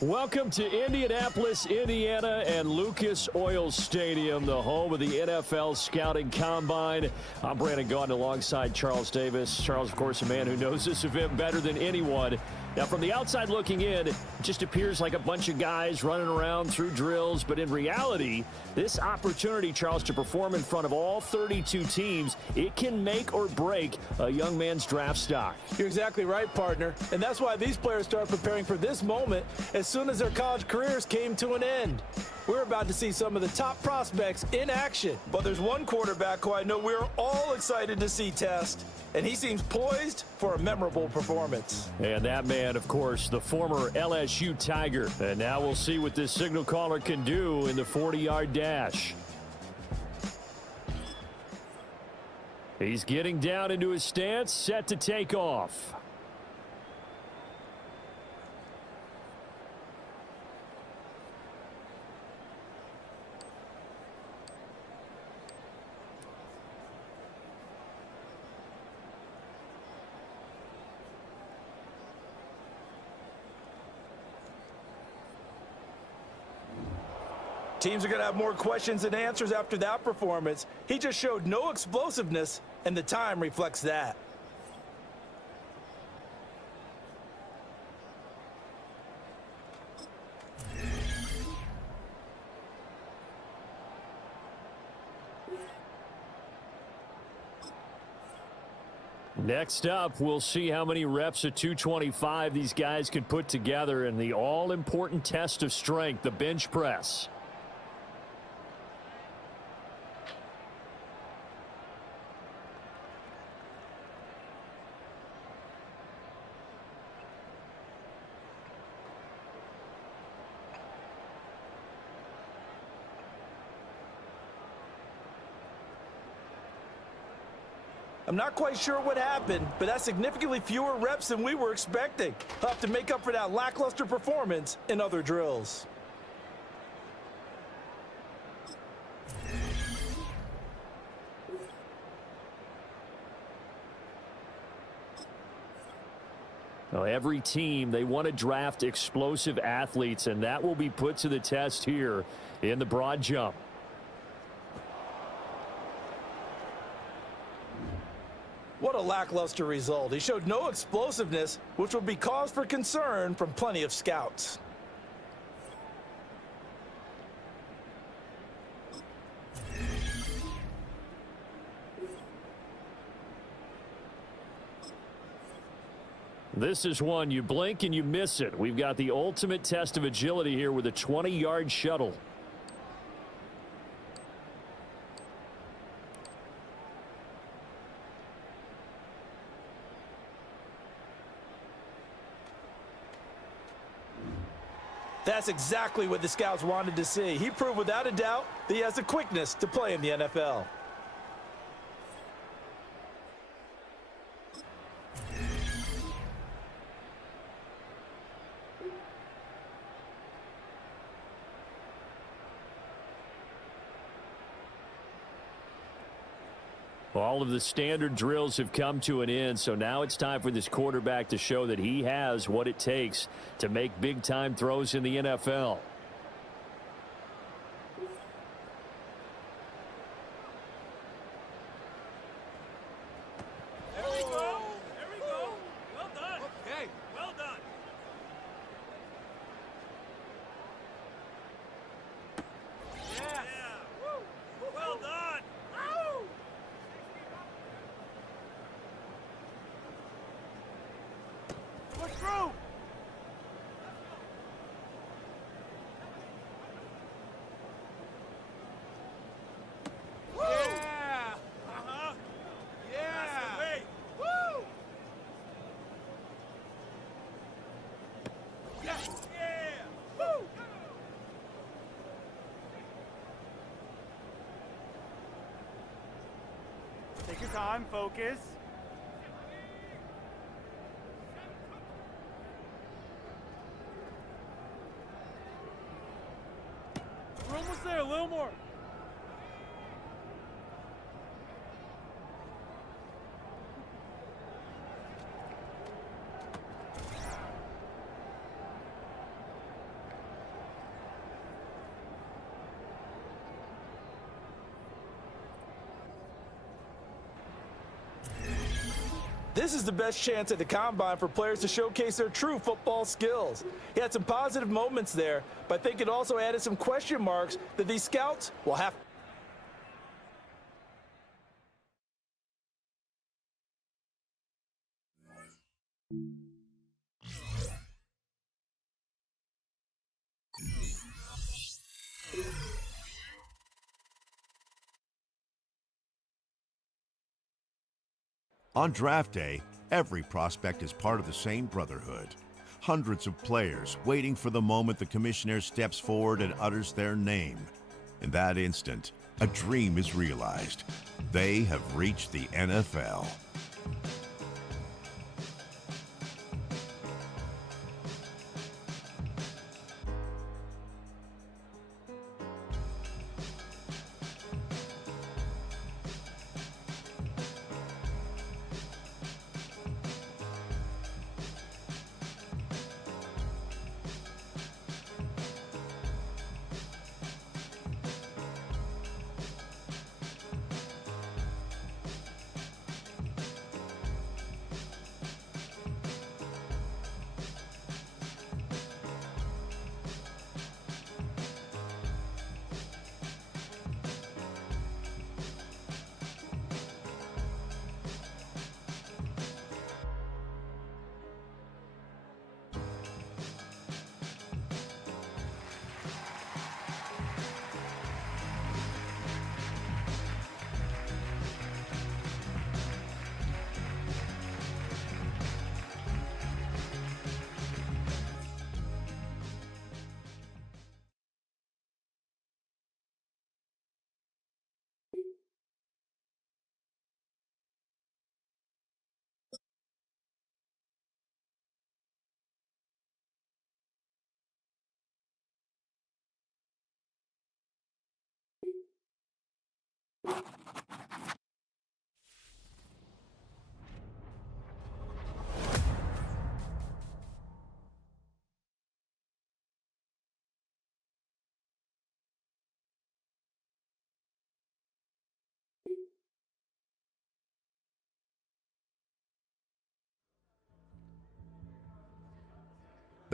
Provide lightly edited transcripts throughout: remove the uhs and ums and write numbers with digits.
Welcome to Indianapolis, Indiana, and Lucas Oil Stadium, the home of the NFL Scouting Combine. I'm Brandon Gaudin alongside Charles Davis. Charles, of course, a man who knows this event better than anyone. Now, from the outside looking in, it just appears like a bunch of guys running around through drills. But in reality, this opportunity, Charles, to perform in front of all 32 teams, it can make or break a young man's draft stock. You're exactly right, partner. And that's why these players start preparing for this moment as soon as their college careers came to an end. We're about to see some of the top prospects in action. But there's one quarterback who I know we're all excited to see test, and he seems poised for a memorable performance. And that man, of course, the former LSU Tiger. And now we'll see what this signal caller can do in the 40-yard dash. He's getting down into his stance, set to take off. Teams are going to have more questions than answers after that performance. He just showed no explosiveness, and the time reflects that. Next up, we'll see how many reps of 225 these guys could put together in the all-important test of strength, the bench press. I'm not quite sure what happened, but that's significantly fewer reps than we were expecting. He'll have to make up for that lackluster performance in other drills. Well, every team, they want to draft explosive athletes, and that will be put to the test here in the broad jump. What a lackluster result. He showed no explosiveness, which will be cause for concern from plenty of scouts. This is one you blink and you miss it. We've got the ultimate test of agility here with a 20-yard shuttle. That's exactly what the scouts wanted to see. He proved without a doubt that he has the quickness to play in the NFL. All of the standard drills have come to an end, so now it's time for this quarterback to show that he has what it takes to make big-time throws in the NFL. There we go. There we go. Well done. Okay. Well done. Yeah. Woo. Well done. Woo. Push through. Woo. Yeah. Uh-huh. Yeah. That's the way. Woo. Yes. Yeah. Woo. Take your time, focus. We're almost there, a little more. This is the best chance at the Combine for players to showcase their true football skills. He had some positive moments there, but I think it also added some question marks that these scouts will have. On draft day, every prospect is part of the same brotherhood. Hundreds of players waiting for the moment the commissioner steps forward and utters their name. In that instant, a dream is realized. They have reached the NFL.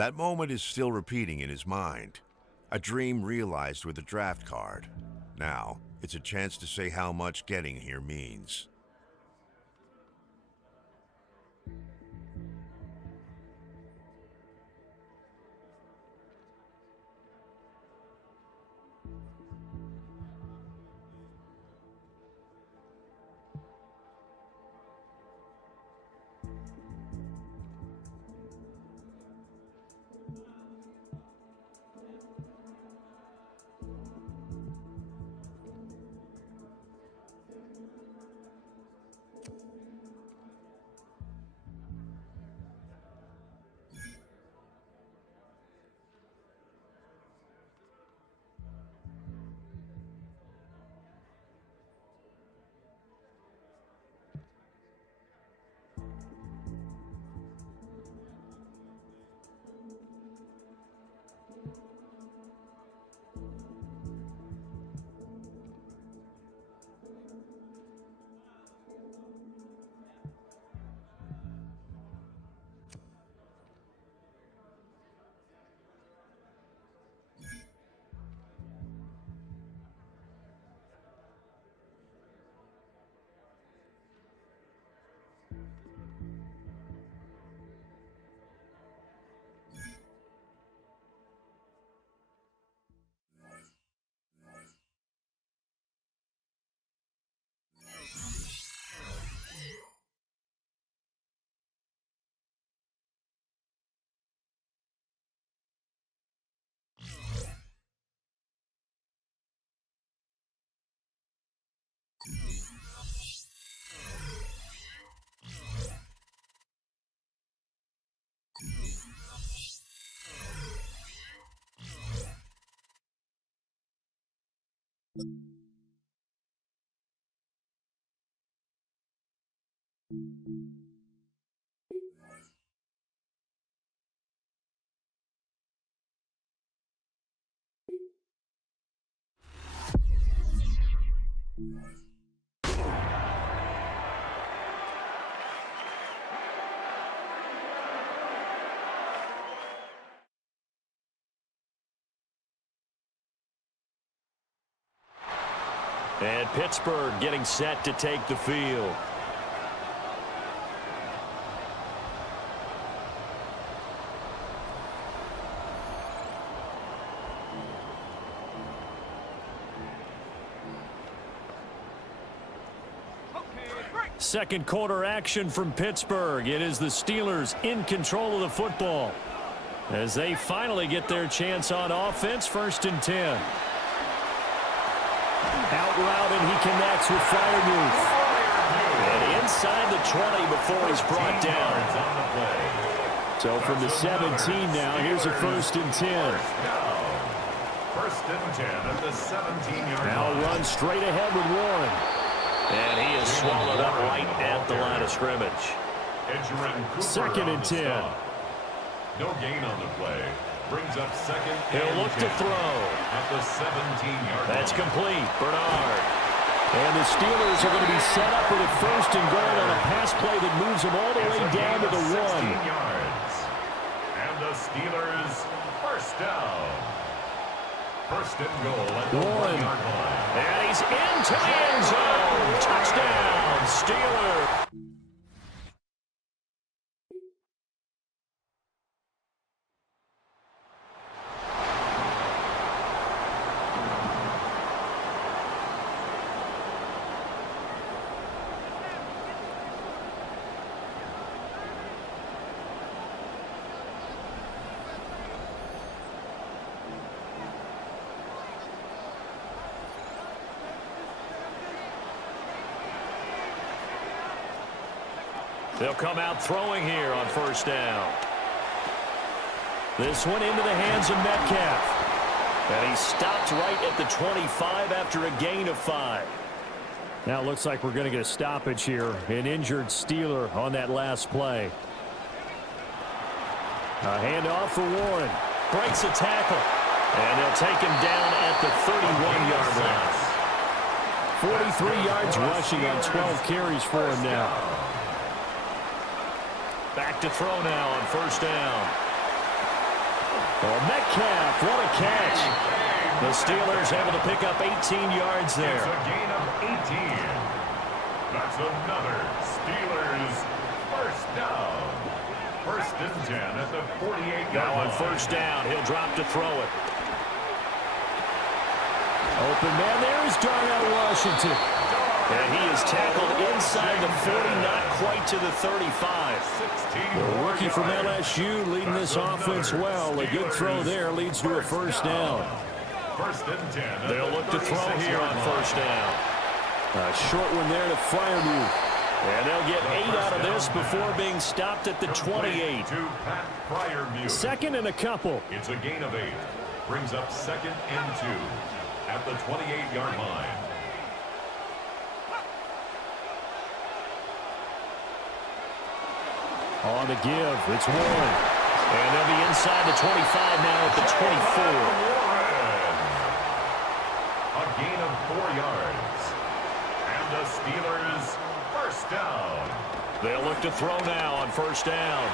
That moment is still repeating in his mind. A dream realized with a draft card. Now, it's a chance to say how much getting here means. And Pittsburgh getting set to take the field. Second quarter action from Pittsburgh. It is the Steelers in control of the football as they finally get their chance on offense. 1st and 10. Out route, and he connects with Freiermuth. And inside the 20 before he's brought down. So from the 17 now, here's a 1st and 10. 1st and 10 at the 17-yard line. Now run straight ahead with Warren. And he is swallowed up right at the line of scrimmage. 2nd and 10. No gain on the play. Brings up 2nd and 10. He'll look to throw. At the 17-yard line. That's complete. Bernard. And the Steelers are going to be set up with a 1st and goal on a pass play that moves them all the way down to the 1. 16 yards. And the Steelers 1st down. 1st and goal at the 1-yard line. And he's into the end zone. Touchdown, Steelers. They'll come out throwing here on 1st down. This one into the hands of Metcalf. And he stopped right at the 25 after a gain of 5. Now it looks like we're going to get a stoppage here. An injured Steeler on that last play. A handoff for Warren. Breaks a tackle. And they'll take him down at the 31-yard line. 43 yards rushing on 12 carries for him now. Back to throw now on 1st down. Oh, Metcalf, what a catch. The Steelers able to pick up 18 yards there. It's a gain of 18. That's another Steelers 1st down. 1st and 10 at the 48-yard line. Now on 1st down, he'll drop to throw it. Open man there is Darnell Washington. And he is tackled inside the 40, not quite to the 35. The rookie from LSU leading this offense well. A good throw there leads to a 1st down. 1st and 10. They'll look to throw here on 1st down. A short one there to Freiermuth. And they'll get 8 out of this before being stopped at the 28. 2nd and a couple. It's a gain of 8. Brings up 2nd and 2 at the 28-yard line. On the give, it's Warren. And they'll be inside the 25 now at the 24. A gain of 4 yards. And the Steelers 1st down. They'll look to throw now on 1st down.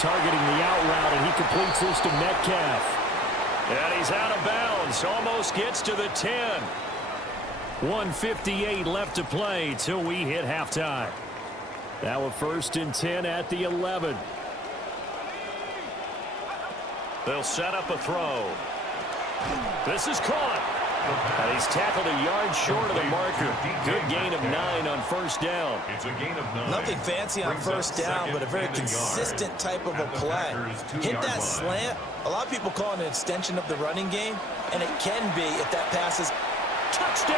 Targeting the out route, and he completes this to Metcalf. And he's out of bounds. Almost gets to the 10. 1:58 left to play till we hit halftime. Now a 1st and 10 at the 11. They'll set up a throw. This is caught. And he's tackled a yard short of the marker. Good gain of 9 on 1st down. It's a gain of 9. Nothing fancy on 1st down, but a very consistent type of a play. Hit that slant. A lot of people call it an extension of the running game, and it can be if that pass is touchdown.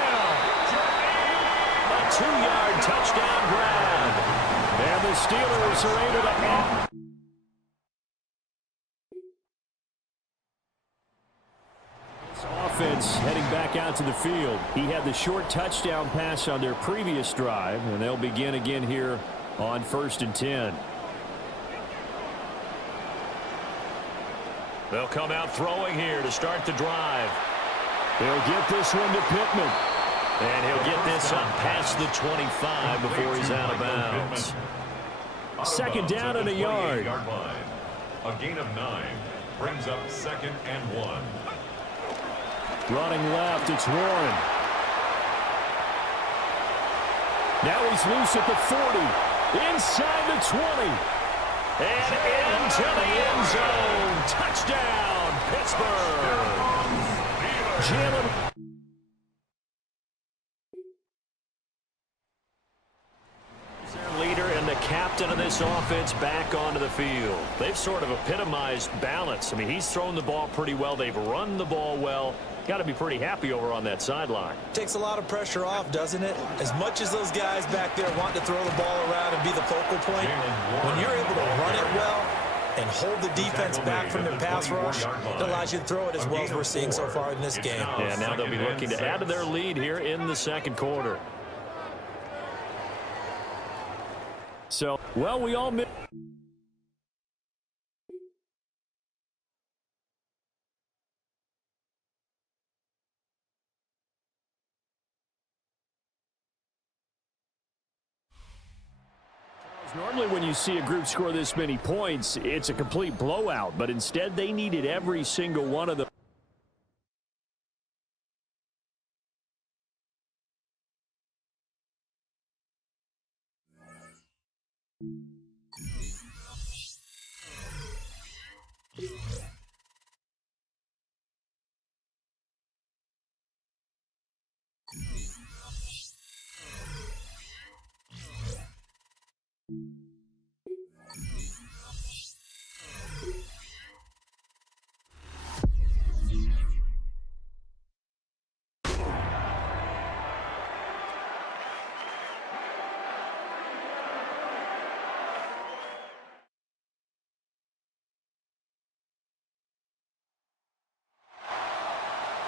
A 2-yard touchdown grab. And the Steelers are able to end. Offense heading back out to the field. He had the short touchdown pass on their previous drive, and they'll begin again here on 1st and 10. They'll come out throwing here to start the drive. They'll get this one to Pittman. And he'll get this up past the 25 before he's out of bounds. 2nd down and a yard. A gain of 9 brings up 2nd and 1. Running left, it's Warren. Now he's loose at the 40, inside the 20, and into the end zone. Touchdown, Pittsburgh. Jalen. Their leader and the captain of this offense back onto the field. They've sort of epitomized balance. I mean, he's thrown the ball pretty well. They've run the ball well. Got to be pretty happy over on that sideline. Takes a lot of pressure off, doesn't it? As much as those guys back there want to throw the ball around and be the focal point, when you're able to run it well and hold the defense back from their pass rush, it allows you to throw it as well as we're seeing so far in this game. Yeah, now they'll be looking to add to their lead here in the second quarter. So, well, we all missed. Normally when you see a group score this many points, it's a complete blowout, but instead they needed every single one of them.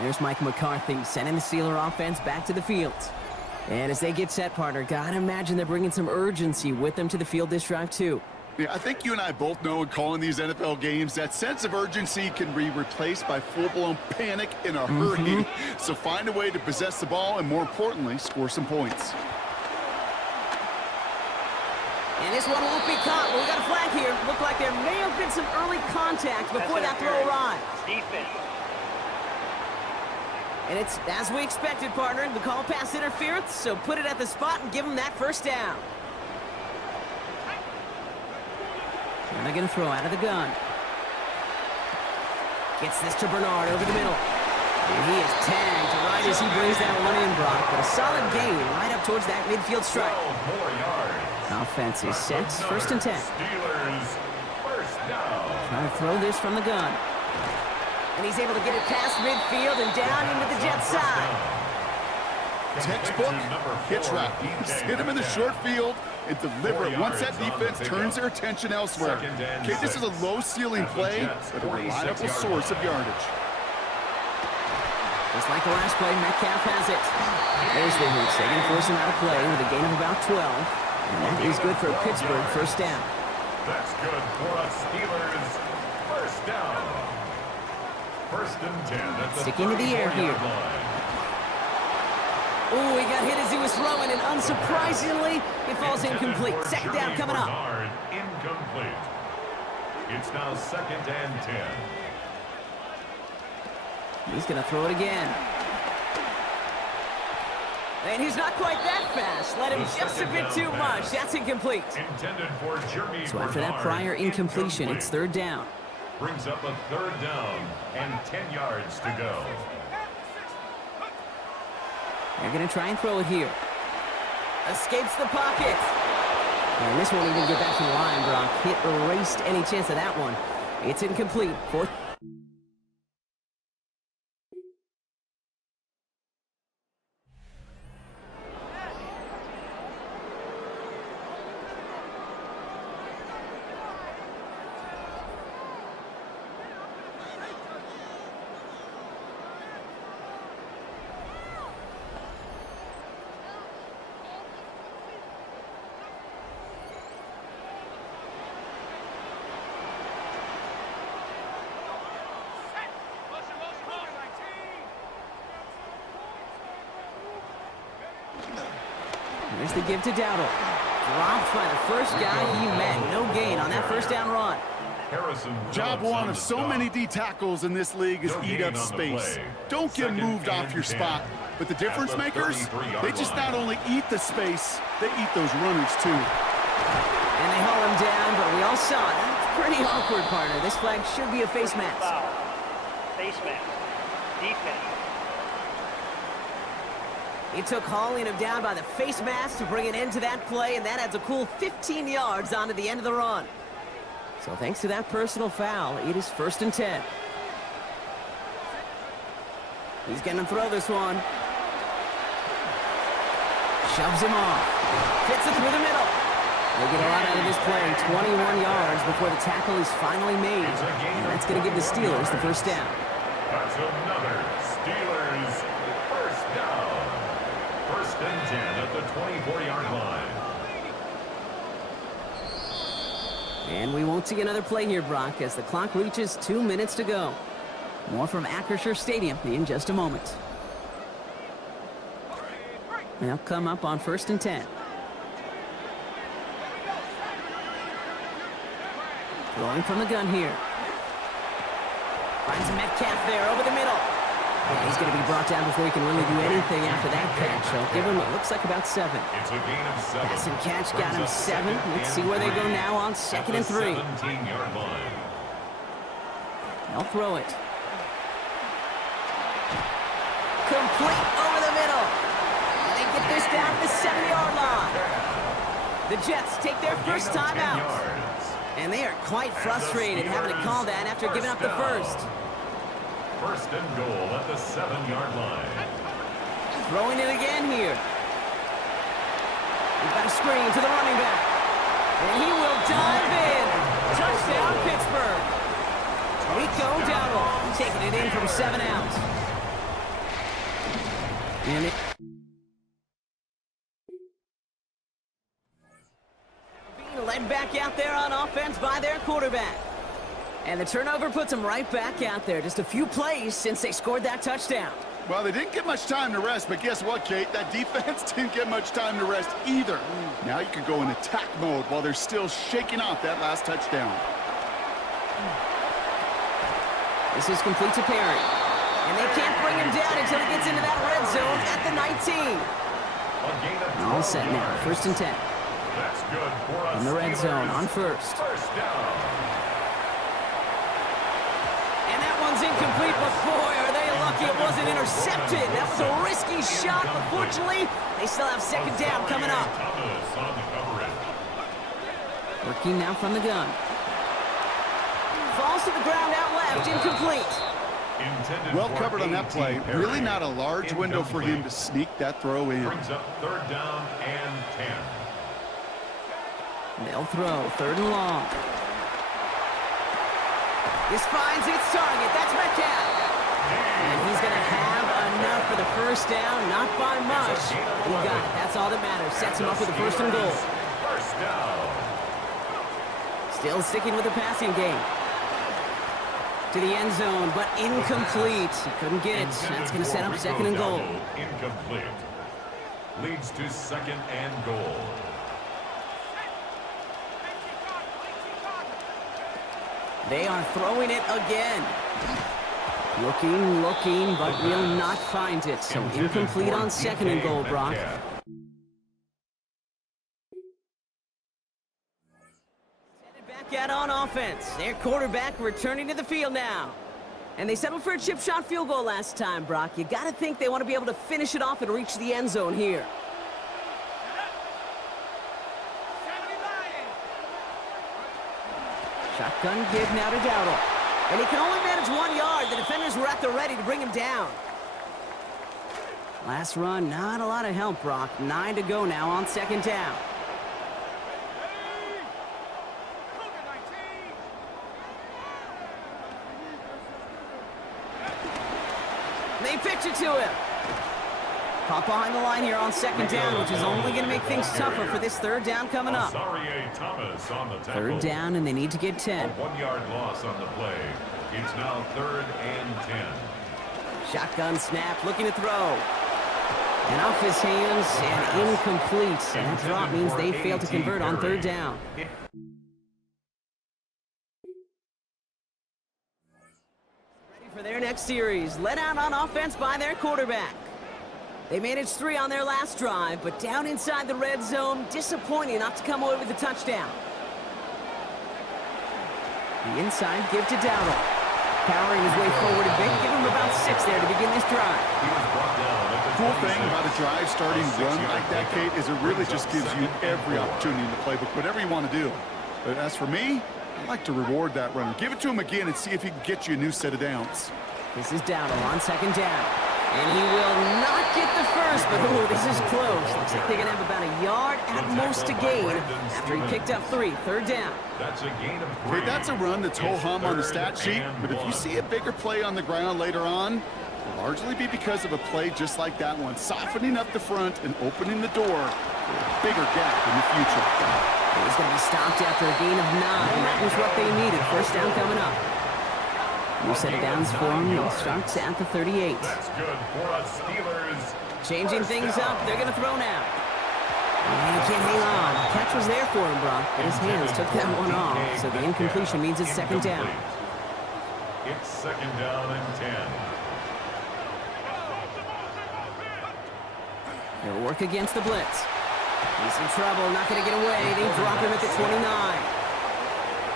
There's Mike McCarthy sending the Steeler offense back to the field. And as they get set, partner, gotta imagine they're bringing some urgency with them to the field this drive, too. Yeah, I think you and I both know in calling these NFL games that sense of urgency can be replaced by full-blown panic in a hurry. So find a way to possess the ball and, more importantly, score some points. And this one won't be caught. Well, we got a flag here. Looked like there may have been some early contact before that throw arrived. Defense. And it's as we expected, partner. The call pass interference, so put it at the spot and give them that first down. And they're going to throw out of the gun. Gets this to Bernard over the middle. And he is tagged right as he brings that one in, Brock. But a solid gain right up towards that midfield strike. Offense is set. First and 10. Steelers, first down. Trying to throw this from the gun. And he's able to get it past midfield and down into the Jets side. Textbook hitch route. Hit him in the short field and deliver it once that defense turns their attention elsewhere. Okay, this is a low-ceiling play, but a reliable source of yardage. Just like the last play, Metcalf has it. There's the hooks. They're going to force him out of play with a gain of about 12. And that is good for Pittsburgh, first down. That's good for us Steelers. First down. First and 10 at the Stick into the air here. line. Oh, he got hit as he was throwing, and unsurprisingly, it falls incomplete. Second down coming up. Bernard, incomplete. It's now second and 10. He's going to throw it again. And he's not quite that fast. Let him just a bit too much. That's incomplete. Intended for Jeremy So after that prior incompletion, it's third down. Brings up a third down and 10 yards to go. They're going to try and throw it here. Escapes the pocket. And this won't even get back to the line, Brock. Hit erased any chance of that one. It's incomplete. Fourth. Here's the give to Dowdle. Dropped by the first guy he met. No gain on that first down run. Job one of so many D tackles in this league is eat up space. Don't get moved off your spot. But the difference makers, they just not only eat the space, they eat those runners too. And they haul him down, but we all saw it. That's pretty awkward, partner. This flag should be a face mask. Face mask. Defense. It took hauling him down by the face mask to bring an end to that play, and that adds a cool 15 yards onto the end of the run. So thanks to that personal foul, it is 1st and 10. He's going to throw this one. Shoves him off. Fits it through the middle. They get a lot out of this play. 21 yards before the tackle is finally made. And that's going to give the Steelers the first down. That's another Steelers first down. 1st and 10 at the 24-yard line. And we won't see another play here, Brock, as the clock reaches 2 minutes to go. More from Acrisure Stadium in just a moment. They'll come up on 1st and 10. Throwing from the gun here. Finds Metcalf there over the middle. Yeah, he's going to be brought down before he can really do anything after that catch. So give him what looks like about 7. It's a gain of 7. Pass and catch got him 7. Let's see where they go now on 2nd and 3. 17-yard line. They'll throw it. Complete over the middle. And they get this down to the 7-yard line. The Jets take their first time out. And they are quite frustrated having to call that after giving up the first. 1st and goal at the 7-yard line. Throwing it again here. We've got a screen to the running back. And he will dive in. Touchdown, Pittsburgh. Rico Dowdle taking it in from 7 out. And it... being led back out there on offense by their quarterback. And the turnover puts them right back out there. Just a few plays since they scored that touchdown. Well, they didn't get much time to rest, but guess what, Kate? That defense didn't get much time to rest either. Now you could go in attack mode while they're still shaking off that last touchdown. This is complete to Perry. And they can't bring him down until he gets into that red zone at the 19. All set now, 1st and 10. That's good for us. In the red zone on 1st. First down. And that one's incomplete, but boy, are they lucky it wasn't intercepted. That was a risky shot, but fortunately, they still have 2nd down coming up. Working now from the gun. Falls to the ground out left, incomplete. Well covered on that play. Really not a large window for him to sneak that throw in. Brings up 3rd down and 10. They'll throw 3rd and long. This finds its target. That's Metcalf. And he's going to have enough for the first down. Not by much. He got it. That's all that matters. Sets him up with the 1st and goal. First down. Still sticking with the passing game. To the end zone, but incomplete. He couldn't get it. That's going to set up 2nd and goal. Incomplete. Leads to 2nd and goal. They are throwing it again. Looking, but will not find it. So incomplete on 2nd and goal, Brock. Back out on offense. Their quarterback returning to the field now. And they settled for a chip shot field goal last time, Brock. You got to think they want to be able to finish it off and reach the end zone here. Shotgun give now to Dowdle. And he can only manage 1 yard. The defenders were at the ready to bring him down. Last run, not a lot of help, Brock. 9 to go now on 2nd down. They pitch it to him. Caught behind the line here on 2nd down, which is only going to make things tougher for this 3rd down coming up. Thomas on the tackle. 3rd down, and they need to get 10. A 1-yard loss on the play. It's now 3rd and 10. Shotgun snap, looking to throw. And off his hands, and incomplete. And that drop means they failed to convert on 3rd down. their next series, led out on offense by their quarterback. They managed 3 on their last drive, but down inside the red zone, disappointing not to come away with a touchdown. The inside give to Dowdle. Powering his way forward a bit, give him about 6 there to begin this drive. Cool thing about a drive starting run like that, Kate, is it really just gives you every opportunity in the playbook, whatever you want to do. But as for me, I like to reward that runner. Give it to him again and see if he can get you a new set of downs. This is Dowdle on 2nd down. And he will not get the first, but ooh, this is close. Looks like they're going to have about a yard at most to gain after he picked up 3. 3rd down. That's a gain of 3. Okay, that's a run that's ho-hum on the stat sheet, but if you see a bigger play on the ground later on, it'll largely be because of a play just like that one, softening up the front and opening the door for a bigger gap in the future. He's going to be stopped after a gain of 9. That was what they needed. 1st down coming up. New set of downs for him. He starts at the 38. That's good for us Steelers. Changing things up. They're going to throw now. And he can't hang on. The catch was there for him, Brock, but his hands took that one off. So the incompletion means it's 2nd down. It's 2nd down and 10. He'll work against the blitz. He's in trouble, not going to get away. They drop him at the 29.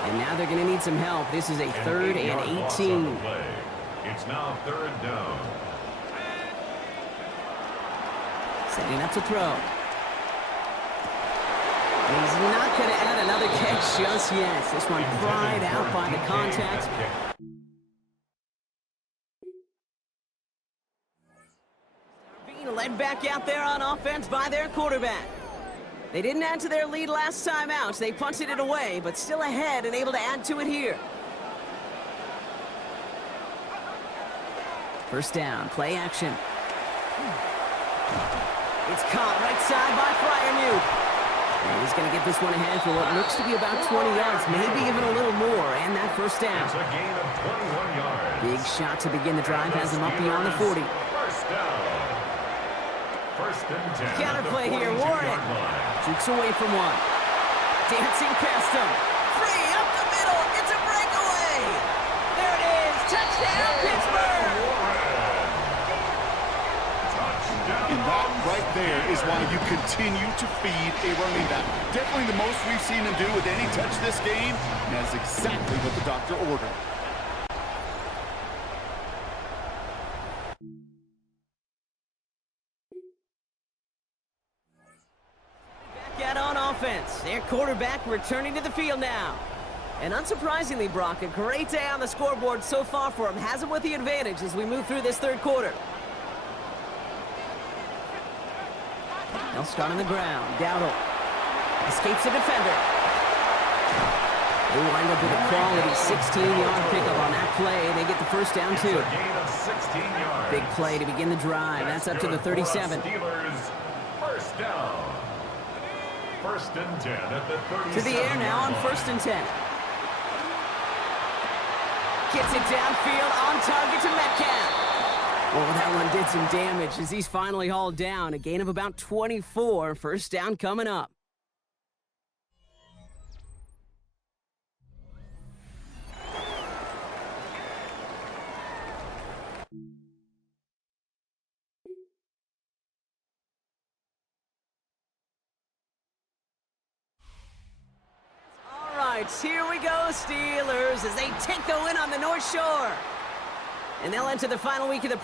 And now they're going to need some help. This is a 3rd and 18. It's now 3rd down. Setting up to throw. He's not going to add another catch just yet. This one pried out by the contact. Being led back out there on offense by their quarterback. They didn't add to their lead last time out. They punted it away, but still ahead and able to add to it here. 1st down, play action. It's caught right side by Fryermuth. And he's going to get this one ahead for what looks to be about 20 yards, maybe even a little more, and that 1st down. It's a gain of 21 yards. Big shot to begin the drive has him up beyond the 40. 1st down. 1st and 10. Counterplay here, Warren. Jukes away from one. Dancing past him. Free up the middle. It's a breakaway. There it is. Touchdown, Pittsburgh. And that right there is why you continue to feed a running back. Definitely the most we've seen him do with any touch this game, and that's exactly what the doctor ordered. Back out on offense. Their quarterback returning to the field now. And unsurprisingly, Brock, a great day on the scoreboard so far for him. Has him with the advantage as we move through this 3rd quarter. They'll start on the ground. Dowdle escapes a defender. They wind up with a quality 16-yard pickup on that play. They get the 1st down, too. Gain of 16 yards. Big play to begin the drive. That's up to the 37. Steelers, 1st down. 1st and 10 at the 37. To the air now on 1st and 10. Gets it downfield on target to Metcalf. Well, that one did some damage as he's finally hauled down. A gain of about 24. 1st down coming up. All right, here we go, Steelers, as they take the win on the North Shore. And they'll enter the final week of the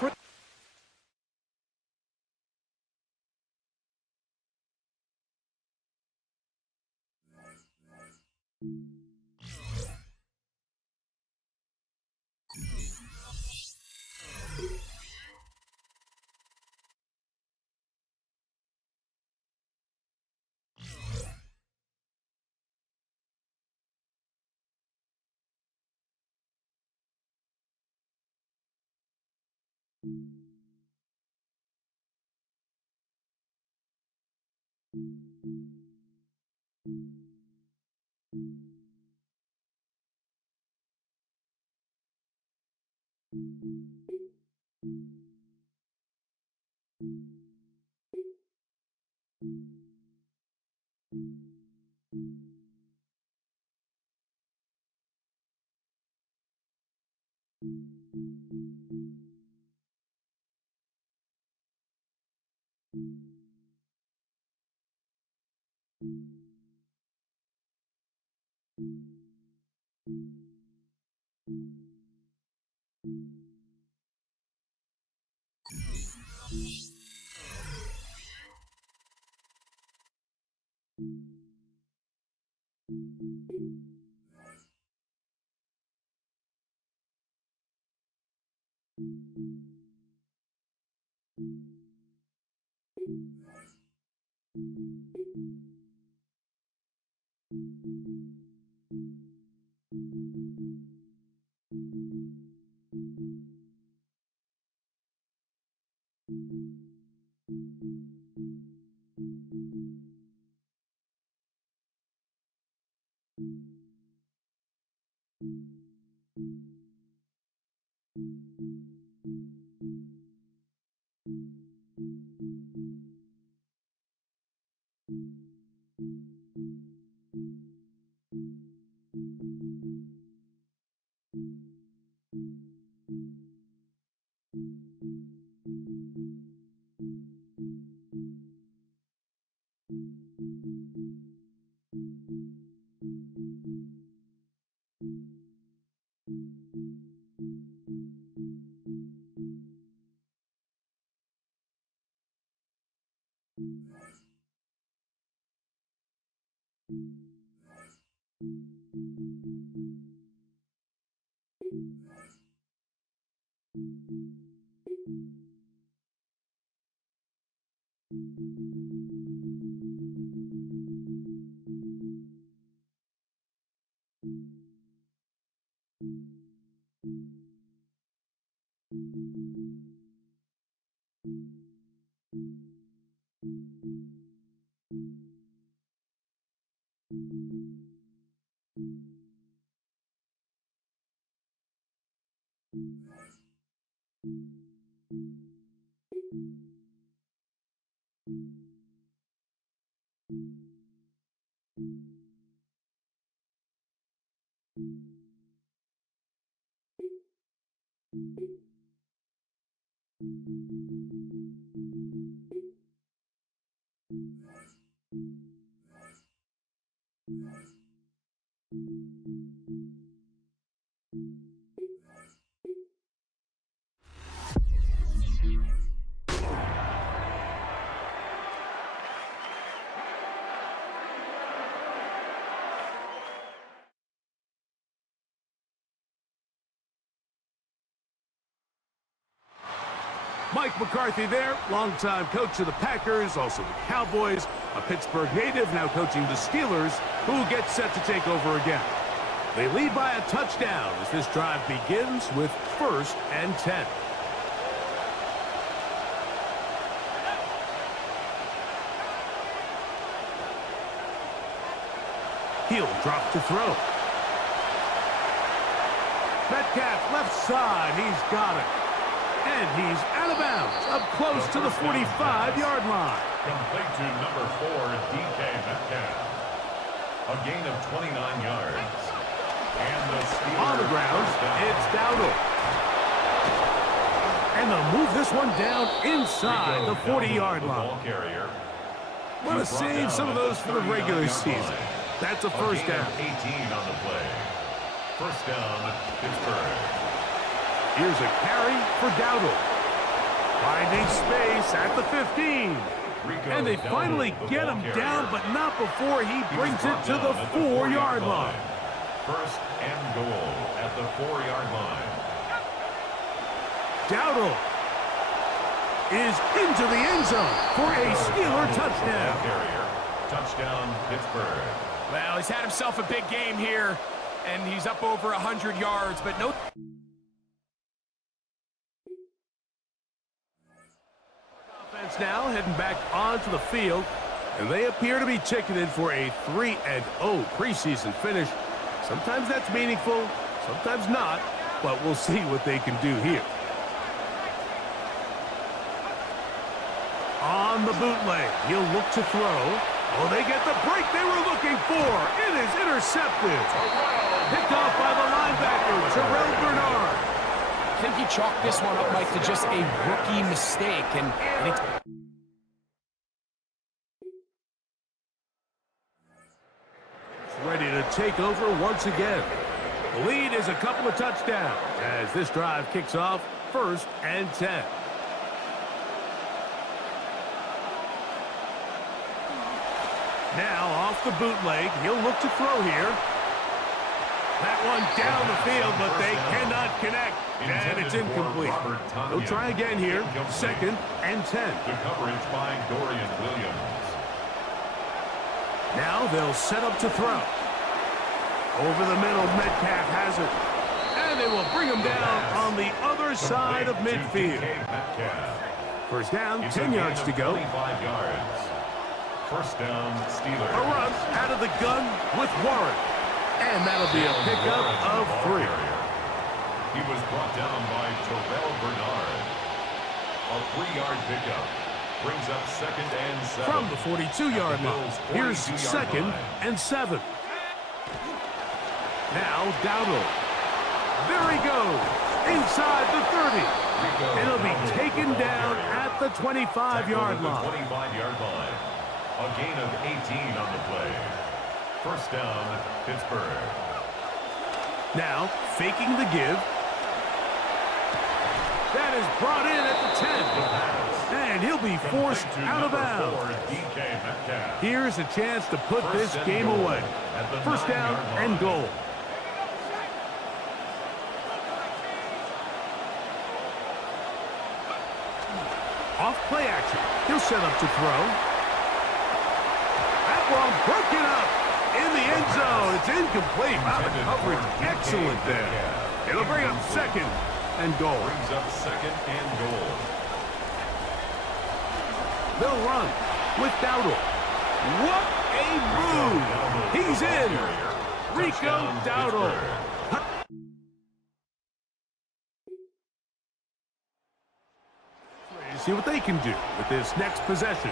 Mike McCarthy there, longtime coach of the Packers, also the Cowboys, a Pittsburgh native, now coaching the Steelers, who gets set to take over again. They lead by a touchdown as this drive begins with 1st and 10. He'll drop to throw. Metcalf left side, he's got it. And he's out of bounds, up close to the 45-yard line. Complete to number 4, DK Metcalf. A gain of 29 yards. And the Steelers on the ground, it's Dowdle. And they'll move this one down inside the 40-yard line. Want to save some of those for the regular season. That's a first down. 18 on the play. First down, Pittsburgh. Here's a carry for Dowdle. Finding space at the 15. And they finally get him down, but not before he brings it to the 4-yard line. First and goal at the 4-yard line. Dowdle is into the end zone for a Steeler touchdown. Touchdown, Pittsburgh. Well, he's had himself a big game here, and he's up over 100 yards, but no... Offense now heading back onto the field, and they appear to be ticketed for a 3-0 preseason finish. Sometimes that's meaningful, sometimes not, but we'll see what they can do here. On the bootleg, he'll look to throw. Oh, they get the break they were looking for. It is intercepted. Picked off by the linebacker, Terrell Bernard. think he chalked this one up, Mike, to just a rookie mistake. And it's ready to take over once again. The lead is a couple of touchdowns as this drive kicks off 1st and 10. Now off the bootleg, he'll look to throw here. That one down the field, but they cannot connect, and it's incomplete. He'll try again here, 2nd and 10. The coverage by Dorian Williams. Now they'll set up to throw. Over the middle, Metcalf has it. And they will bring him down on the other side of midfield. First down, 10 yards to go. 25 yards. First down, Steelers. A run out of the gun with Warren. And that'll be a pickup of 3. He was brought down by Terrell Bernard. A 3-yard pickup. Brings up 2nd and 7. From the 42-yard line. Here's 2nd and 7. Now Dowdle. There he goes. Inside the 30. It'll be taken down at the 25-yard line. 25-yard line. A gain of 18 on the play. First down, Pittsburgh. Now faking the give. That is brought in at the 10. And he'll be forced out of bounds. Here's a chance to put this game away. First down and goal. Off play action. He'll set up to throw. That one broken up in the end zone. It's incomplete. Wow, the coverage excellent there. It'll bring up 2nd and goal. Brings up 2nd and goal. They'll run with Dowdle. What a move! He's in. Rico Dowdle. See what they can do with this next possession.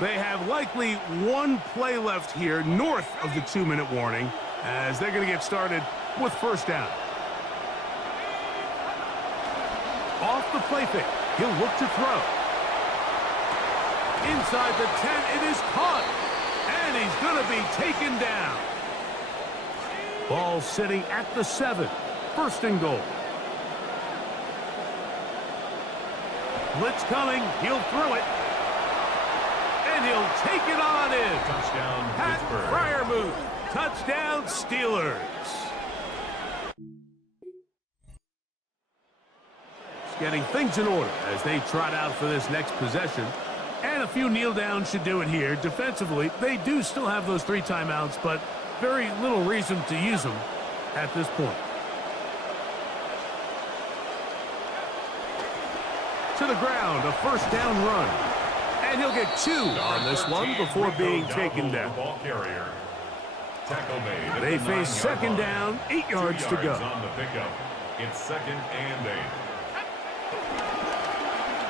They have likely one play left here north of the 2-minute warning as they're going to get started with first down. Off the play fake, he'll look to throw. Inside the 10, it is caught, and he's going to be taken down. Ball sitting at the 7, 1st and goal. Blitz coming, he'll throw it. And he'll take it on in. Touchdown, Pat Pittsburgh. Fryermuth. Touchdown, Steelers. Getting things in order as they trot out for this next possession. And a few kneel downs should do it here. Defensively, they do still have those 3 timeouts, but very little reason to use them at this point. To the ground, a first down run. And he'll get 2 on this one before being taken down. They face 2nd down, 8 yards to go. On the pickup. It's 2nd and 8.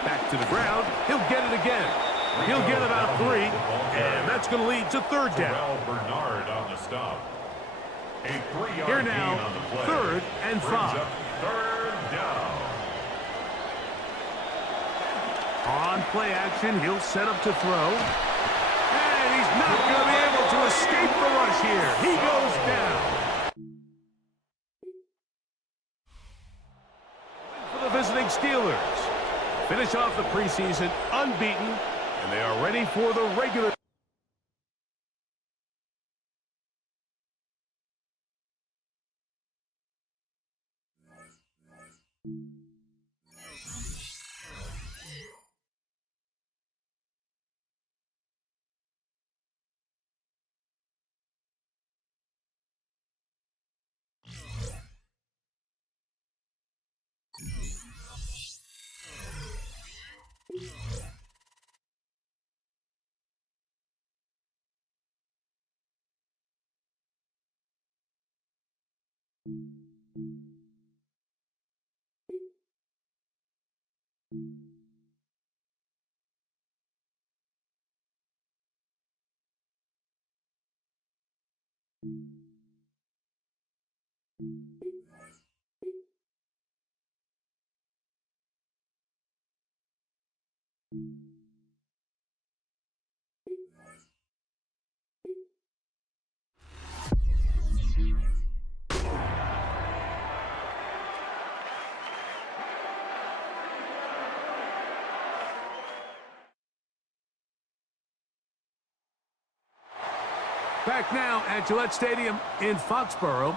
Back to the ground, he'll get it again. He'll get about 3, and that's going to lead to 3rd down. Terrell Bernard on the stop. A 3-yard Here gain now, on the play. 3rd and Brings 5. up 3rd down. On play action, he'll set up to throw. And he's not going to be able to escape the rush here. He goes down. For the visiting Steelers. Finish off the preseason unbeaten, and they are ready for the regular. Back now at Gillette Stadium in Foxborough.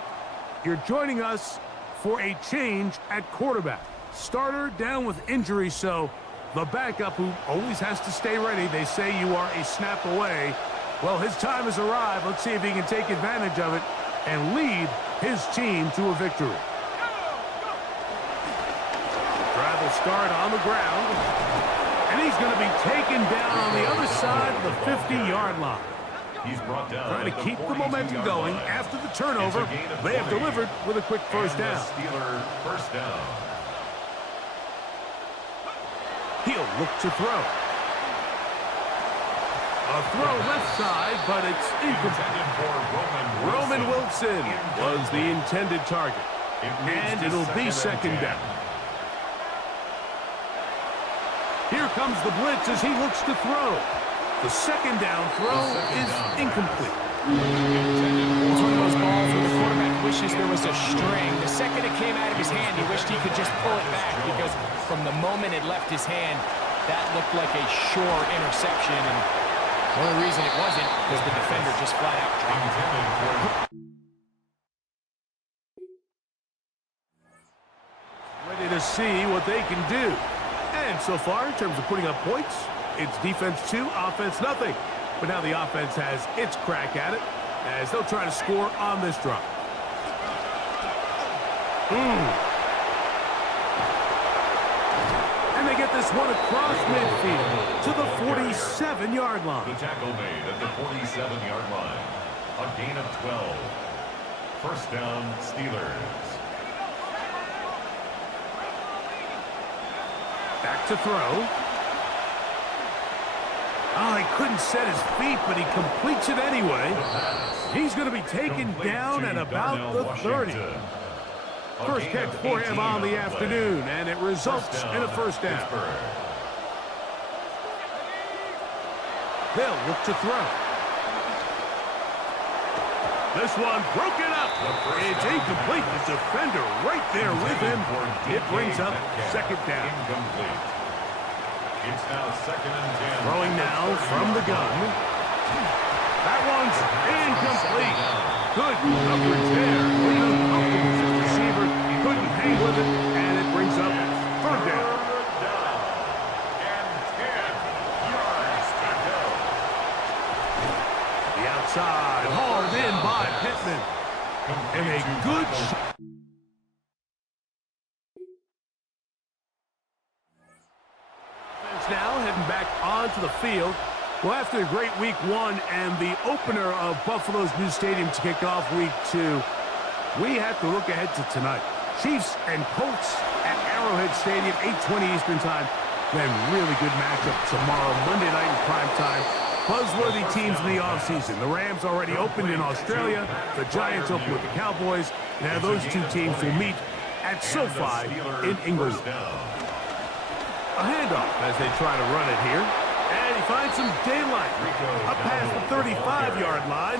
You're joining us for a change at quarterback. Starter down with injury, so the backup, who always has to stay ready, they say you are a snap away. Well, his time has arrived. Let's see if he can take advantage of it and lead his team to a victory. Drive will start on the ground, and he's going to be taken down on the other side of the 50-yard line. He's brought down trying to keep the momentum going line. After the turnover. They have delivered with a quick first down. Steeler first down. He'll look to throw. A throw left side, but it's incomplete. Roman Wilson was the intended target. And it'll be second down. Here comes the blitz as he looks to throw. The second down throw is incomplete. It's one of those balls where the quarterback wishes there was a string. The second it came out of his hand, he wished he could just pull it back, because from the moment it left his hand, that looked like a sure interception. And the only reason it wasn't was the defender just flat out dropped it. Ready to see what they can do. And so far, in terms of putting up points, it's defense 2, offense nothing. But now the offense has its crack at it as they'll try to score on this drive. And they get this one across midfield to the 47-yard line. The tackle made at the 47-yard line. A gain of 12. First down, Steelers. Back to throw. Oh, he couldn't set his feet, but he completes it anyway. He's going to be taken down at about the 30. First catch for him on the afternoon, and it results in a first down. They'll look to throw. This one broken up. It's incomplete. The defender right there with him. It brings up second down. It's now second and 10. Throwing now from the gun. That one's incomplete. Good coverage there. The receiver couldn't hang with it, and it brings up third down. And 10 yards to go. The outside, hauled in by Pittman. And a good shot. Now heading back onto the field. Well, after a great week 1 and the opener of Buffalo's new stadium to kick off week 2, we have to look ahead to tonight. Chiefs and Colts at Arrowhead Stadium, 8:20 Eastern time. Then really good matchup tomorrow, Monday night in prime time. Buzzworthy teams in the offseason. The Rams already opened in Australia. The Giants opened with the Cowboys. Now those two teams will meet at SoFi in England. A handoff as they try to run it here. And he finds some daylight. Up past the 35-yard line.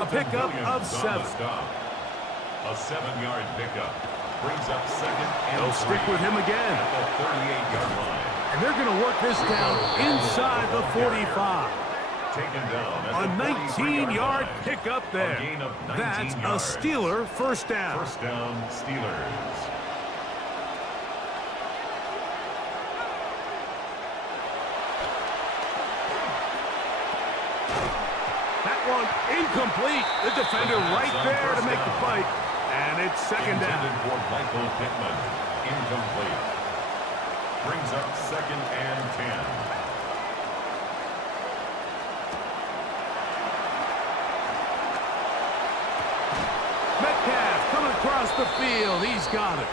A pickup of 7. A 7-yard pickup brings up second and They'll stick with him again. at the 38-yard line. And they're going to work this down inside the 45. Taken down at A the 19-yard 43-yard line. pickup A there. gain of 19 That's yards. a Steeler first down. First down, Steelers. That one incomplete. The defender right there to make the fight. And it's second down. Intended for Michael Pittman. Incomplete. Brings up second and 10. Metcalf coming across the field. He's got it.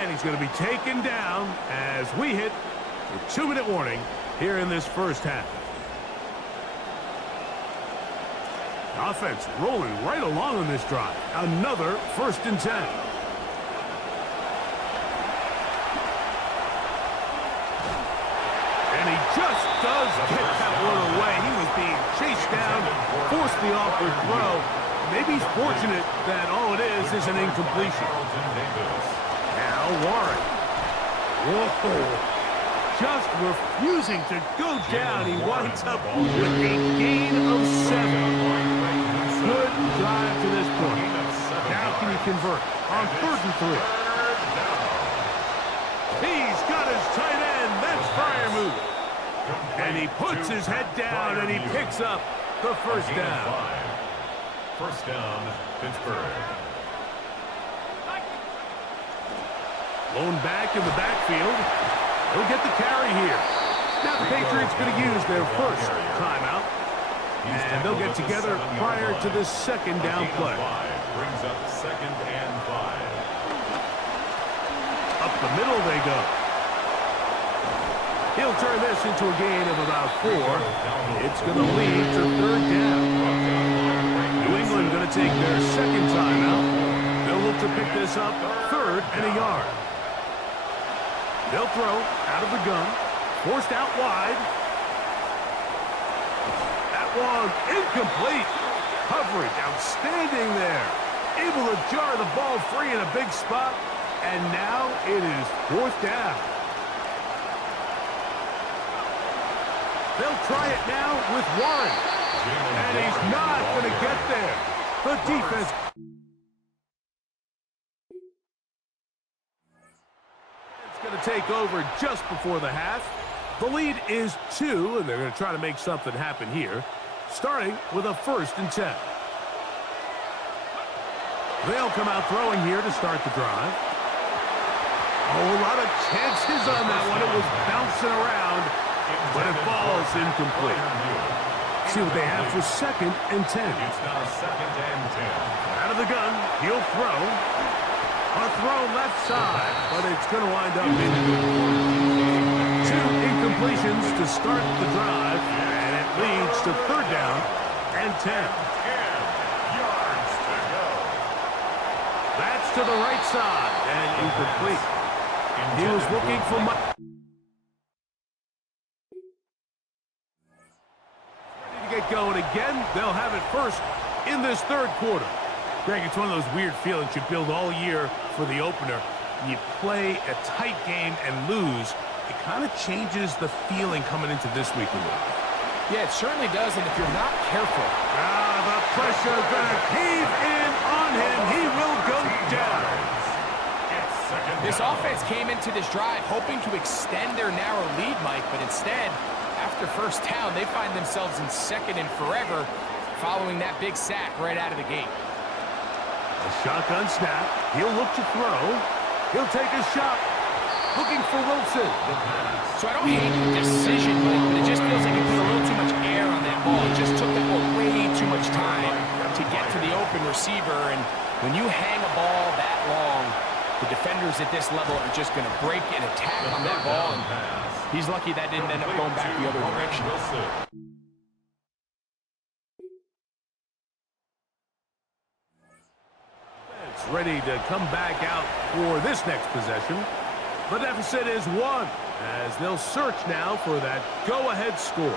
And he's going to be taken down as we hit the 2-minute warning here in this first half. Offense rolling right along on this drive. Another first and 10. And he just does get that one away. He was being chased down, forced the awkward throw. Maybe he's fortunate that all it is an incompletion. Now Warren. Whoa. Just refusing to go down. He winds up with a gain of 7. Good drive to this point. Now can he convert on 3rd and 3? He's got his tight end. That's fire move. And he puts his head down and he picks up the first down. First down, Pittsburgh. Lone back in the backfield. He'll get the carry here. Now the Patriots going to use their first timeout. And they'll get together prior to the second down play. Brings up 2nd and 5. Up the middle they go. He'll turn this into a gain of about 4. It's going to lead to 3rd down. New England going to take their second timeout. They'll look to pick this up 3rd and a yard. They'll throw out of the gun. Forced out wide. That one incomplete. Coverage outstanding there. Able to jar the ball free in a big spot. And now it is 4th down. They'll try it now with Warren. And he's not going to get there. The defense. Going to take over just before the half. The lead is 2, and they're going to try to make something happen here, starting with a 1st and 10. They'll come out throwing here to start the drive. Oh, a lot of chances on that one. It was bouncing around, but it falls incomplete. See what they have for 2nd and 10. It's now 2nd and 10. Out of the gun, he'll throw. A throw left side, but it's going to wind up incomplete. 2 incompletions to start the drive, and it leads to 3rd down and 10. 10 yards to go. That's to the right side, and incomplete. He was looking for ready to get going again. They'll have it first in this 3rd quarter. Greg, it's one of those weird feelings you build all year for the opener. You play a tight game and lose. It kind of changes the feeling coming into this week a little. Yeah, it certainly does, and if you're not careful. The pressure gonna cave in on him. He will go down. This offense came into this drive hoping to extend their narrow lead, Mike, but instead, after 1st down, they find themselves in 2nd and forever following that big sack right out of the gate. A shotgun snap. He'll look to throw. He'll take a shot. Looking for Wilson. So I don't hate the decision, Mike, but it just feels like he put a little too much air on that ball. It just took that ball way too much time to get to the open receiver. And when you hang a ball that long, the defenders at this level are just going to break and attack on that ball. And he's lucky that didn't end up going back the other direction. Ready to come back out for this next possession. The deficit is 1 as they'll search now for that go-ahead score.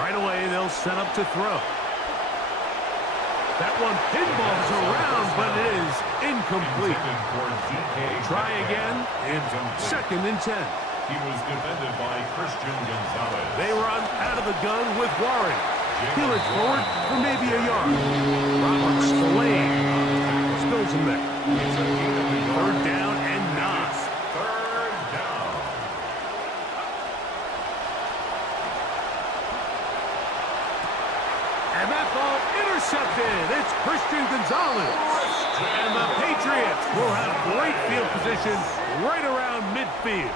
Right away, they'll set up to throw. That one pinballs around, but it is incomplete. Try again, and 2nd and 10. He was defended by Christian Gonzalez. They run out of the gun with Warren. He'll it forward for maybe a yard. Robert Spillane spills him there. 3rd down and 9. 3rd down. And that ball intercepted. It's Christian Gonzalez. And the Patriots will have great field position right around midfield.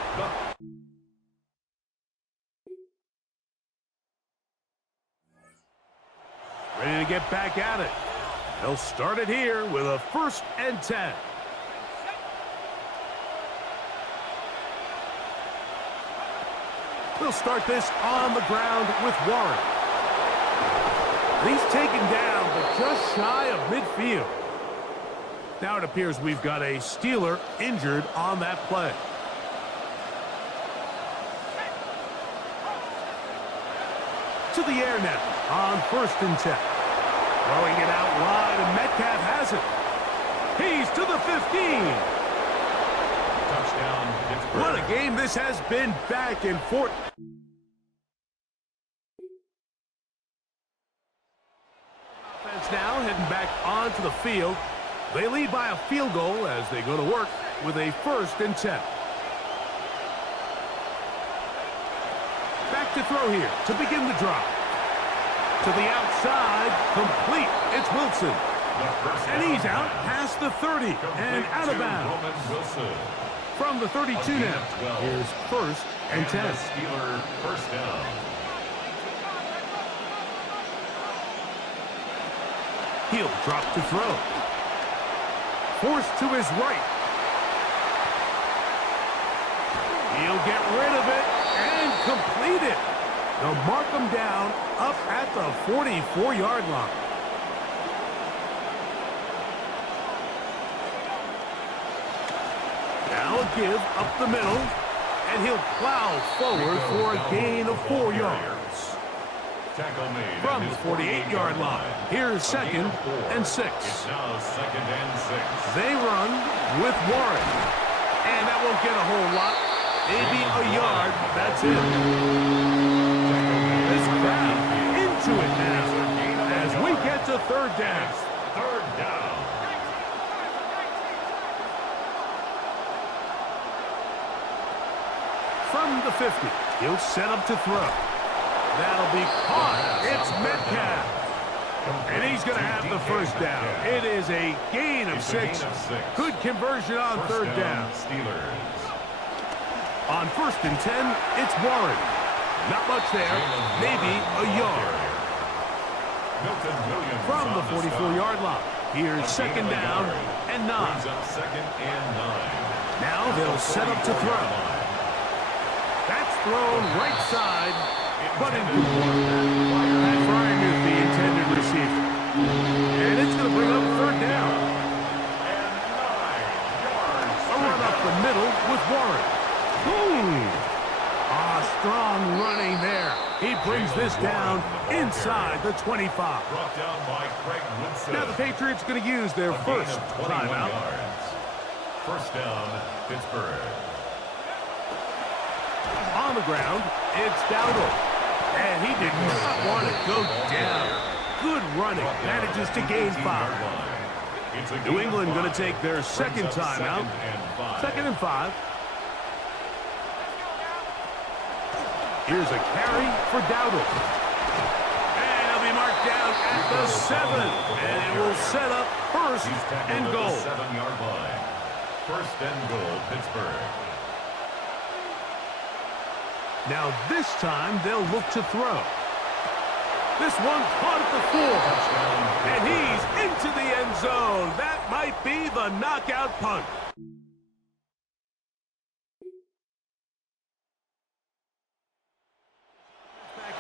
Ready to get back at it. They'll start it here with a 1st and 10. They'll start this on the ground with Warren. He's taken down, but just shy of midfield. Now it appears we've got a Steeler injured on that play. to the air now on 1st and 10. Throwing it out wide, and Metcalf has it. He's to the 15. Touchdown, Pittsburgh. What a game this has been, back and forth. Offense now heading back onto the field. They lead by a field goal as they go to work with a 1st and 10. Back to throw here to begin the drive. To the outside, complete. It's Wilson. And he's out past the 30 and out of bounds. From the 32 now, here's 1st and 10. Steeler first down. He'll drop to throw. Forced to his right. He'll get rid of it and complete it. They'll mark him down up at the 44-yard line. Now a give up the middle, and he'll plow forward for a gain of 4 yards. Tackle made From the 48-yard line, here's 2nd and 6. It's now 2nd and 6. They run with Warren, and that won't get a whole lot. Maybe a yard, that's it. This crowd into it now as we get to 3rd down. 3rd down. From the 50, he'll set up to throw. That'll be caught. It's Metcalf. And he's going to have the 1st down. It is a gain of 6. Good conversion on 3rd down. Steelers. On 1st and 10, it's Warren. Not much there. Maybe a yard. From the 44-yard line, here's 2nd down and 9. Now they'll set up to throw. That's thrown right side, but incomplete. Pat Ryan is the intended receiver. And it's going to bring up 3rd down. A run up the middle with Warren. Strong running there. He brings this down inside the 25. Brought down by Craig Woodson. Now the Patriots going to use their first timeout. 1st down, Pittsburgh. On the ground, it's Dowdle. And he did not want to go down. Good running. Manages to gain 5. New England going to take their 2nd timeout. 2nd and 5. Here's a carry for Dowdle. And he'll be marked down at the 7. And it will set up 1st and goal. 7-yard line. 1st and goal, Pittsburgh. Now this time they'll look to throw. This one caught at the 4. And he's into the end zone. That might be the knockout punt.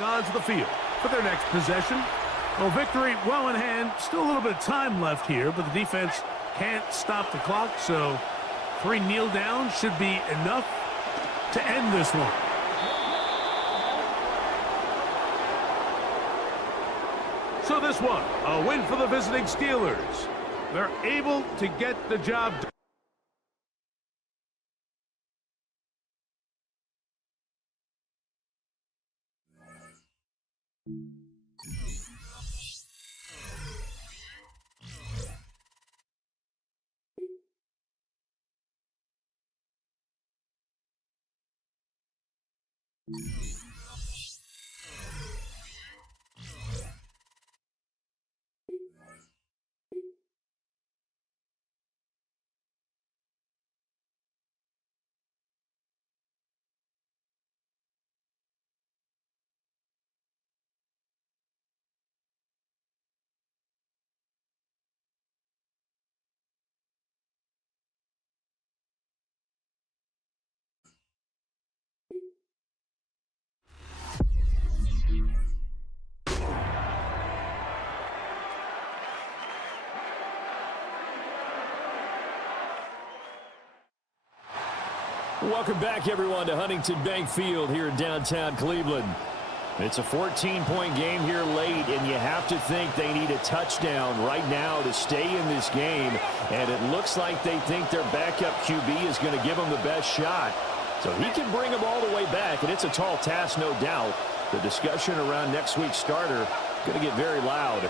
Onto the field for their next possession. Well, victory well in hand. Still a little bit of time left here, but the defense can't stop the clock, so 3 kneel downs should be enough to end this one. So this one, a win for the visiting Steelers. They're able to get the job done. Welcome back, everyone, to Huntington Bank Field here in downtown Cleveland. It's a 14-point game here late, and you have to think they need a touchdown right now to stay in this game. And it looks like they think their backup QB is going to give them the best shot. So he can bring them all the way back, and it's a tall task, no doubt. The discussion around next week's starter going to get very loud.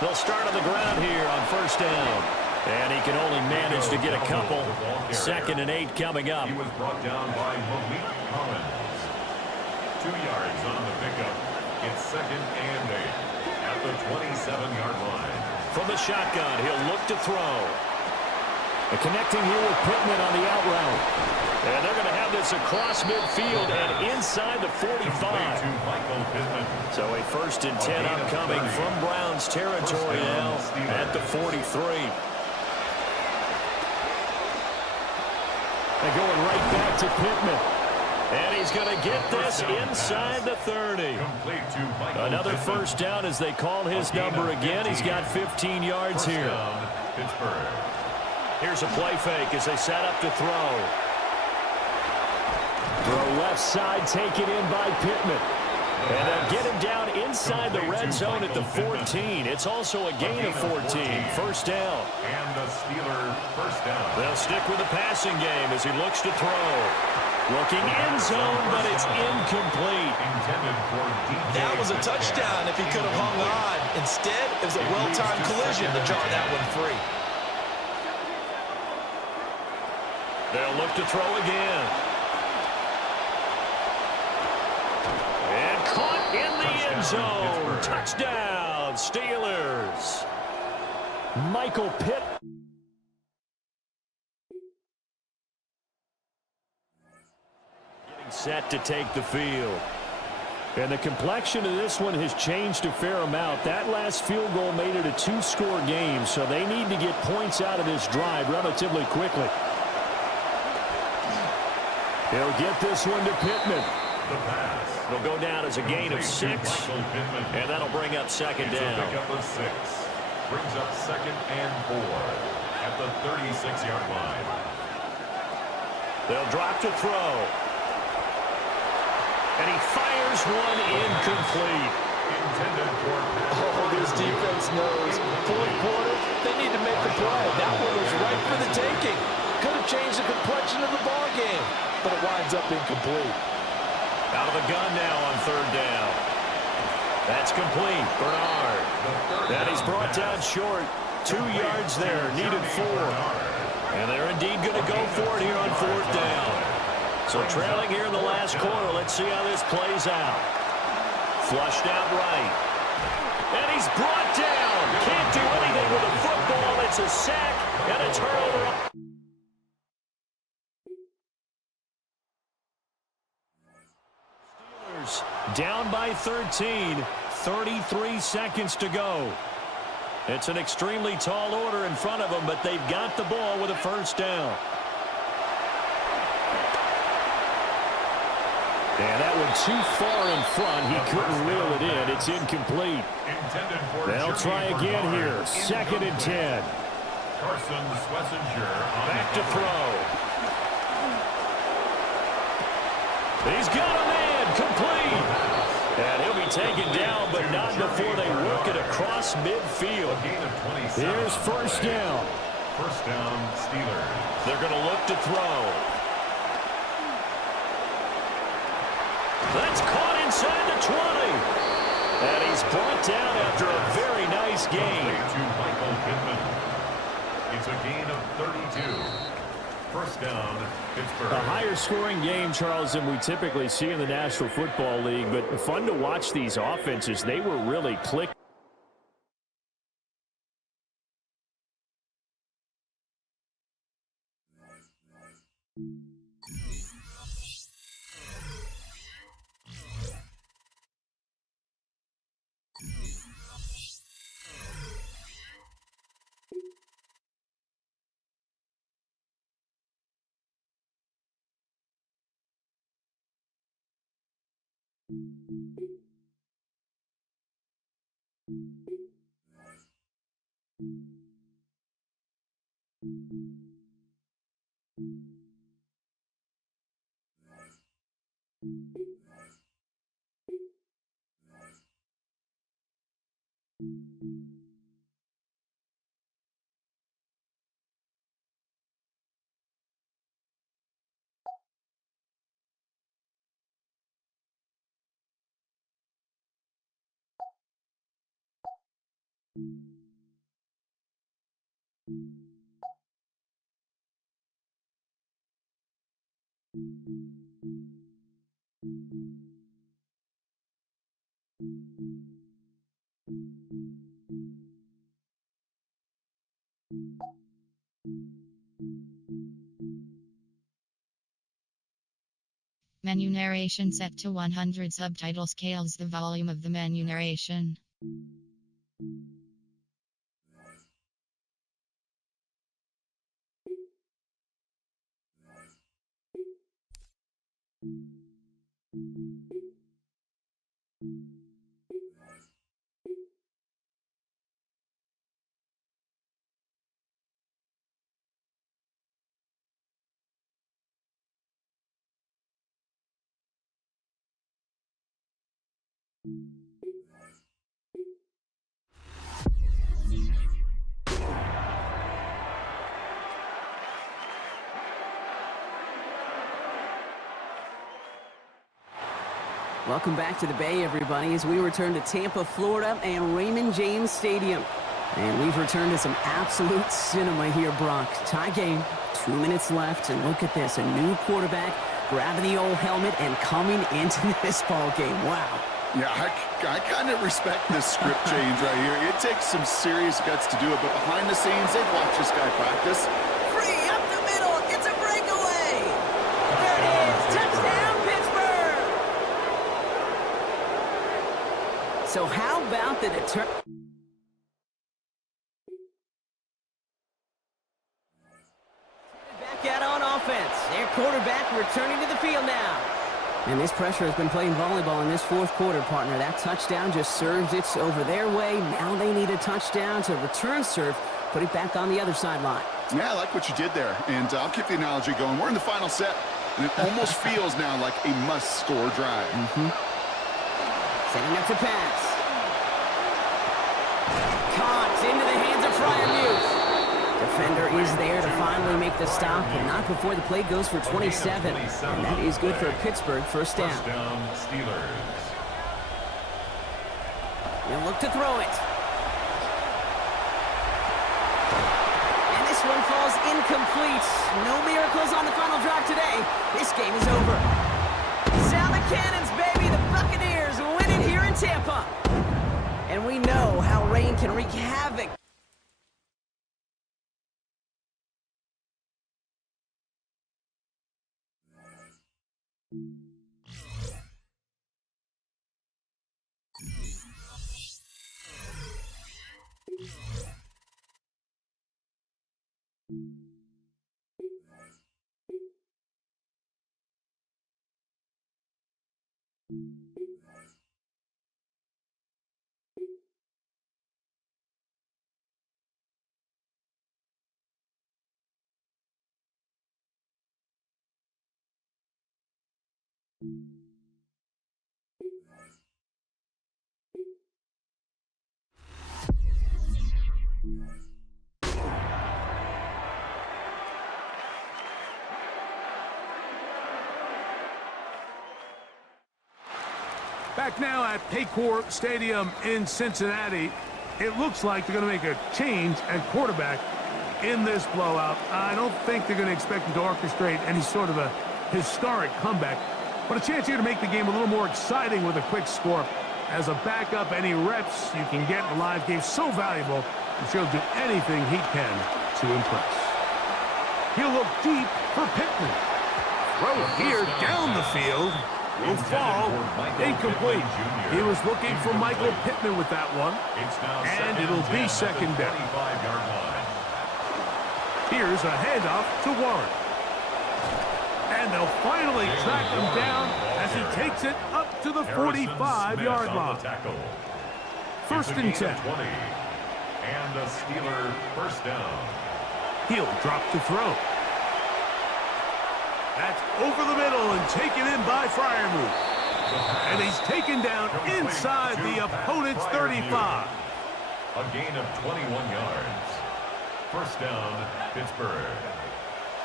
They'll start on the ground here on first down. And he can only manage to get a couple. 2nd and 8 coming up. He was brought down by Malik Collins. 2 yards on the pickup. It's 2nd and 8 at the 27-yard line. From the shotgun, he'll look to throw. And connecting here with Pittman on the out route. And they're going to have this across midfield and inside the 45. So a 1st and 10 upcoming from Browns territory now at the 43. And going right back to Pittman. And he's going to get this inside the 30. Another first down as they call his number again. He's got 15 yards here. Here's a play fake as they set up to throw. Throw left side, taken in by Pittman. And they'll get him down inside the red zone at the 14. It's also a gain of 14. First down. And the Steelers first down. They'll stick with the passing game as he looks to throw. Looking end zone, but it's incomplete. That was a touchdown if he could have hung on. Instead, it was a well-timed collision to jar that one free. They'll look to throw again. And caught in the end zone. Touchdown, Steelers. Michael Pitt. Getting set to take the field. And the complexion of this one has changed a fair amount. That last field goal made it a 2-score game, so they need to get points out of this drive relatively quickly. He'll get this one to Pittman. The pass. It'll go down as a gain of 6, and that'll bring up 2nd down. Pickup of 6. Brings up 2nd and 4 at the 36-yard line. They'll drop to throw. And he fires one incomplete. Intended for Oh, this defense knows. 4th quarter, they need to make the play. That one was right for the taking. Could have changed the complexion of the ball game, but it winds up incomplete. Out of the gun now on 3rd down. That's complete. Bernard. And he's brought down short. 2 yards there. Needed 4. And they're indeed going to go for it here on 4th down. So trailing here in the last quarter. Let's see how this plays out. Flushed out right. And he's brought down. Can't do anything with a football. It's a sack and a turnover. Down by 13, 33 seconds to go. It's an extremely tall order in front of them, but they've got the ball with a first down. And that one too far in front. He couldn't reel it in. It's incomplete. They'll try again here. 2nd and 10. Carson Schlesinger back to throw. He's got a man. Complete. And he'll be taken down, but not before they work it across midfield. Here's first down. First down, Steelers. They're going to look to throw. That's caught inside the 20. And he's brought down after a very nice gain. To Michael Pittman. It's a gain of 32. First down, Pittsburgh. A higher scoring game, Charles, than we typically see in the National Football League, but fun to watch these offenses. They were really clicking. Menu narration set to 100. Subtitle scales the volume of the menu narration. Welcome back to the Bay, everybody, as we return to Tampa, Florida, and Raymond James Stadium. And we've returned to some absolute cinema here, Brock. Tie game, 2 minutes left, and look at this, a new quarterback grabbing the old helmet and coming into this ball game. Wow. Yeah, I kind of respect this script change right here. It takes some serious guts to do it, but behind the scenes, they've watched this guy practice. Free up the middle, it's a breakaway. There it is, touchdown, Pittsburgh. So how about the back out on offense. Their quarterback returning to the field now. And this pressure has been playing volleyball in this fourth quarter, partner. That touchdown just served it over their way. Now they need a touchdown to return serve, put it back on the other sideline. Yeah, I like what you did there, and I'll keep the analogy going. We're in the final set, and it almost feels now like a must-score drive. Setting up to pass. Caught into the hands of Fryermuth. Defender is there to finally make the stop, but not before the play goes for 27. And that is good for Pittsburgh. First down. Steelers. They'll look to throw it. And this one falls incomplete. No miracles on the final drive today. This game is over. Sound the cannons, baby. The Buccaneers win it here in Tampa. And we know how rain can wreak havoc. Back now at Paycor Stadium in Cincinnati. It looks like they're going to make a change at quarterback in this blowout. I don't think they're going to expect them to orchestrate any sort of a historic comeback, but a chance here to make the game a little more exciting with a quick score. As a backup, any reps you can get in a live game so valuable. I'm sure he'll do anything he can to impress. He'll look deep for Pittman. Throw here down the field. Will fall. Incomplete. He was looking for Michael Pittman with that one. And it'll be second down. Here's a handoff to Warren. And they'll finally track him down as he takes it up to the 45-yard line. First and 10. And a Steeler first down. He'll drop to throw. That's over the middle and taken in by Freiermuth. And he's taken down inside the opponent's 35. A gain of 21 yards. First down, Pittsburgh.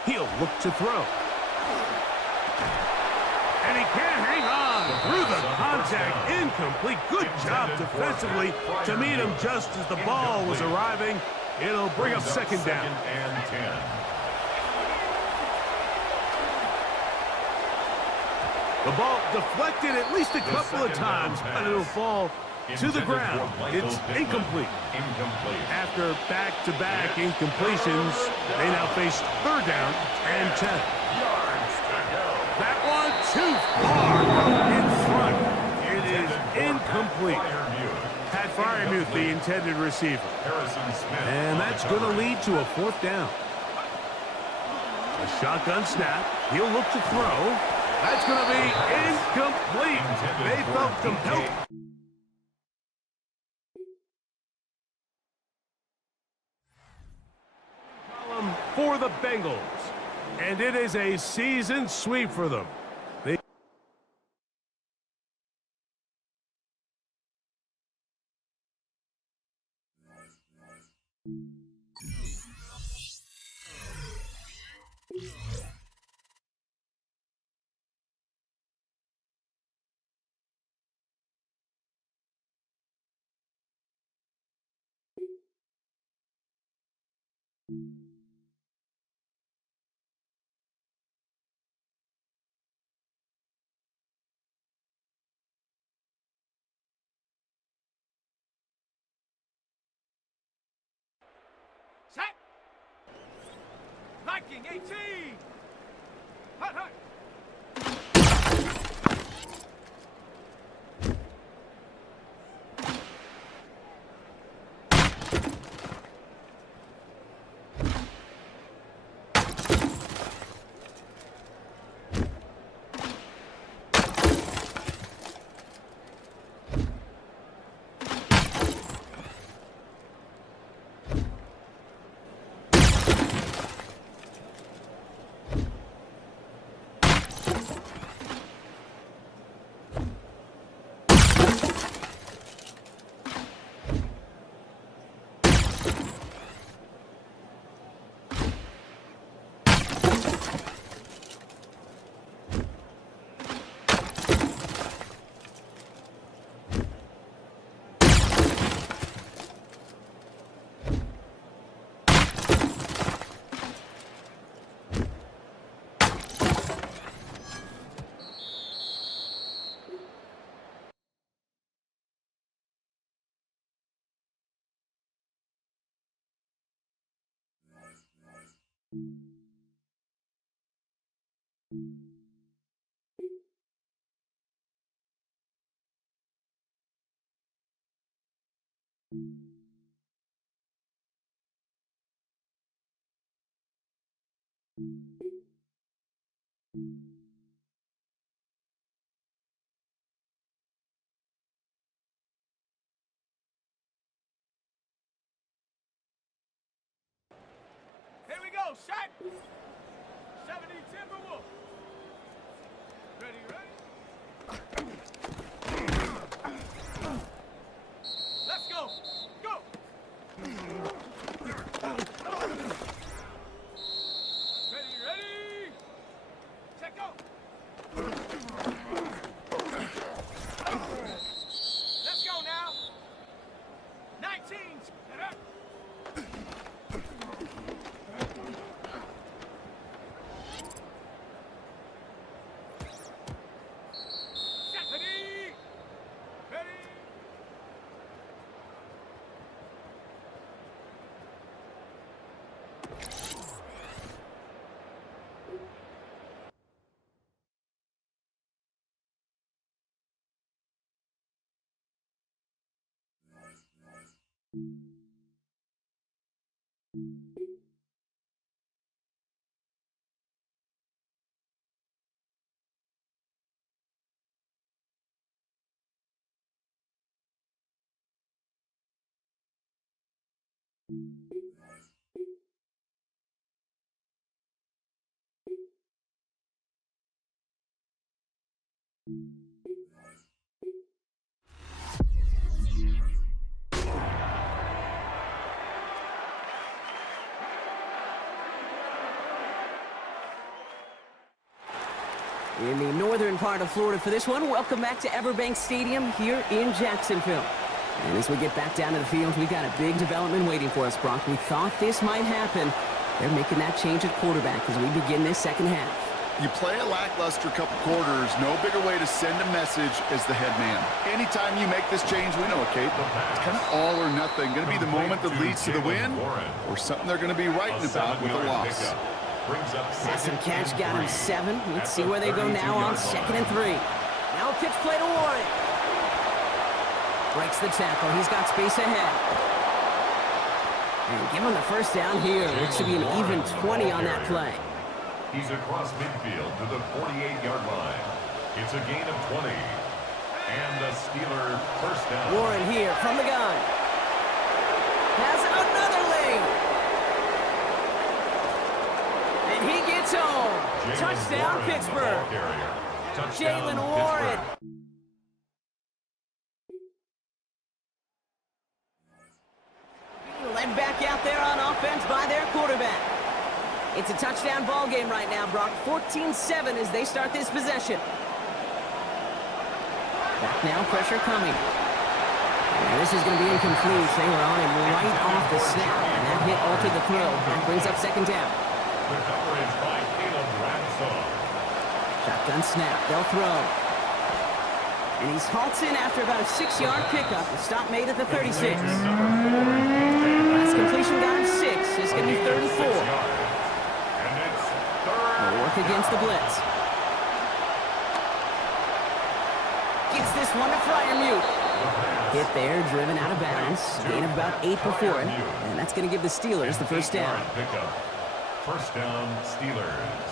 He'll look to throw. And he can't hang on through the contact. Incomplete. Good job defensively to meet him just as the ball was arriving. It'll bring up second down. And 10. The ball deflected at least a couple of times, but it'll fall to the ground. It's incomplete. After back-to-back incompletions, they now face third down and 10. That one too far in front. It is incomplete. Pat Freiermuth, the intended receiver. And that's going to lead to a fourth down. A shotgun snap. He'll look to throw. That's going to be incomplete. They felt compelled. For the Bengals. And it is a season sweep for them. Set. Viking 18. Hut, hut. Here we go, shot. 70 Timberwolves. Ready, ready? Let's go. Go. Ready, ready? Check out. Let's go now. 19. Get up. In the northern part of Florida for this one, welcome back to Everbank Stadium here in Jacksonville. And as we get back down to the field, we got a big development waiting for us, Brock. We thought this might happen. They're making that change at quarterback as we begin this second half. You play a lackluster couple quarters, no bigger way to send a message as the head man. Anytime you make this change, we know it, Kate. It's kind of all or nothing. Going to be the moment that leads to the win, or something they're going to be writing about with a loss. Pass and catch got him 7. Let's see where they go now on 2nd and 3. Now a pitch play to Warren. Breaks the tackle. He's got space ahead. And give him the first down here. It should be an even 20 on that play. He's across midfield to the 48-yard line. It's a gain of 20. And the Steeler first down. Warren here from the gun. Has another lane. And he gets home. Touchdown, Pittsburgh. Jalen Warren. Led back out there on offense by their quarterback. It's a touchdown ball game right now, Brock. 14-7 as they start this possession. Back now, pressure coming. And this is going to be incomplete. They were on him right off the snap, and that hit altered the throw. That brings up second down. The coverage by Caleb Ransom. Shotgun snap. They'll throw. And he's halts in after about a 6-yard pickup. The stop made at the 36. Last completion got him 6. It's going to be 34. They'll work against the blitz. Gets this one to Freiermuth. Hit there, driven out of bounds. Gain of about 8 before it. And that's going to give the Steelers the first down. First down, Steelers.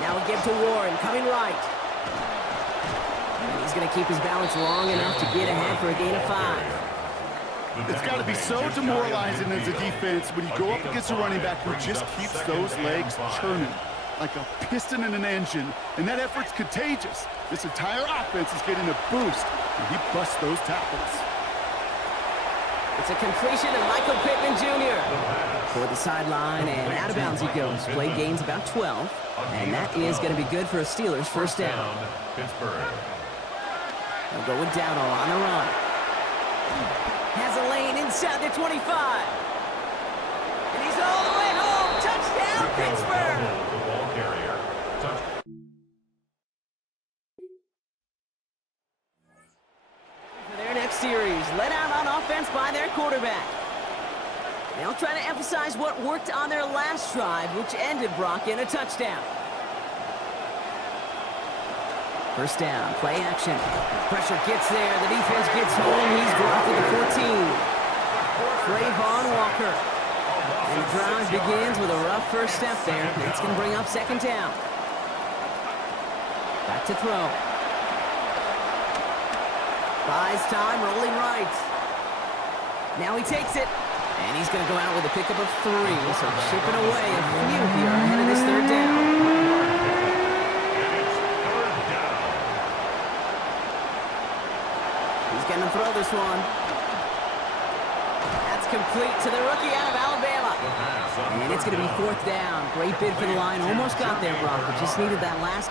Now a give to Warren, coming right. And he's going to keep his balance long enough to get ahead for a gain of 5. It's got to be so demoralizing as a defense when you go up against a running back who just keeps those legs churning like a piston in an engine, and that effort's contagious. This entire offense is getting a boost, and he busts those tackles. It's a completion to Michael Pittman Jr. For the sideline, and out of bounds he goes. Play gains about 12, and that is going to be good for a Steelers first down. Pittsburgh. They'll go with Dowdle on the run. Has a lane inside the 25. And he's all the way home. Touchdown, Pittsburgh! The ball carrier. For their next series, let out on offense by their quarterback. They'll try to emphasize what worked on their last drive, which ended, Brock, in a touchdown. First down, play action. Pressure gets there. The defense gets home. He's dropped at the 14. Trayvon Walker. And the drive begins with a rough first step there. That's going to bring up second down. Back to throw. Buys time, rolling right. Now he takes it. And he's going to go out with a pickup of 3. So chipping away a few here ahead of this third down. Going to throw this one. That's complete to the rookie out of Alabama. And it's going to be fourth down. Great bid for the line. Almost got there, Brock, but just needed that last.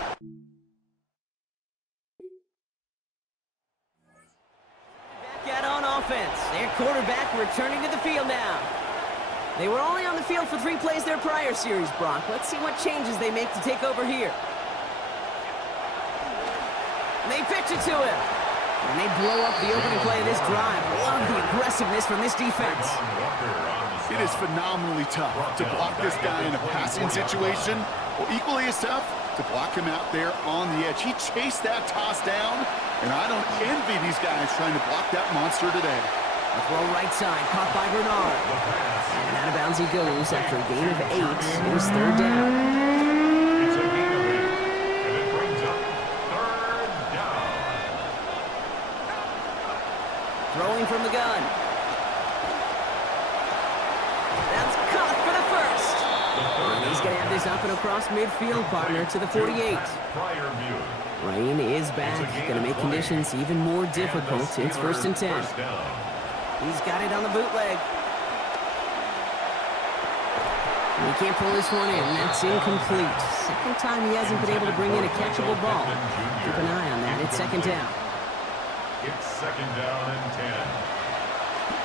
Back out on offense. Their quarterback returning to the field now. They were only on the field for 3 plays their prior series, Brock. Let's see what changes they make to take over here. And they pitch it to him. And they blow up the opening play of this drive. Love the aggressiveness from this defense. It is phenomenally tough to block this guy in a passing situation. Well, equally as tough to block him out there on the edge. He chased that toss down, and I don't envy these guys trying to block that monster today. A throw right side, caught by Bernard. And out of bounds he goes after a gain of 8. It is third down. Throwing from the gun. That's caught for the first. And he's going to have this up and across midfield, partner, to the 48. Freiermuth. Rain is back. Going to make conditions even more difficult. It's 1st and 10. He's got it on the bootleg. He can't pull this one in. That's incomplete. Second time he hasn't been able to bring in a catchable ball. Keep an eye on that. It's 2nd down. It's 2nd down and 10.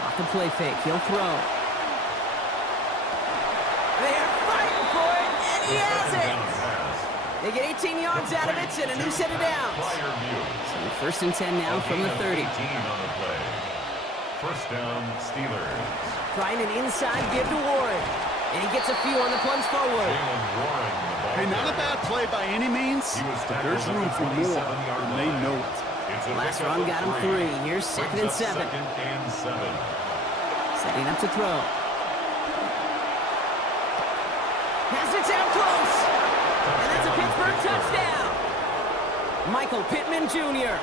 Off the play fake. He'll throw. They're fighting for it, and he has it. They get 18 yards out of it and a new set of downs. So 1st and 10 now from the 30. 18 on the play. 1st down, Steelers. Trying an inside give to Warren. And he gets a few on the plunge forward. Hey, not a bad play by any means, but there's room for more, and they know it. Last run got him 3. Here's 2nd and 7. Setting up to throw. Pass it down close. And that's a Pittsburgh touchdown. Michael Pittman Jr.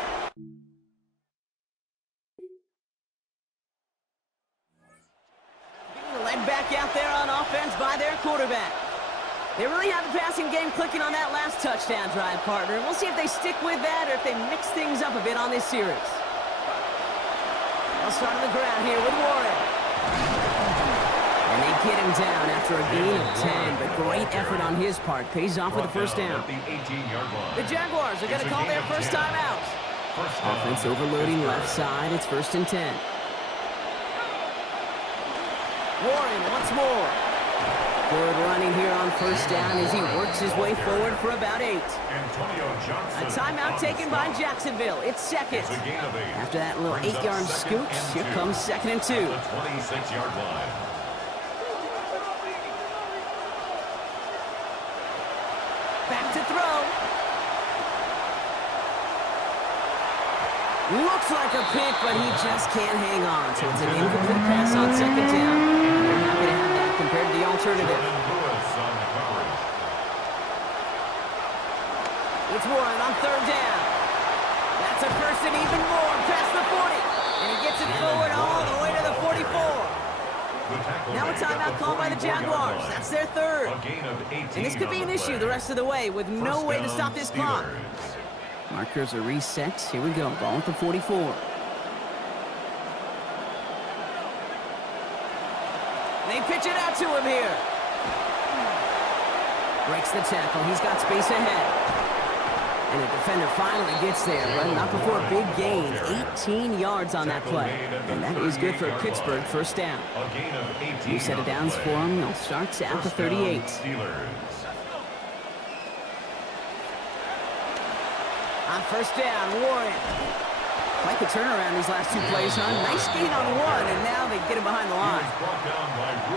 Led back out there on offense by their quarterback. They really have the passing game clicking on that last touchdown drive, partner. We'll see if they stick with that or if they mix things up a bit on this series. They'll start on the ground here with Warren. And they get him down after a gain of 10, but great effort on his part. Pays off with the 1st down. The Jaguars are going to call their first time out. Offense overloading left side. It's 1st and 10. Warren once more. Good running here on 1st down as he works his way forward for about 8. A timeout taken by Jacksonville. It's 2nd. After that little 8-yard scoot, here comes 2nd and 2. 26-yard line. Back to throw. Looks like a pick, but he just can't hang on. So it's an incomplete pass on 2nd down. They're happy to have that compared to the alternative. It's Warren on 3rd down. That's a first and even more past the 40. And he gets it forward all the way to the 44. Now a timeout called by the Jaguars. That's their 3rd. And this could be an issue the rest of the way with no way to stop this clock. Markers are reset. Here we go. Ball at the 44. They pitch it out to him here. Breaks the tackle. He's got space ahead. And the defender finally gets there, but not before a big gain. 18 yards on that play. And that is good for Pittsburgh. 1st down. New set of downs for him. They'll start at the 38. On 1st down, Warren. Quite the turnaround these last 2 plays, huh? Nice gain on 1, and now they get him behind the line.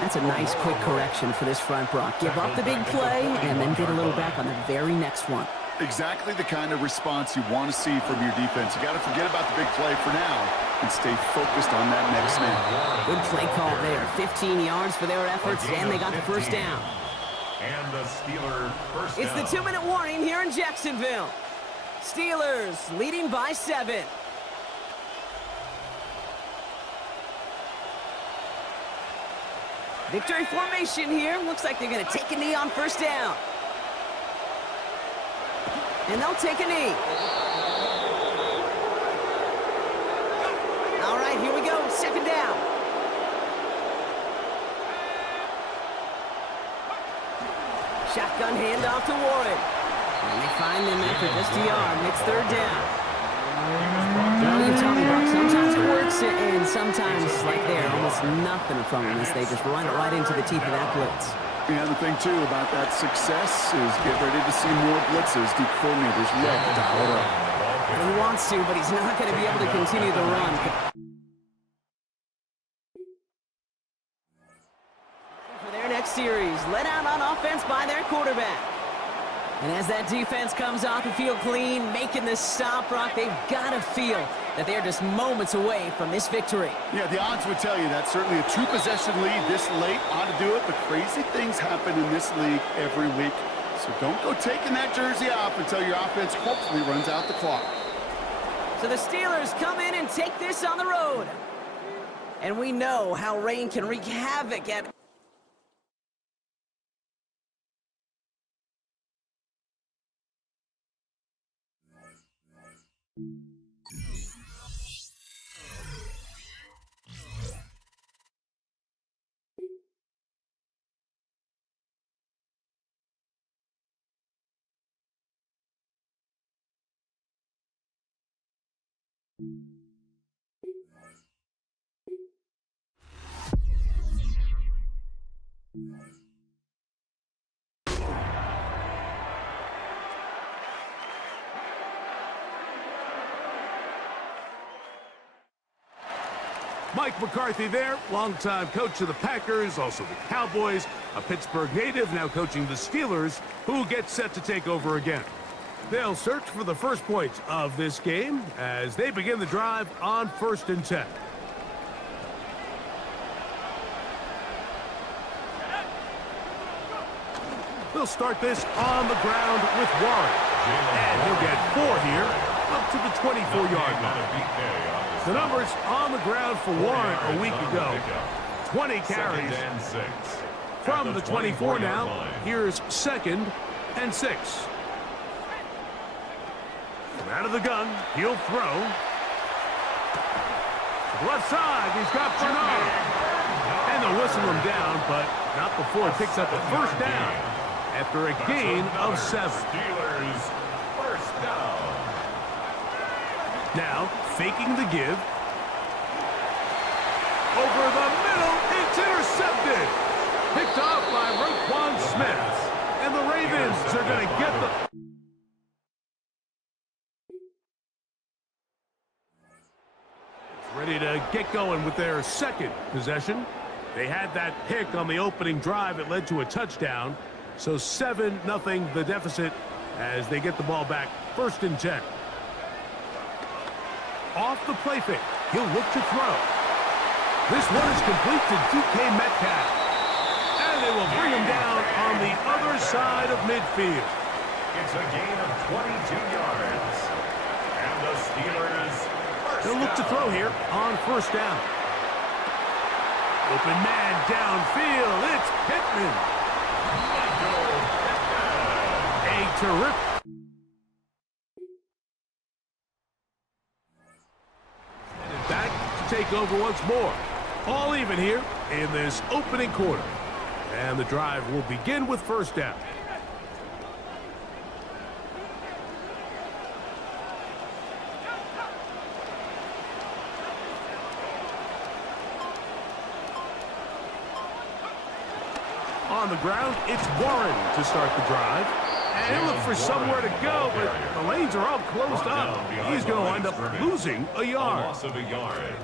That's a nice quick correction for this front, Brock. Give up the big play, and then get a little back on the very next one. Exactly the kind of response you want to see from your defense. You got to forget about the big play for now and stay focused on that next snap. Good play call there. 15 yards for their efforts, and they got the 1st down. And the Steelers' 1st down. It's the 2-minute warning here in Jacksonville. Steelers leading by 7. Victory formation here. Looks like they're going to take a knee on 1st down. And they'll take a knee. All right, here we go. 2nd down. Shotgun handoff to Warren. And they find him after just a yard. It's 3rd down. Well, you tell me, Brock, sometimes it works, and sometimes, like there, almost nothing from them as they just run it right into the teeth of that blitz. Yeah, the thing, too, about that success is get ready to see more blitzes. The coordinators love to dial it up. He wants to, but he's not going to be able to continue the run. For their next series, let out on offense by their quarterback. And as that defense comes off the field clean, making this stop, Brock, they've got to feel that they're just moments away from this victory. Yeah, the odds would tell you that's certainly a 2-possession lead this late ought to do it, but crazy things happen in this league every week. So don't go taking that jersey off until your offense hopefully runs out the clock. So the Steelers come in and take this on the road. And we know how rain can wreak havoc at Mike McCarthy there, longtime coach of the Packers, also the Cowboys, a Pittsburgh native, now coaching the Steelers, who gets set to take over again. They'll search for the first point of this game as they begin the drive on 1st and 10. They'll start this on the ground with Warren. And he'll get 4 here, up to the 24-yard line. The numbers on the ground for Warren a week ago. 20 carries. From the 24 now, here's 2nd and 6. From out of the gun, he'll throw. To the left side, he's got Bernard. And they'll whistle him down, but not before he picks up a first down after a gain of 7. Steelers first down. Now, faking the give. Over the middle, it's intercepted. Picked off by Roquan Smith. And the Ravens are going to get the... Ready to get going with their second possession. They had that pick on the opening drive that led to a touchdown. So 7-0 the deficit as they get the ball back. 1st and 10. Off the play fake, he'll look to throw. This one is complete to DK Metcalf. And they will bring him down on the other side of midfield. It's a gain of 22 yards. And the Steelers They'll look to throw here on 1st down. Open man downfield. It's Pittman. A terrific. Back to take over once more. All even here in this opening quarter. And the drive will begin with 1st down. On the ground, it's Warren to start the drive. And he'll look for somewhere to go, but the lanes are all closed up. He's going to wind up losing a yard.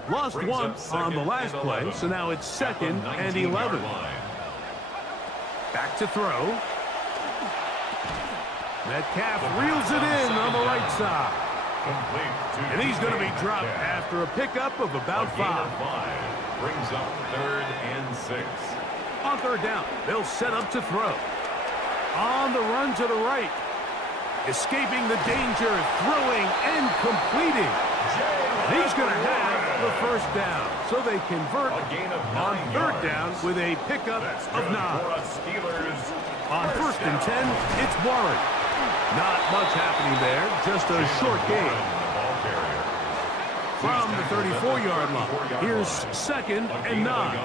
Lost 1 on the last play, so now it's 2nd and 11. Back to throw. Metcalf reels it in on the right side. And he's going to be dropped after a pickup of about 5. Brings up 3rd and 6. On 3rd down, they'll set up to throw. On the run to the right. Escaping the danger, throwing and completing. He's going to have the 1st down. So they convert on 3rd down with a pickup of 9. On 1st and 10, it's Warren. Not much happening there, just a short gain. From the 34-yard line, here's 2nd and 9.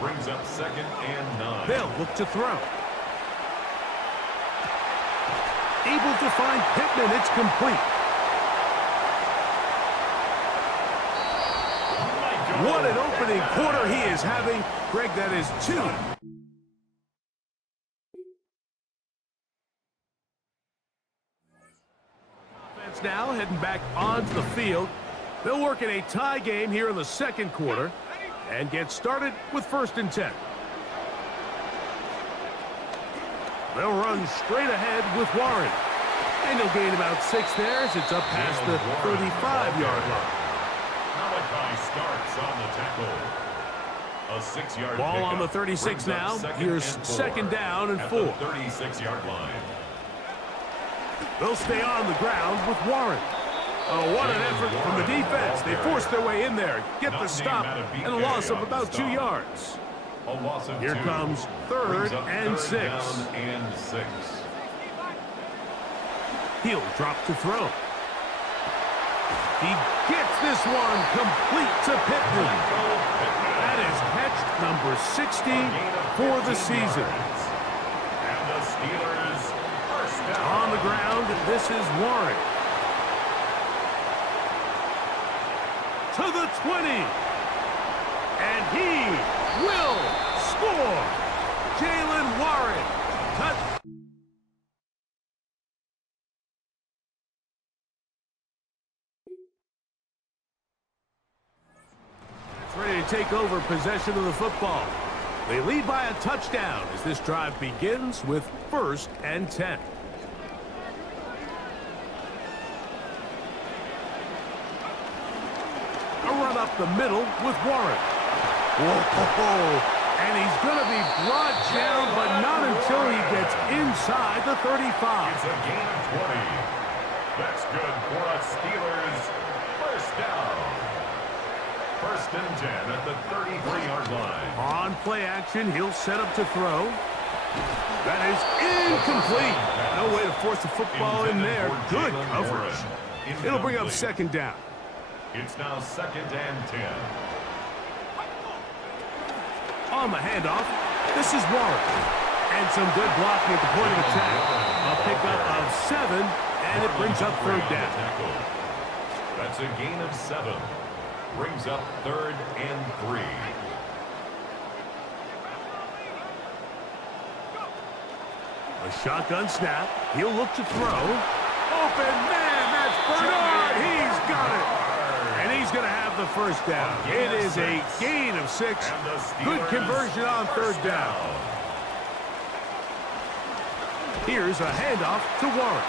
Brings up 2nd and 9. They'll look to throw. Able to find Pittman. It's complete. What an opening quarter he is having. Greg, that is 2. Offense now heading back onto the field. They'll work in a tie game here in the 2nd quarter and get started with 1st and 10. They'll run straight ahead with Warren. And he'll gain about 6 there as it's up past the 35-yard line. Malachi starts on the tackle. A 6-yard Ball on the 36 now. Here's 2nd down and 4. 36-yard line. They'll stay on the ground with Warren. Oh, what an effort from the defense. They forced their way in there, get the stop, and a loss of about 2 yards. Here comes 3rd and 6. He'll drop to throw. He gets this one complete to Pittman. That is catch number 60 for the season. And the Steelers first down. On the ground, this is Warren. To the 20. And he will score. Jalen Warren. Touch. Ready to take over possession of the football. They lead by a touchdown as this drive begins with 1st and 10. A run up the middle with Warren. Whoa, and he's going to be brought down, but not until he gets inside the 35. It's a gain of 20. That's good for a Steelers first down. 1st and 10 at the 33-yard line. On play action, he'll set up to throw. That is incomplete. No way to force the football in there. Good coverage. It'll bring up 2nd down. It's now 2nd and 10. On the handoff, this is Warren. And some good blocking at the point of attack. A pickup of 7, and it brings up 3rd down. That's a gain of 7. Brings up 3rd and 3. A shotgun snap. He'll look to throw. Open man, that's Bernard. He's got it. And he's going to have the 1st down. It is a gain of 6. Good conversion on 3rd down. Here's a handoff to Warren.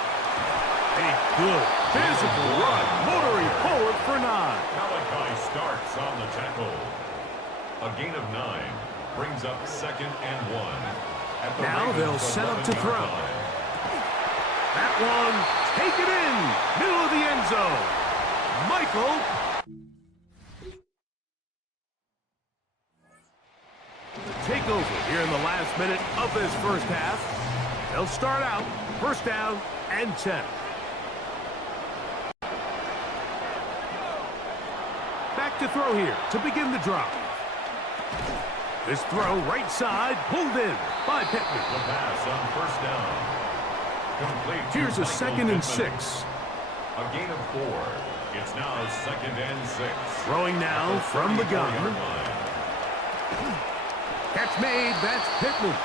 A good physical run, motoring forward for 9. Malachi starts on the tackle. A gain of 9 brings up 2nd and 1. Now they'll set up to throw. That one, take it in, middle of the end zone. Michael. Take over here in the last minute of this 1st half. They'll start out 1st down and 10. Back to throw here to begin the drive. This throw right side pulled in by Pittman. The pass on 1st down. Complete. Here's a 2nd and 6. A gain of 4. It's now 2nd and 6. Throwing now from the gun. Catch made. That's Pittman.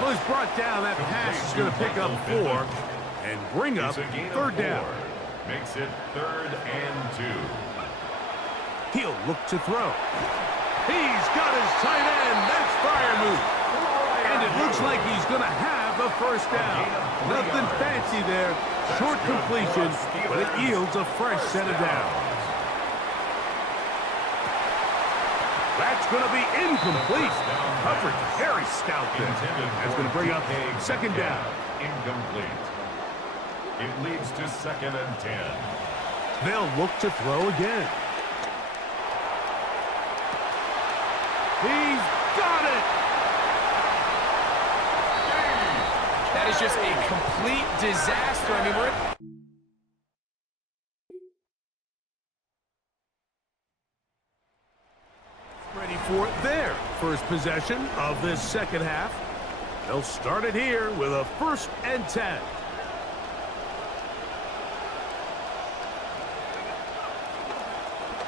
Well, he's brought down. That pass is going to pick up 4 and bring up 3rd down. Makes it 3rd and 2. He'll look to throw. He's got his tight end. That's fire move. And it looks like he's going to have the 1st down. Nothing fancy there. Short completion, but it yields a fresh set of downs. That's going to be incomplete. Coverage very stout there. That's going to bring up 2nd down. Incomplete. It leads to 2nd and 10. They'll look to throw again. He's got it! That is just a complete disaster. I mean, we're... Ready for their 1st possession of this 2nd half. They'll start it here with a 1st and 10.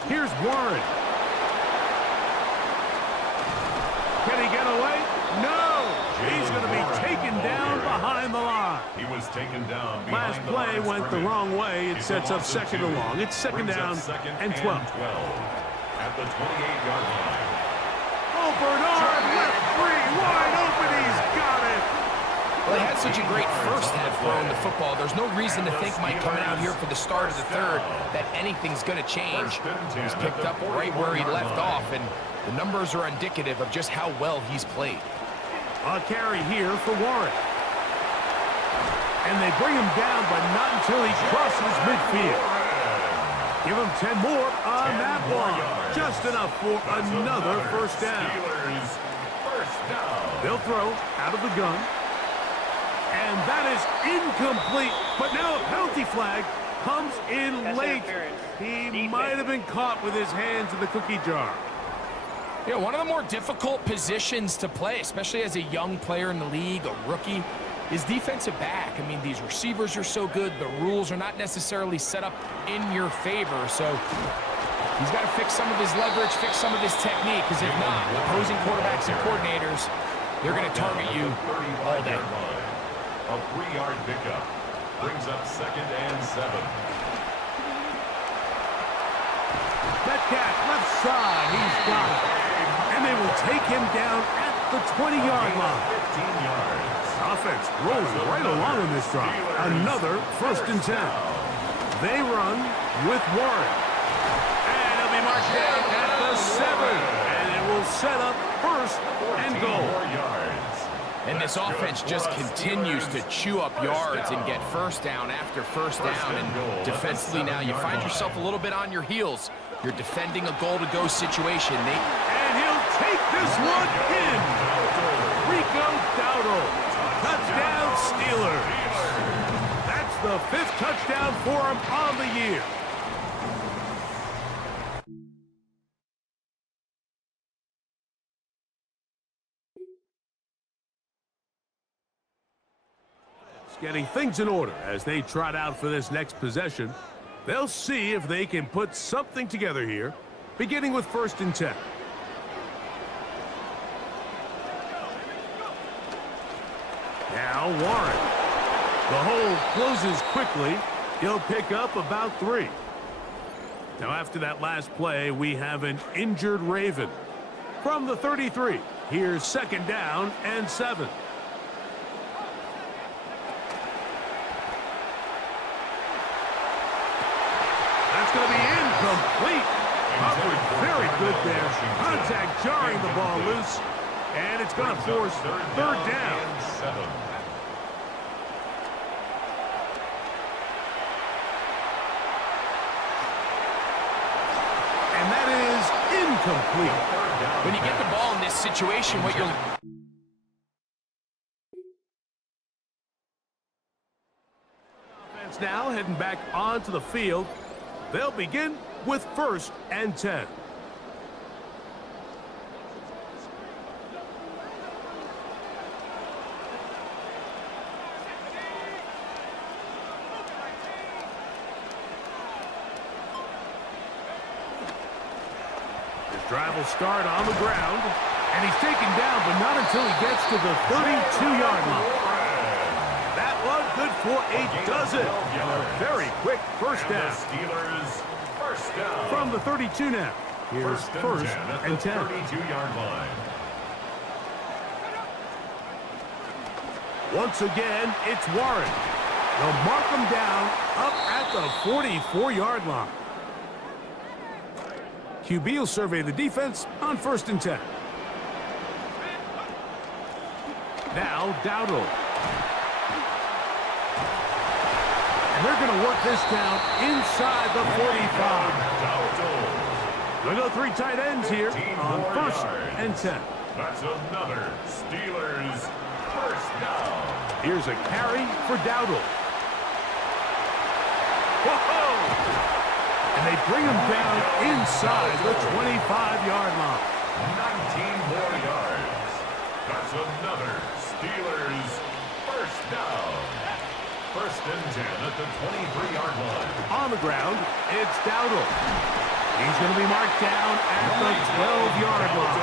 Here's Warren. Can he get away? No! He's going to be taken down behind the line. He was taken down behind Last play went the wrong way. It sets up 2nd and long. It's 2nd down and 12. At the 28-yard line. Oh, Bernard left free, wide open. He's got it. Well, he had such a great 1st half throwing the football. There's no reason to think, Mike, coming out here for the start of the 3rd, that anything's going to change. He's picked up right where he left off, and the numbers are indicative of just how well he's played. A carry here for Warren. And they bring him down, but not until he crosses midfield. Give him 10 more on that one. Just enough for another 1st down. They'll throw out of the gun. And that is incomplete. But now a penalty flag comes in late. He might have been caught with his hands in the cookie jar. Yeah, one of the more difficult positions to play, especially as a young player in the league, a rookie, is defensive back. I mean, these receivers are so good. The rules are not necessarily set up in your favor. So he's got to fix some of his leverage, fix some of his technique, because if not, opposing quarterbacks and coordinators, they're going to target you all day. A 3-yard pickup brings up 2nd and 7. Metcalf left side, he's got it. And they will take him down at the 20-yard line. 15 yards. Offense rolling right along in this drive. Another 1st and 10. They run with Warren. And he'll be marked down at the 7. And it will set up 1st and goal. And this offense just continues to chew up yards and get 1st down after 1st down. And defensively now, you find yourself a little bit on your heels. You're defending a goal-to-go situation. And he'll take this one in. Rico Dowdle. Touchdown, Steelers. That's the 5th touchdown for him on the year. Getting things in order as they trot out for this next possession. They'll see if they can put something together here, beginning with 1st and 10. Now Warren. The hole closes quickly. He'll pick up about 3. Now after that last play, we have an injured Raven. From the 33, here's 2nd down and 7. That's going to be incomplete. Coverage very good there. Contact jarring the ball loose. And it's going to force 3rd down. And that is incomplete. When you get the ball in this situation, what you're... Offense now heading back onto the field. They'll begin with 1st and 10. His drive will start on the ground, and he's taken down, but not until he gets to the 32-yard line. That one good for a dozen. And a very quick 1st down. Steelers, 1st down. From the 32 now. Here's 1st and 10. 32-yard line. Once again, it's Warren. They'll mark him down up at the 44-yard line. QB will survey the defense on 1st and 10. Now Dowdle. And they're going to work this down inside the 45. They'll go 3 tight ends here on 1st and 10. That's another Steelers 1st down. Here's a carry for Dowdle. Whoa! And they bring him down inside the 25-yard line. 19 more yards. That's another Steelers 1st down. 1st and 10 at the 23-yard line. On the ground, it's Dowdle. He's going to be marked down at the 12-yard line.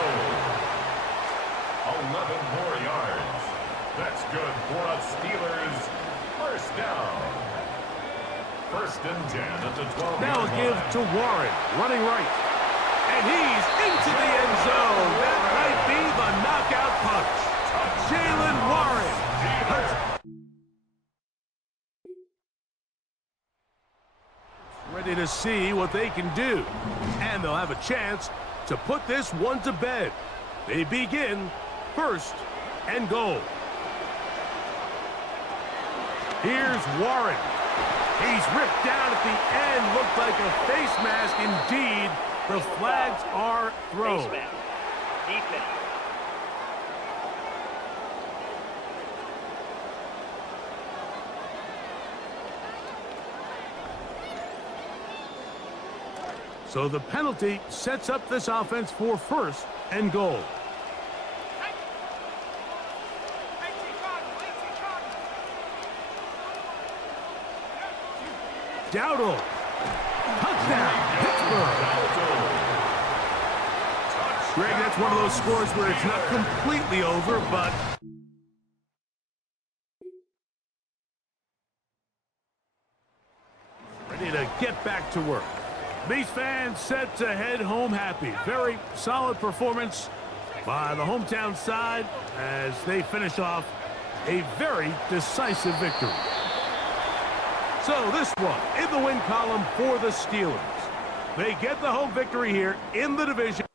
11 more yards. That's good for a Steelers 1st down. 1st and 10 at the 12-yard line. Now a give to Warren, running right. And he's into the end zone. That might be the knockout punch. Jalen Warren. Ready to see what they can do. And they'll have a chance to put this one to bed. They begin 1st and goal. Here's Warren. He's ripped down at the end. Looked like a face mask indeed. The flags are thrown. Face mask. Defense. So the penalty sets up this offense for first and goal. Dowdle. Touchdown, Pittsburgh. Greg, that's one of those scores where it's not completely over, but... ready to get back to work. These fans set to head home happy. Very solid performance by the hometown side as they finish off a very decisive victory. So this one in the win column for the Steelers. They get the home victory here in the division.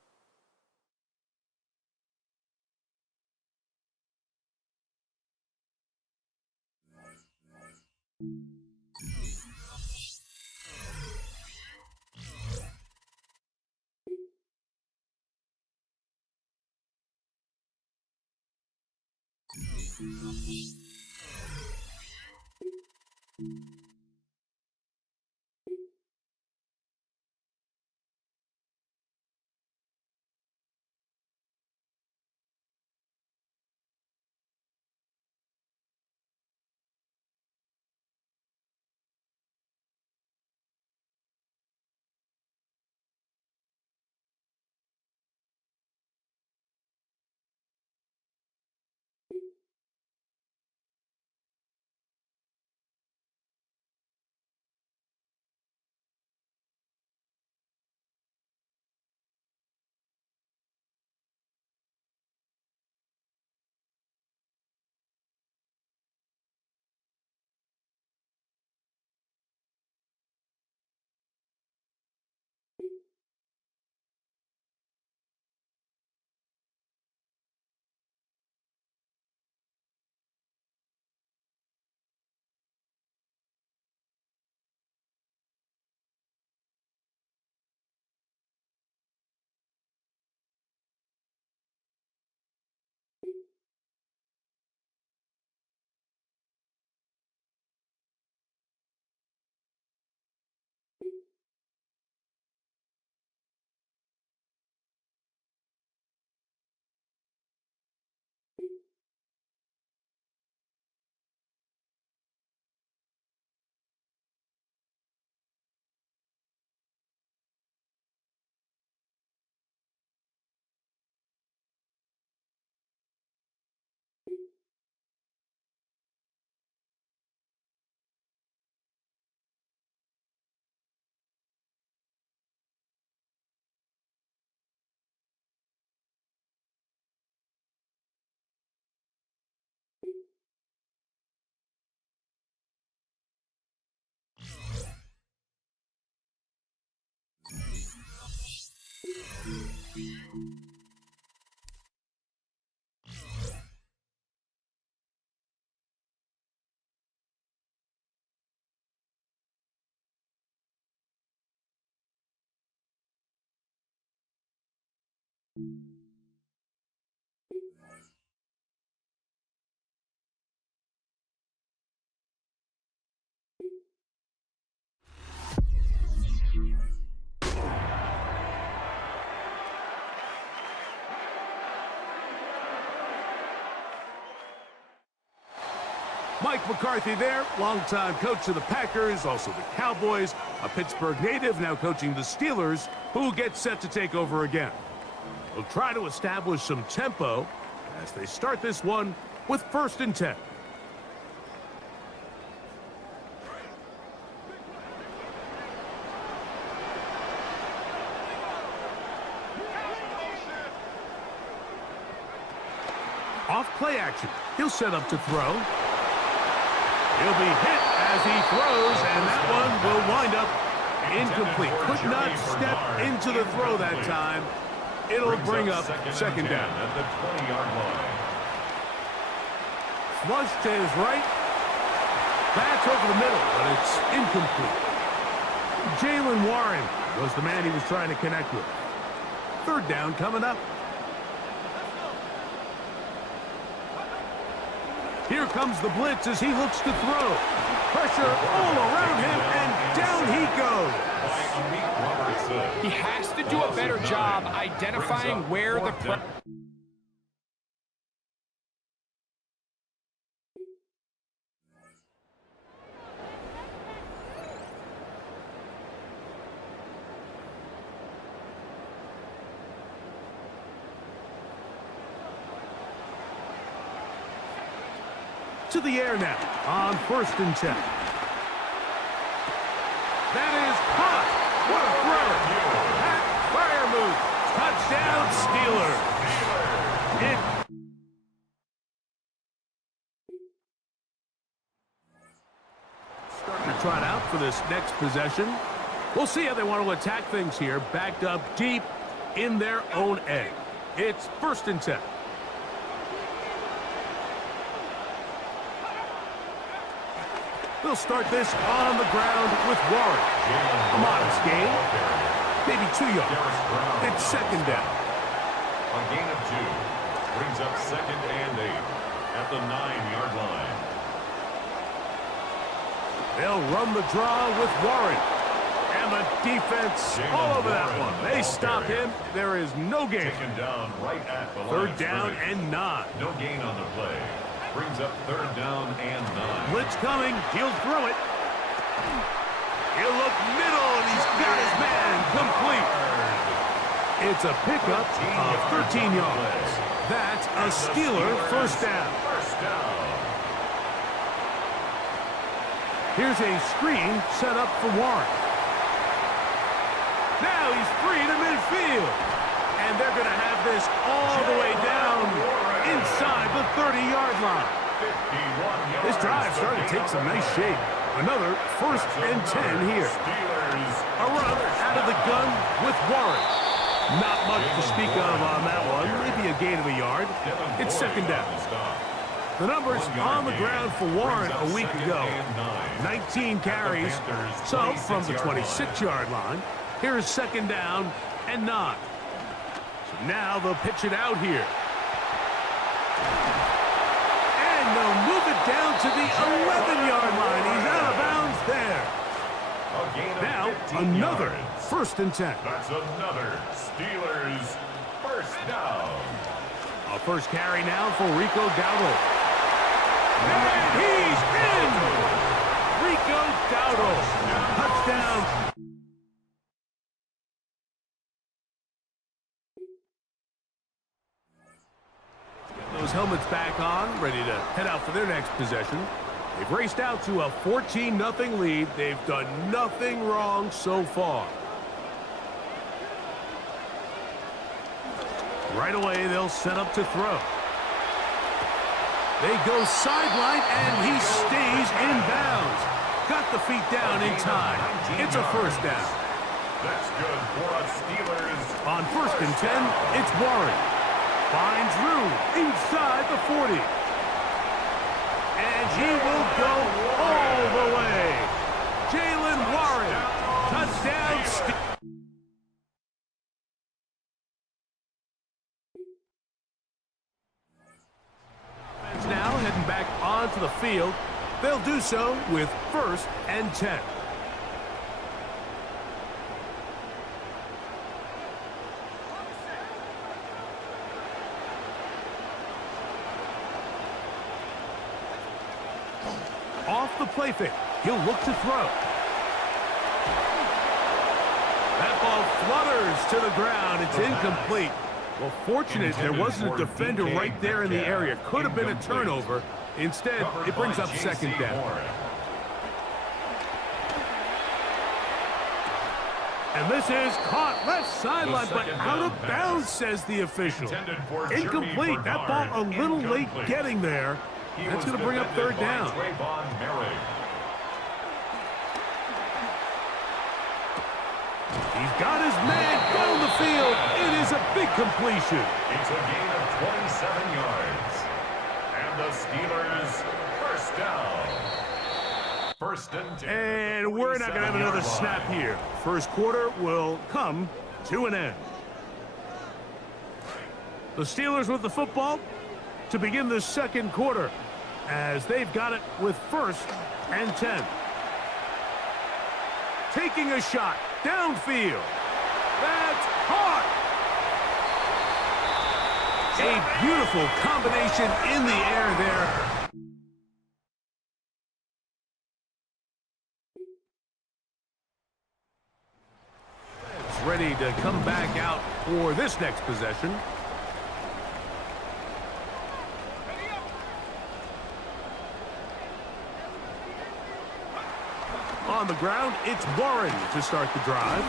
Mike McCarthy there, longtime coach of the Packers, also the Cowboys, a Pittsburgh native, now coaching the Steelers, who gets set to take over again. They'll try to establish some tempo as they start this one with 1st and 10. Off play action. He'll set up to throw. He'll be hit as he throws, and that one will wind up incomplete. Could not step into the throw that time. It'll bring up 2nd down. At the 20-yard line. Flush to his right. That's over the middle, but it's incomplete. Jalen Warren was the man he was trying to connect with. 3rd down coming up. Here comes the blitz as he looks to throw. Pressure all around him, and down he goes. He has to do a better job identifying where the pressure. To the air now on 1st and 10. That is hot. What a throw. Pat fire move. Touchdown, Steelers. Starting to trot out for this next possession. We'll see how they want to attack things here. Backed up deep in their own end. It's 1st and 10. They'll start this on the ground with Warren. A modest gain, maybe 2 yards. It's 2nd down. A gain of 2 brings up 2nd and 8 at the 9-yard line. They'll run the draw with Warren. And the defense all over that one. They stop him. There is no gain. Taken down right at the 3rd down and 9. No gain on the play. Brings up 3rd down and 9. Blitz coming. He'll throw it. He'll look middle, and he's got his man complete. It's a pickup of 13 yards. That's a Steeler 1st down. Here's a screen set up for Warren. Now he's free to midfield. And they're going to have this all the way down inside the 30-yard line. This drive started to take some nice shape. Another 1st and 10 here. A run out of the gun with Warren. Not much to speak of on that one. Maybe a gain of a yard. It's 2nd down. The numbers on the ground for Warren a week ago. 19 carries, some from the 26-yard line. Here's 2nd down and 9. So now they'll pitch it out here. And they'll move it down to the 11-yard line. He's out of bounds there. Now another 1st and 10. That's another Steelers 1st down. A first carry now for Rico Dowdle. And he's in! Rico Dowdle. Touchdown. Those helmets back on, ready to head out for their next possession. They've raced out to a 14-0 lead. They've done nothing wrong so far. Right away, they'll set up to throw. They go sideline, and he stays in bounds. Got the feet down in time. It's a 1st down. That's good for us Steelers. On 1st and 10, it's Warren. Finds room inside the 40. And he will go all the way. Jalen Warren. Touchdown. Now heading back onto the field. They'll do so with 1st and 10. Off the play fake. He'll look to throw. That ball flutters to the ground. It's incomplete. Well, fortunate there wasn't a defender right there in the area. Could have been a turnover. Instead, it brings up 2nd down. And this is caught left sideline, but out of bounds, says the official. Incomplete. That ball a little late getting there. That's going to bring up 3rd down. He's got his man down the field. It is a big completion. It's a gain of 27 yards. And the Steelers 1st down. 1st and 10. And we're not going to have another snap here. First quarter will come to an end. The Steelers with the football to begin the 2nd quarter, as they've got it with 1st and 10. Taking a shot downfield. That's hot! A beautiful combination in the air there. Ready to come back out for this next possession. On the ground, it's Warren to start the drive.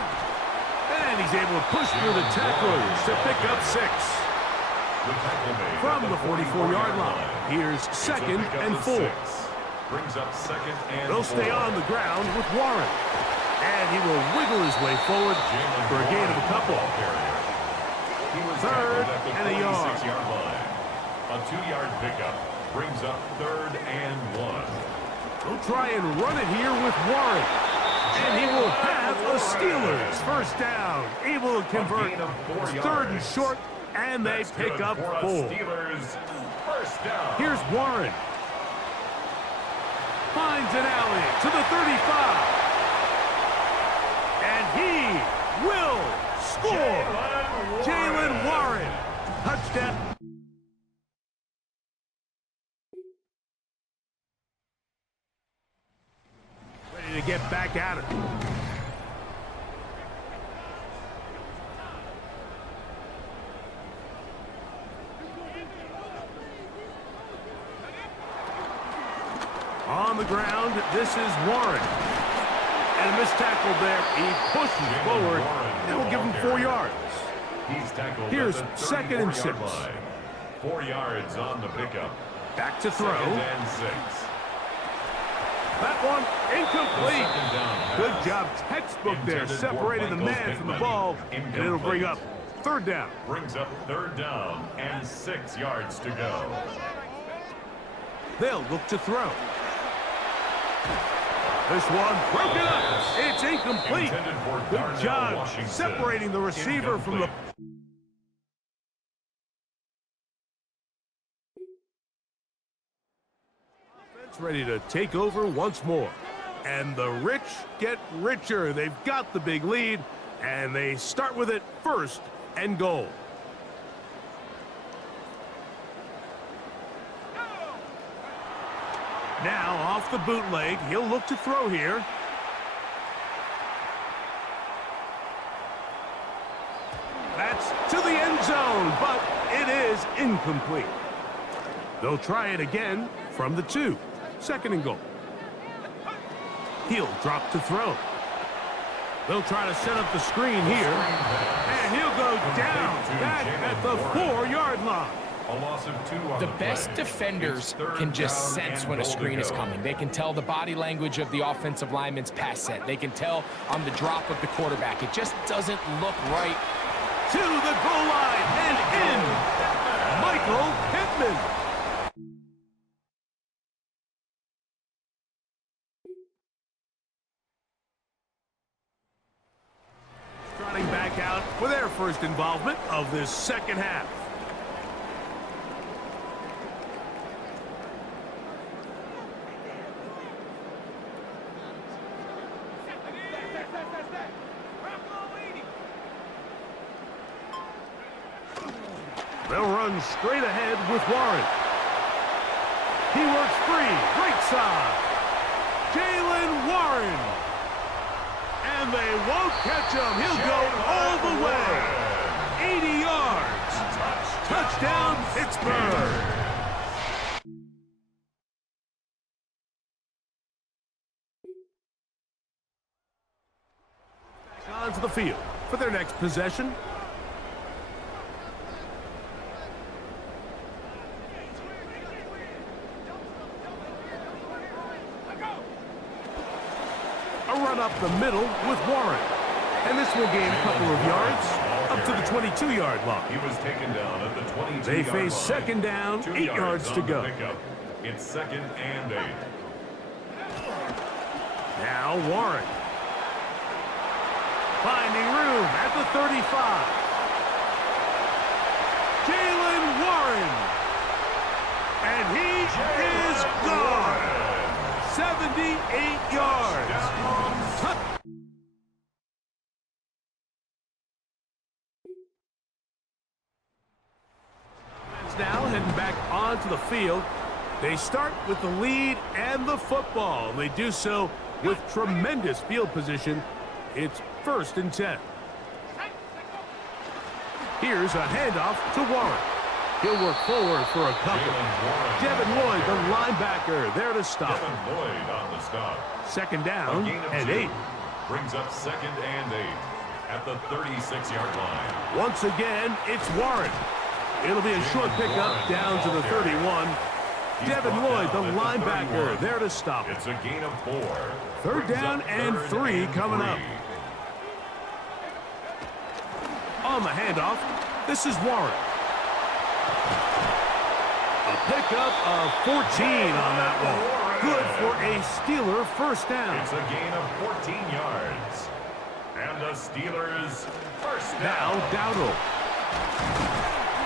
And he's able to push through the tacklers to pick up 6. From the 44-yard line, here's 2nd and 4. Brings up 2nd and 4. They'll stay on the ground with Warren. And he will wiggle his way forward for a gain of a couple. 3rd and a yard. A 2-yard pickup brings up 3rd and 1. They'll try and run it here with Warren. And he will have a Steelers first down. Able to convert. 3rd and short, and they pick up 4. Here's Warren. Finds an alley to the 35. And he will score. Jalen Warren. Touchdown. Ready to get back at it. On the ground, this is Warren. And a missed tackle there. He pushes forward and will give him 4 yards. He's tackled. Here's 2nd and 6. 4 yards on the pickup. Back to throw. 2nd and 6. That one incomplete. Good job, textbook there, separating the man from the ball, and it'll bring up 3rd down. Brings up 3rd down and 6 yards to go. They'll look to throw. This one broken up. It's incomplete. Good job separating the receiver from the... Offense ready to take over once more. And the rich get richer. They've got the big lead, and they start with it 1st and goal. Now, off the bootleg, he'll look to throw here. That's to the end zone, but it is incomplete. They'll try it again from the 2. 2nd and goal. He'll drop to throw. They'll try to set up the screen here. And he'll go down back at the 4-yard line. A loss of 2 on The best defenders can just sense when a screen is coming. They can tell the body language of the offensive lineman's pass set. They can tell on the drop of the quarterback. It just doesn't look right. To the goal line and in. Michael Pittman. Starting back out for their first involvement of this 2nd half. They'll run straight ahead with Warren. He works free, right side. Jalen Warren. And they won't catch him. He'll go all the way. 80 yards. Touchdown, Pittsburgh. Back onto the field for their next possession. Up the middle with Warren. And this will gain a couple of yards up to the 22-yard line. He was taken down at the 22-yard line. They face 2nd down, 8 yards to go. It's 2nd and 8. Now Warren. Finding room at the 35. Jalen Warren. And he is gone. 78 yards. Jets now heading back onto the field. They start with the lead and the football. They do so with tremendous field position. It's 1st and 10. Here's a handoff to Warren. He'll work forward for a couple. Devin Lloyd, the linebacker, there to stop. Devin Lloyd on the stop. 2nd down and 8. Brings up 2nd and 8 at the 36-yard line. Once again, it's Warren. It'll be a short pickup down to the 31. Devin Lloyd, the linebacker, there to stop. It's a gain of 4. 3rd down and 3 coming up. On the handoff, this is Warren. A pickup of 14 on that one. Good for a Steeler 1st down. It's a gain of 14 yards. And the Steelers 1st down. Now Dowdle.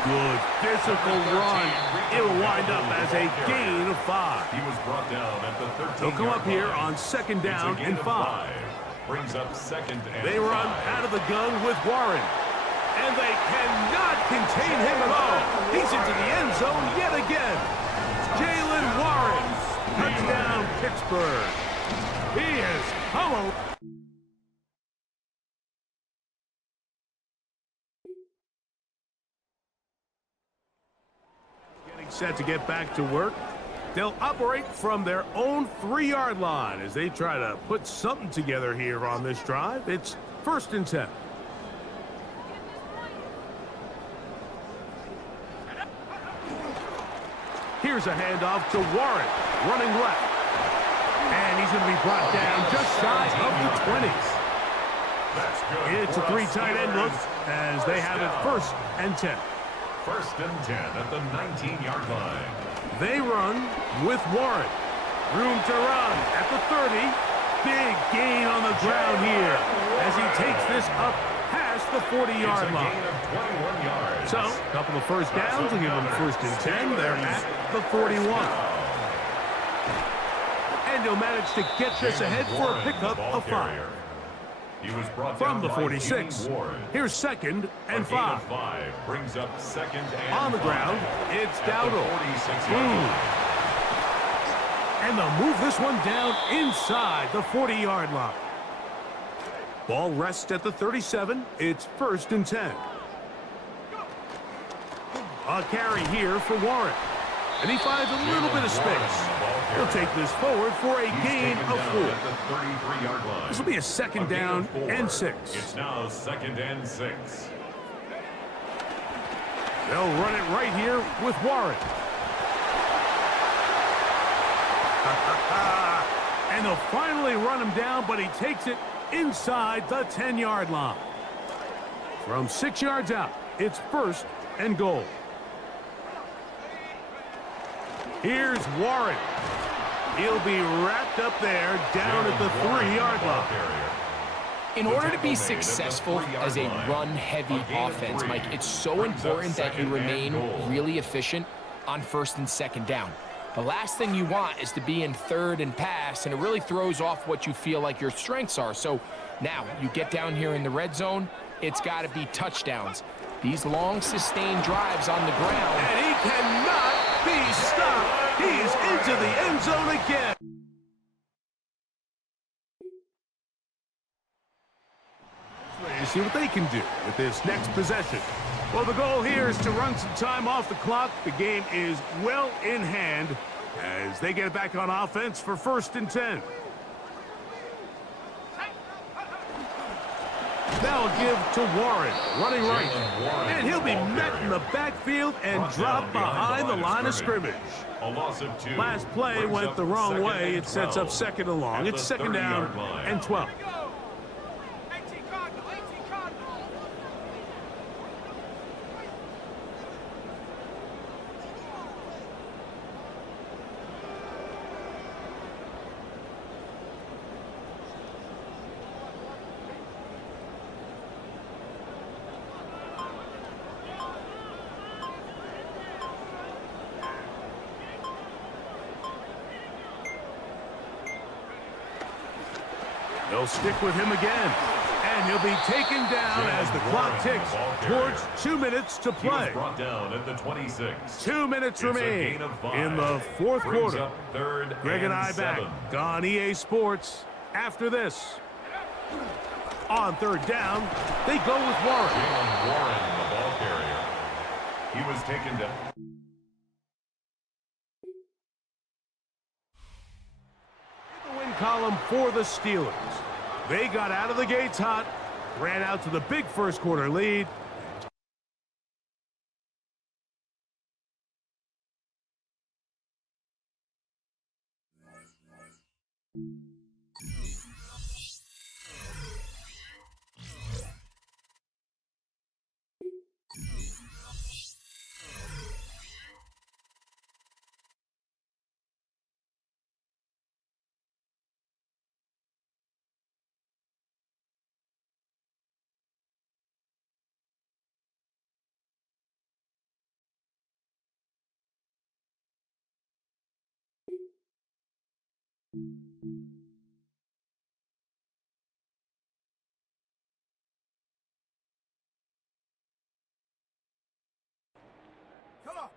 Good physical run. It'll wind up as a gain of 5. He was brought down at the 13th. They'll come up here on 2nd down and 5. Brings up 2nd and 5. They run out of the gun with Warren. And they cannot contain him at all. He's into the end zone yet again. Jalen Warren. Touchdown, Pittsburgh. He is hollow. Getting set to get back to work. They'll operate from their own 3-yard line as they try to put something together here on this drive. It's 1st and 10. Here's a handoff to Warren, running left. And he's going to be brought down just shy of the 20s. It's a 3 tight end look as they have it 1st and 10. 1st and 10 at the 19-yard line. They run with Warren. Room to run at the 30. Big gain on the ground here as he takes this up past the 40-yard line. So, a couple of 1st downs will give them 1st and 10. They're at the 41. And he'll manage to get this ahead for a pickup of 5. He was brought From the down 46, here's 2nd and 5. Brings up 2nd and on the ground, it's Dowdle. And they'll move this one down inside the 40-yard line. Ball rests at the 37. It's 1st and 10. A carry here for Warren. And he finds a little bit of space. He'll take this forward for a gain of 4. This will be a 2nd down and 6. It's now 2nd and 6. They'll run it right here with Warren. And they'll finally run him down, but he takes it inside the 10-yard line. From 6 yards out, it's 1st and goal. Here's Warren. He'll be wrapped up there down at the 3-yard line. In order to be successful as a run-heavy offense, Mike, it's so important that you remain really efficient on 1st and 2nd down. The last thing you want is to be in 3rd and pass, and it really throws off what you feel like your strengths are. So now you get down here in the red zone, it's got to be touchdowns. These long, sustained drives on the ground. And he cannot be stopped. He's into the end zone again. Ready to see what they can do with this next possession. Well, the goal here is to run some time off the clock. The game is well in hand as they get it back on offense for 1st and 10. They'll give to Warren, running right. And he'll be met in the backfield and dropped behind the line of scrimmage. Last play went the wrong way. It sets up 2nd and long. It's 2nd down and 12. They'll stick with him again. And he'll be taken down as the clock ticks towards 2 minutes to He was play. brought down at the 26. 2 minutes It's a remain gain of 5. in the fourth Brings quarter. up third Greg and I 7. back on EA Sports after this. On third down, they go with Warren. Jalen Warren, the ball carrier. He was taken down. The win column for the Steelers. They got out of the gates hot, ran out to the big first quarter lead.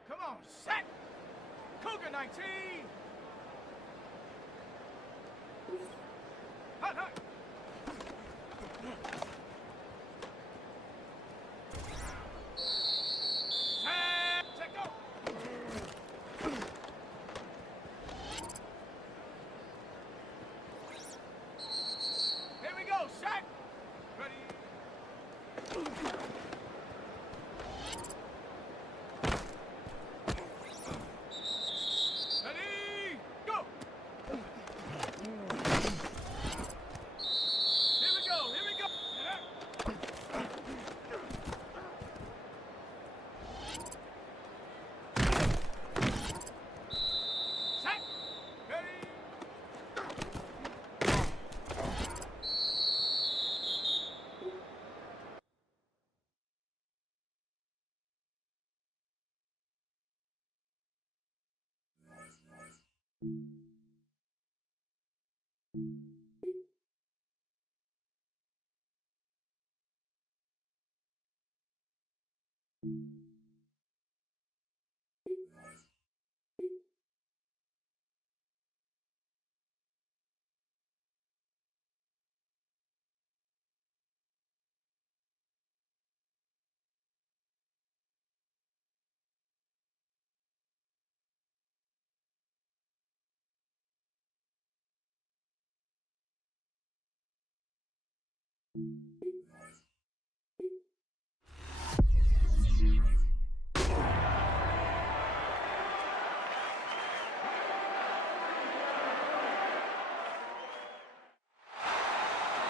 Come on, set! Cougar 19! Hut, hut! Set, go! Here we go, set! Ready? Ready, go! Here we go, here we go! Set! Ready!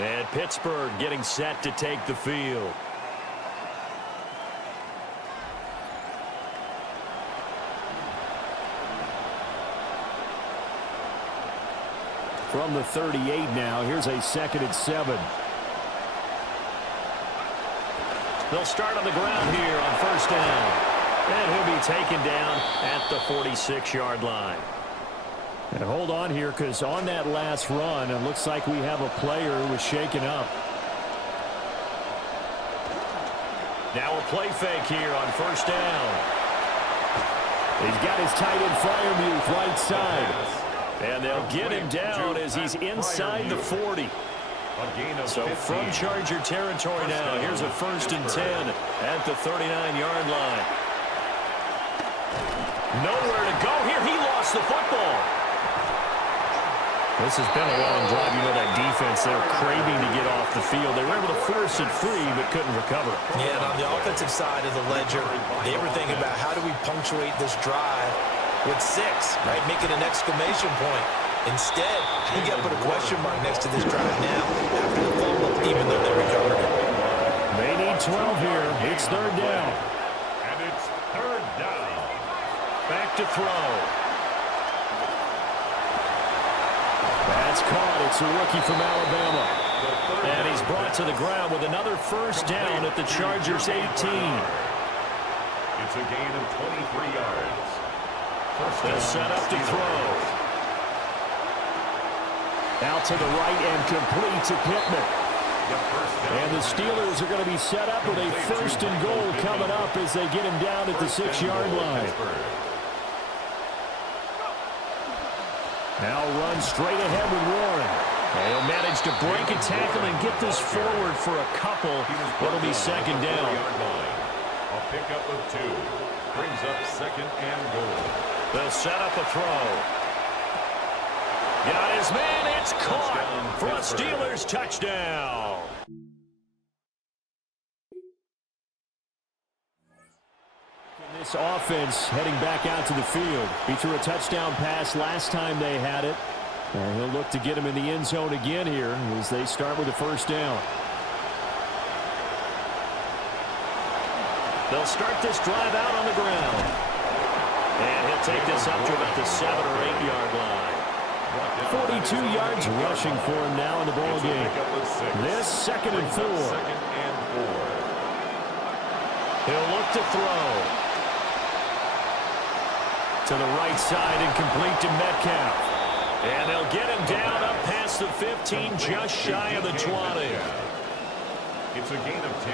And Pittsburgh getting set to take the field. From the 38 now, here's a 2nd and 7. They'll start on the ground here on first down. And he'll be taken down at the 46-yard line. And hold on here, because on that last run, it looks like we have a player who was shaken up. Now a play fake here on first down. He's got his tight end Freiermuth right side. And they'll get him down as he's inside the 40. So from Charger territory now, here's a 1st and 10 at the 39-yard line. Nowhere to go here. He lost the football. This has been a long drive. You know that defense, they're craving to get off the field. They were able to force it free, but couldn't recover. Yeah, and on the offensive side of the ledger, they were thinking about how do we punctuate this drive with 6, right? Make it an exclamation point. Instead, you got to put a question mark next to this drive now after the fumble, even though they recovered it. They need 12 here. It's 3rd down. And it's 3rd down. Back to throw. That's caught. It's a rookie from Alabama. And he's brought to the ground with another 1st down at the Chargers 18. It's a gain of 23 yards. They'll set up to throw. Out to the right and complete to Pittman. And the Steelers are going to be set up with a 1st and goal coming up as they get him down at the 6-yard line. Now run straight ahead with Warren. And he'll manage to break a tackle and get this forward for a couple. It'll be 2nd down. A pickup of 2. Brings up 2nd and goal. They'll set up a throw. Got his man. It's caught for a Steelers touchdown. This offense heading back out to the field. He threw a touchdown pass last time they had it. And he'll look to get him in the end zone again here as they start with a 1st down. They'll start this drive out on the ground. And he'll take this up to about the 7 or 8 yard line. 42 yards rushing for him now in the ball game. This 2nd and 4. He'll look to throw. To the right side and complete to Metcalf. And they'll get him down up past the 15, just shy of the 20. It's a gain of 10.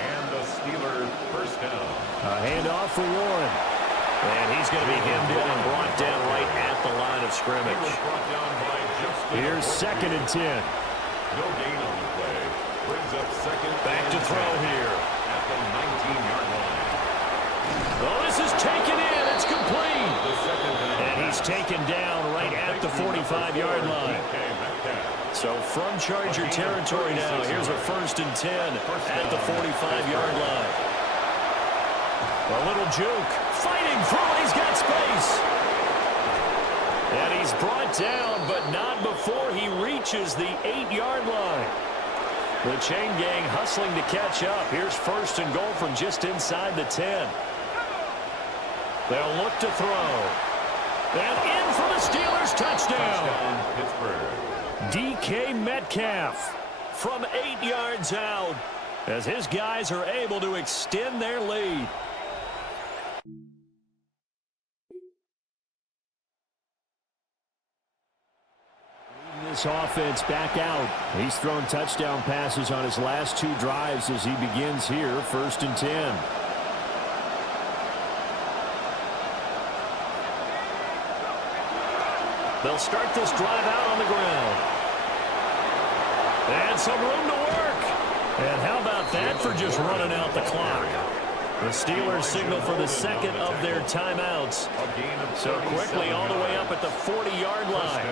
And the Steelers 1st down. A handoff for Warren. And he's going to be hemmed in and brought down right at the line of scrimmage. Here's 2nd and 10. No gain on the play. Brings up 2nd. Back to throw here. At the 19-yard line. Oh, this is taken in. It's complete. And he's taken down right at the 45-yard line. So from Charger territory now, here's a 1st and 10 at the 45-yard line. A little juke. Fighting through. He's got space. And he's brought down, but not before he reaches the 8-yard line. The chain gang hustling to catch up. Here's 1st and goal from just inside the 10. They'll look to throw. And in for the Steelers touchdown. DK Metcalf from 8 yards out as his guys are able to extend their lead. This offense back out. He's thrown touchdown passes on his last 2 drives as he begins here, 1st and 10. They'll start this drive out on the ground. And some room to work. And how about that for just running out the clock? The Steelers signal for the 2nd of their timeouts. So quickly all the way up at the 40-yard line.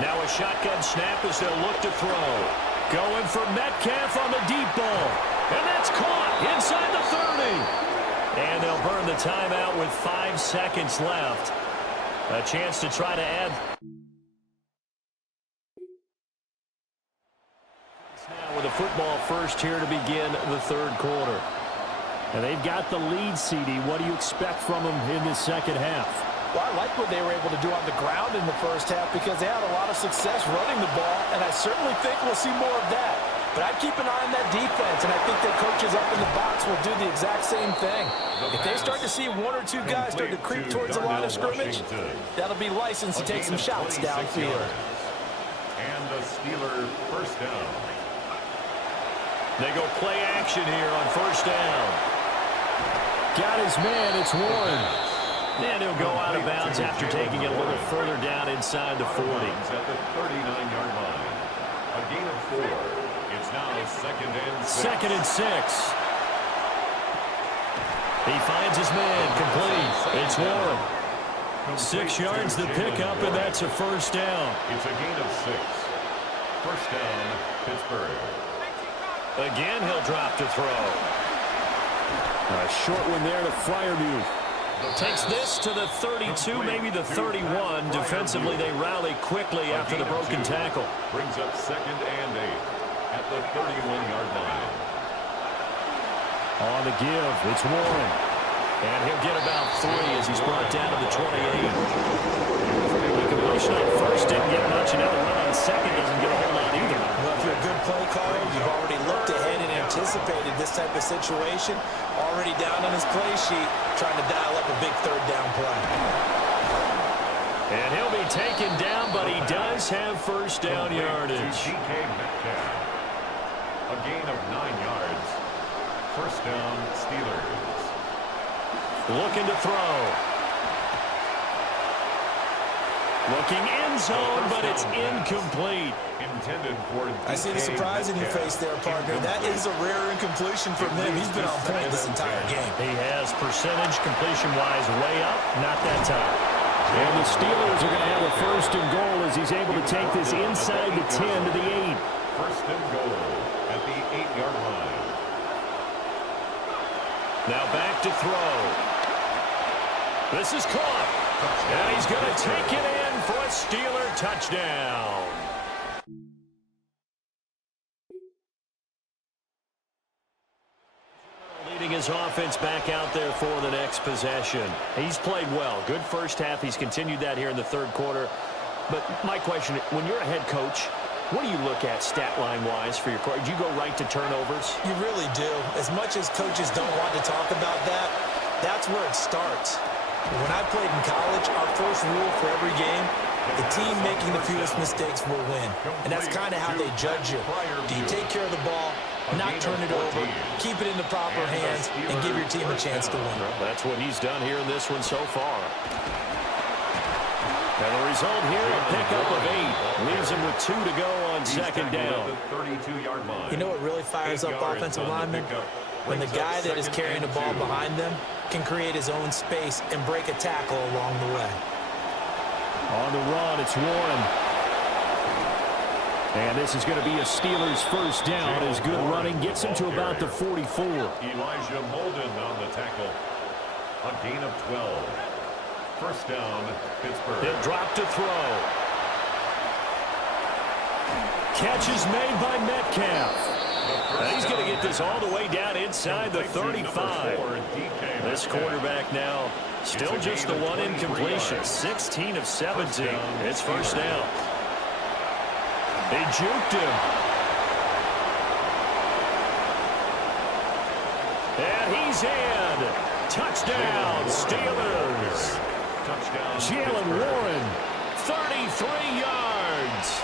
Now a shotgun snap as they'll look to throw. Going for Metcalf on the deep ball. And that's caught inside the 30. And they'll burn the timeout with 5 seconds left. A chance to try to add. Now with a football first here to begin the 3rd quarter. And they've got the lead, CD. What do you expect from them in the 2nd half? Well, I like what they were able to do on the ground in the 1st half because they had a lot of success running the ball, and I certainly think we'll see more of that. But I'd keep an eye on that defense, and I think their coaches up in the box will do the exact same thing. If they start to see 1 or 2 guys start to creep towards the line of scrimmage, that'll be licensed to take some shots downfield. And the Steelers 1st down. They go play action here on 1st down. Got his man, it's Warren. And he'll go out of bounds after taking it a little further down inside the 40. At the 39-yard line. A gain of 4. It's now 2nd and 6. 2nd and 6. He finds his man, complete. It's Warren. 6 yards the pickup, and that's a 1st down. It's a gain of 6. 1st down, Pittsburgh. Again, he'll drop to throw. A short one there to Freiermuth. Takes this to the 32, maybe the 31. Defensively, they rally quickly after the broken tackle. Brings up 2nd and 8 at the 31-yard line. On the give, it's Warren. And he'll get about 3 as he's brought down to the 28. The completion on 1st didn't get much, and now the run on 2nd doesn't get a whole lot either. Well, if you're a good play caller, you've already looked ahead and anticipated this type of situation. Already down on his play sheet, trying to dial up a big 3rd down play. And he'll be taken down, but he does have first down yardage. A gain of 9 yards. First down, Steelers. Looking to throw. Looking end zone, but it's incomplete. Intended for I see the surprise in your face there, partner. That is a rare incompletion from him. He's been on point this entire game. He has percentage completion-wise way up, not that time. And the Steelers are going to have a first and goal as he's able to take this inside the 10 to the 8. First and goal at the 8-yard line. Now back to throw. This is caught. And he's going to take it in for a Steeler touchdown. Leading his offense back out there for the next possession. He's played well. Good first half. He's continued that here in the third quarter. But my question, when you're a head coach, what do you look at stat line-wise for your coach? Do you go right to turnovers? You really do. As much as coaches don't want to talk about that, that's where it starts. When I played in college, our first rule for every game, the team making the fewest mistakes will win. And that's kind of how they judge you. Do you take care of the ball, not turn it over, keep it in the proper hands, and give your team a chance to win? Well, that's what he's done here in this one so far. And the result here, a pickup of 8. Leaves him with 2 to go on second down. You know what really fires up offensive linemen? When the guy that is carrying the ball behind them can create his own space and break a tackle along the way. On the run, it's Warren. And this is going to be a Steelers first down as good running gets him to about the 44. Elijah Molden on the tackle. A gain of 12. First down, Pittsburgh. He'll drop to throw. Catch is made by Metcalf. He's going to get this all the way down inside the 35. This quarterback now still just the one incompletion. 16 of 17. It's first down. They juked him. And he's in. Touchdown, Steelers. Touchdown, Jalen Warren, 33 yards.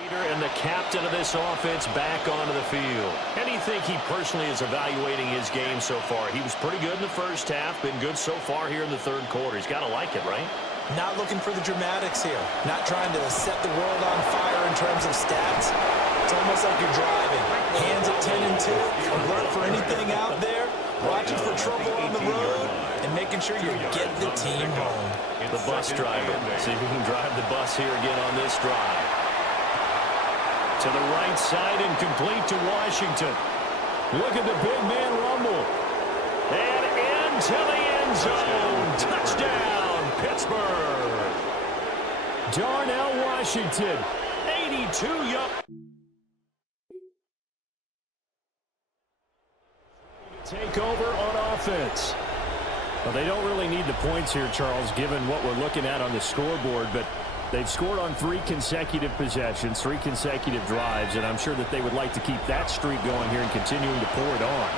Leader and the captain of this offense back onto the field. And you think he personally is evaluating his game so far? He was pretty good in the first half, been good so far here in the third quarter. He's got to like it, right? Not looking for the dramatics here. Not trying to set the world on fire in terms of stats. It's almost like you're driving. Hands at 10 and 2. Alert for anything out there. Watching for trouble on the road. And making sure you get the team home. The bus driver. See if he can drive the bus here again on this drive. To the right side and complete to Washington. Look at the big man rumble. And into the end zone. Touchdown, Pittsburgh. Darnell Washington. 82 yards. Take over on offense. Well, they don't really need the points here, Charles, given what we're looking at on the scoreboard, but they've scored on 3 consecutive possessions, 3 consecutive drives, and I'm sure that they would like to keep that streak going here and continuing to pour it on.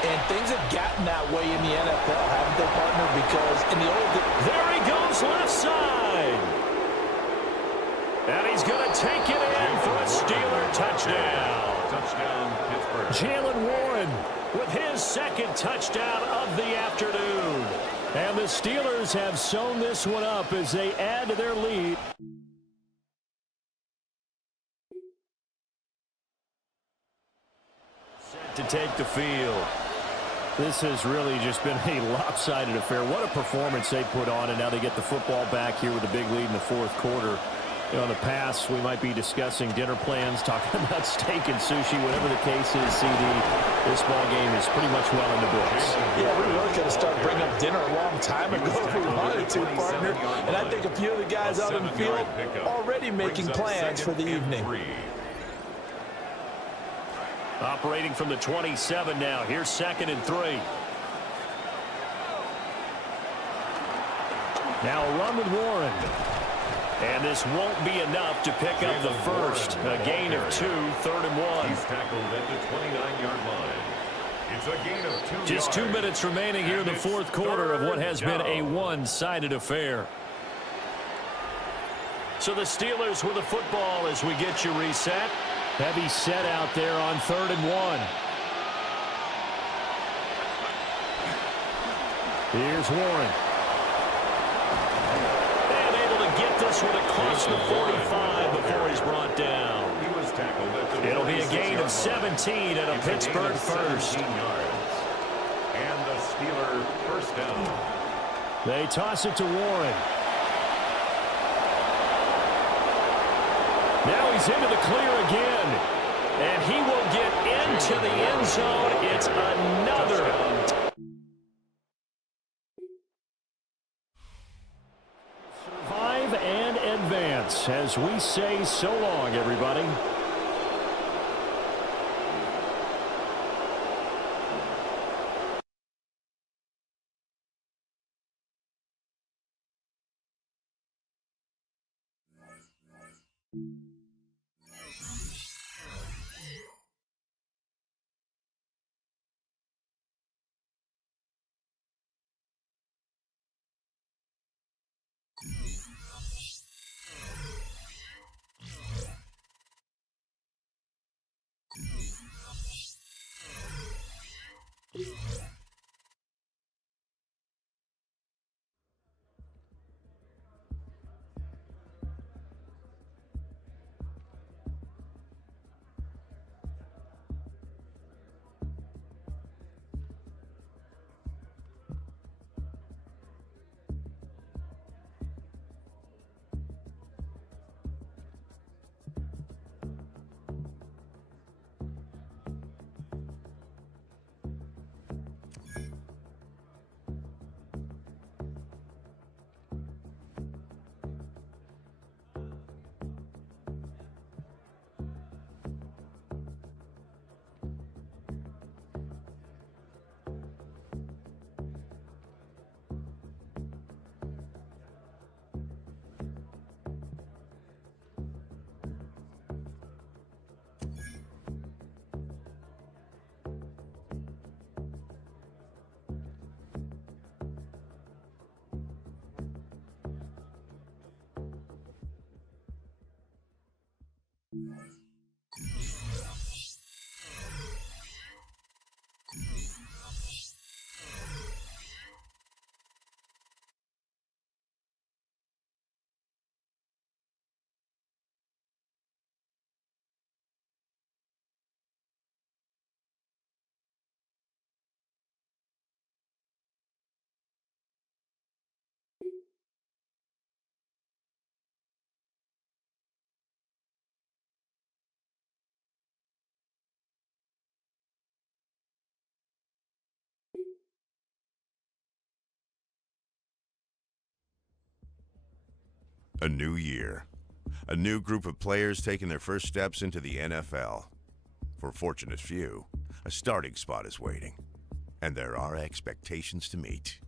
And things have gotten that way in the NFL, haven't they, partner? Because in the old... There he goes, left side. And he's going to take it in for a Steeler touchdown. Touchdown, Pittsburgh. Jalen Warren with his second touchdown of the afternoon. And the Steelers have sewn this one up as they add to their lead. Set to take the field. This has really just been a lopsided affair. What a performance they put on, and now they get the football back here with a big lead in the fourth quarter. You know, in the past, we might be discussing dinner plans, talking about steak and sushi, whatever the case is, CD. This ball game is pretty much well in the books. Yeah, we really could have started bringing up dinner a long time ago if we wanted to, partner. And I think a few of the guys out in the field already making plans for the evening. Operating from the 27 now. Here's 2nd and 3. Now a run with Warren. And this won't be enough to pick up the first. A gain of 2, 3rd and 1. He's tackled at the 29-yard line. It's a gain of 2 yards. Just 2 minutes remaining here in the fourth quarter of what has been a one-sided affair. So the Steelers with the football as we get you reset. Heavy set out there on 3rd and 1. Here's Warren. And able to get this one across the 45 before he's brought down. He was tackled at the It'll be a gain of 17 and a Pittsburgh first. And the Steeler first down. They toss it to Warren. Now he's into the clear again. And he will get into the end zone. It's another. Survive and advance as we say so long, everybody. A new year. A new group of players taking their first steps into the NFL. For a fortunate few, a starting spot is waiting. And there are expectations to meet.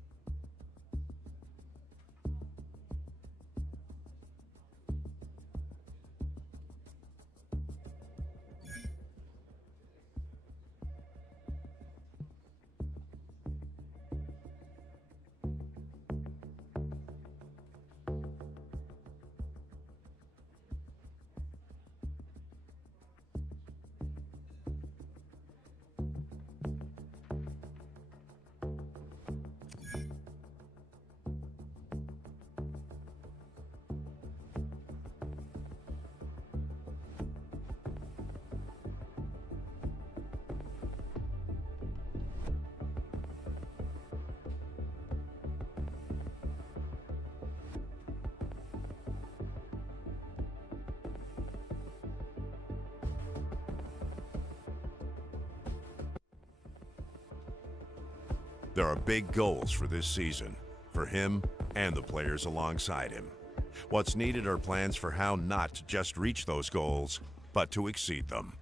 There are big goals for this season, for him and the players alongside him. What's needed are plans for how not to just reach those goals, but to exceed them.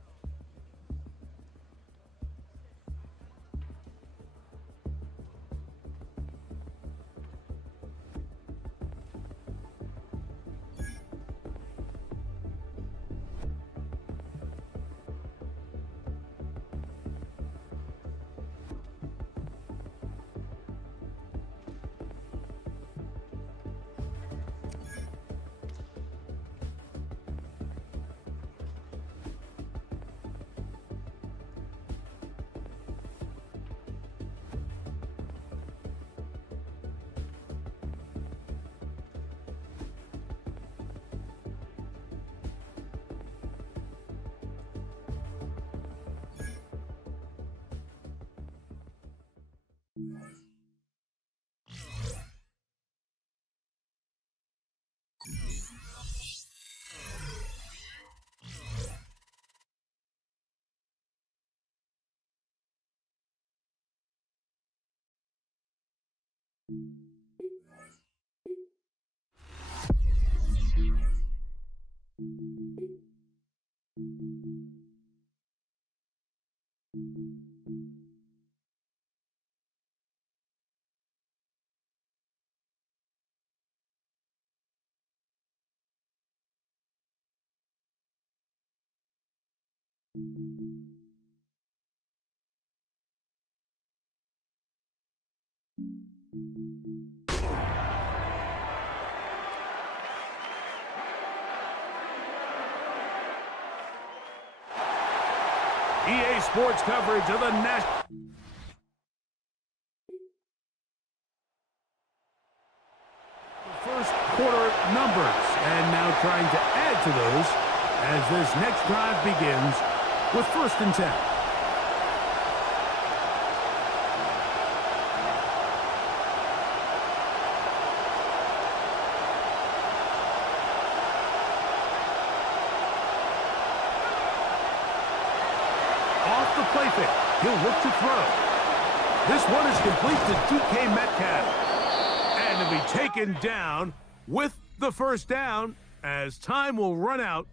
EA Sports coverage of the national. First quarter numbers, and now trying to add to those as this next drive begins with 1st and 10. Off the play fake, he'll look to throw. This one is complete to DK Metcalf. And to be taken down with the 1st down as time will run out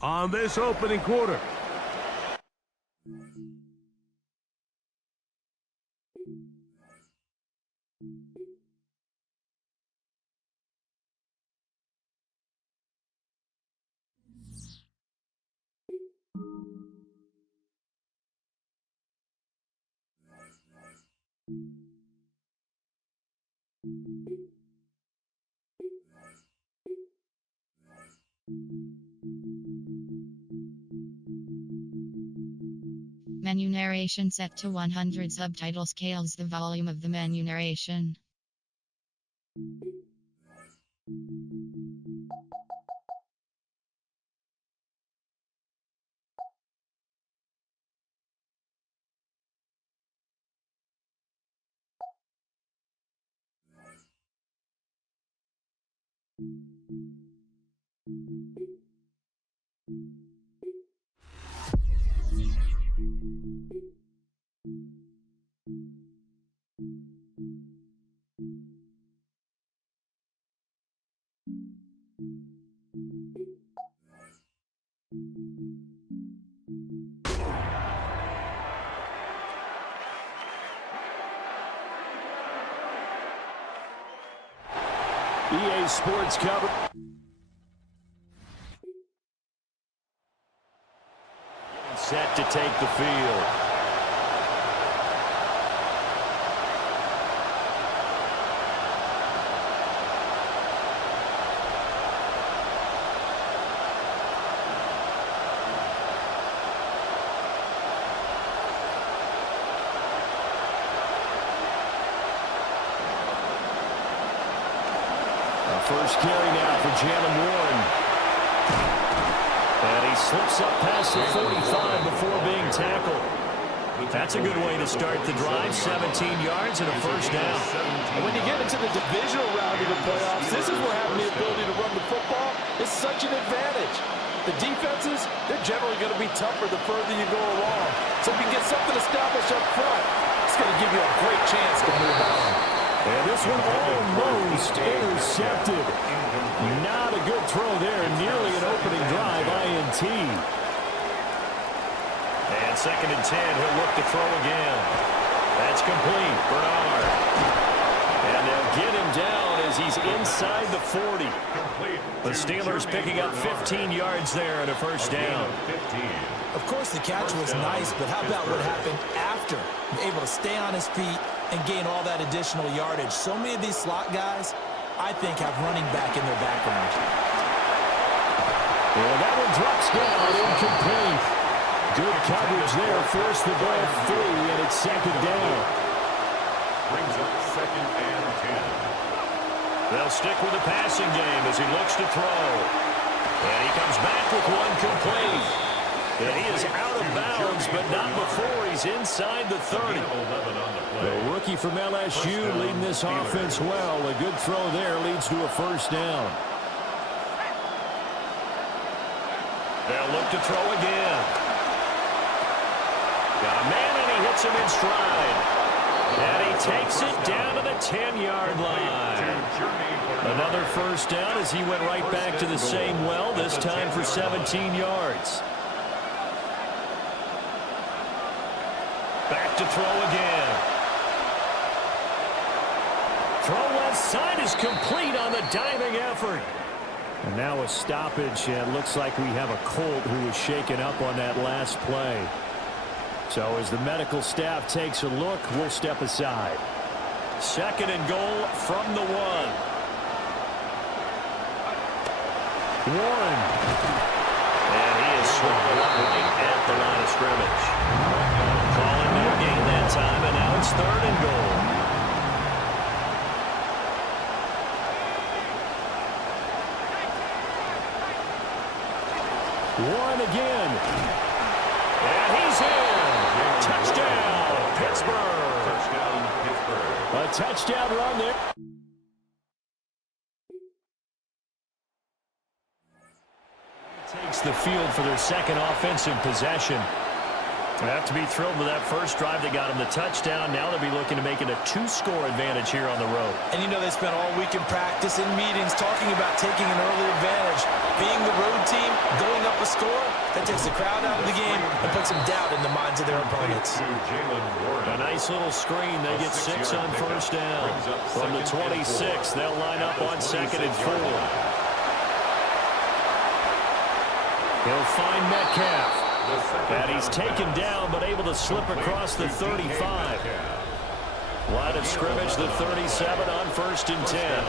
on this opening quarter. Menu narration set to 100. Subtitle scales the volume of the menu narration. EA Sports cover. Set to take the field. First carry now for Jalen Warren. And he slips up past the 45 before being tackled. That's a good way to start the drive. 17 yards and a 1st down. And when you get into the divisional round of the playoffs, this is where having the ability to run the football is such an advantage. The defenses, they're generally going to be tougher the further you go along. So if you get something established up front, it's going to give you a great chance to move on. And this one almost intercepted. Not a good throw there. Nearly an opening drive. INT. And 2nd and 10. He'll look to throw again. That's complete. Bernard. And they'll get him down as he's inside the 40. The Steelers picking up 15 yards there and a 1st down. Of course, the catch was nice, but how about what happened after? Able to stay on his feet and gain all that additional yardage. So many of these slot guys, I think, have running back in their background. And that one drops down, incomplete. Good coverage there, forced the ball free, and it's 2nd down. Brings up 2nd and 10. They'll stick with the passing game as he looks to throw. And he comes back with one complete. And he is out of bounds, but not before he's inside the 30. The rookie from LSU leading this offense well. A good throw there leads to a 1st down. They'll look to throw again. Got a man, and he hits him in stride. And he takes it down to the 10-yard line. Another first down as he went right back to the same well, this time for 17 yards. Back to throw again. Throw left side is complete on the diving effort. And now a stoppage, and it looks like we have a Colt who was shaken up on that last play. So as the medical staff takes a look, we'll step aside. 2nd and goal from the 1. Warren. And he is swallowed up right at the line of scrimmage. Calling no gain that time, and now it's 3rd and goal. Warren again. And he's in. Touchdown, Pittsburgh. Touchdown, Pittsburgh. A touchdown run there. Takes the field for their 2nd offensive possession. They have to be thrilled with that first drive that got them the touchdown. Now they'll be looking to make it a 2-score advantage here on the road. And you know they spent all week in practice and meetings talking about taking an early advantage. Being the road team, going up a score, that takes the crowd out of the game and puts some doubt in the minds of their opponents. A nice little screen. They get 6 on first down. From the 26, they'll line up on 2nd and 4. He'll find Metcalf. And he's taken down, but able to slip across the 35. Line of scrimmage, the 37 on 1st and 10.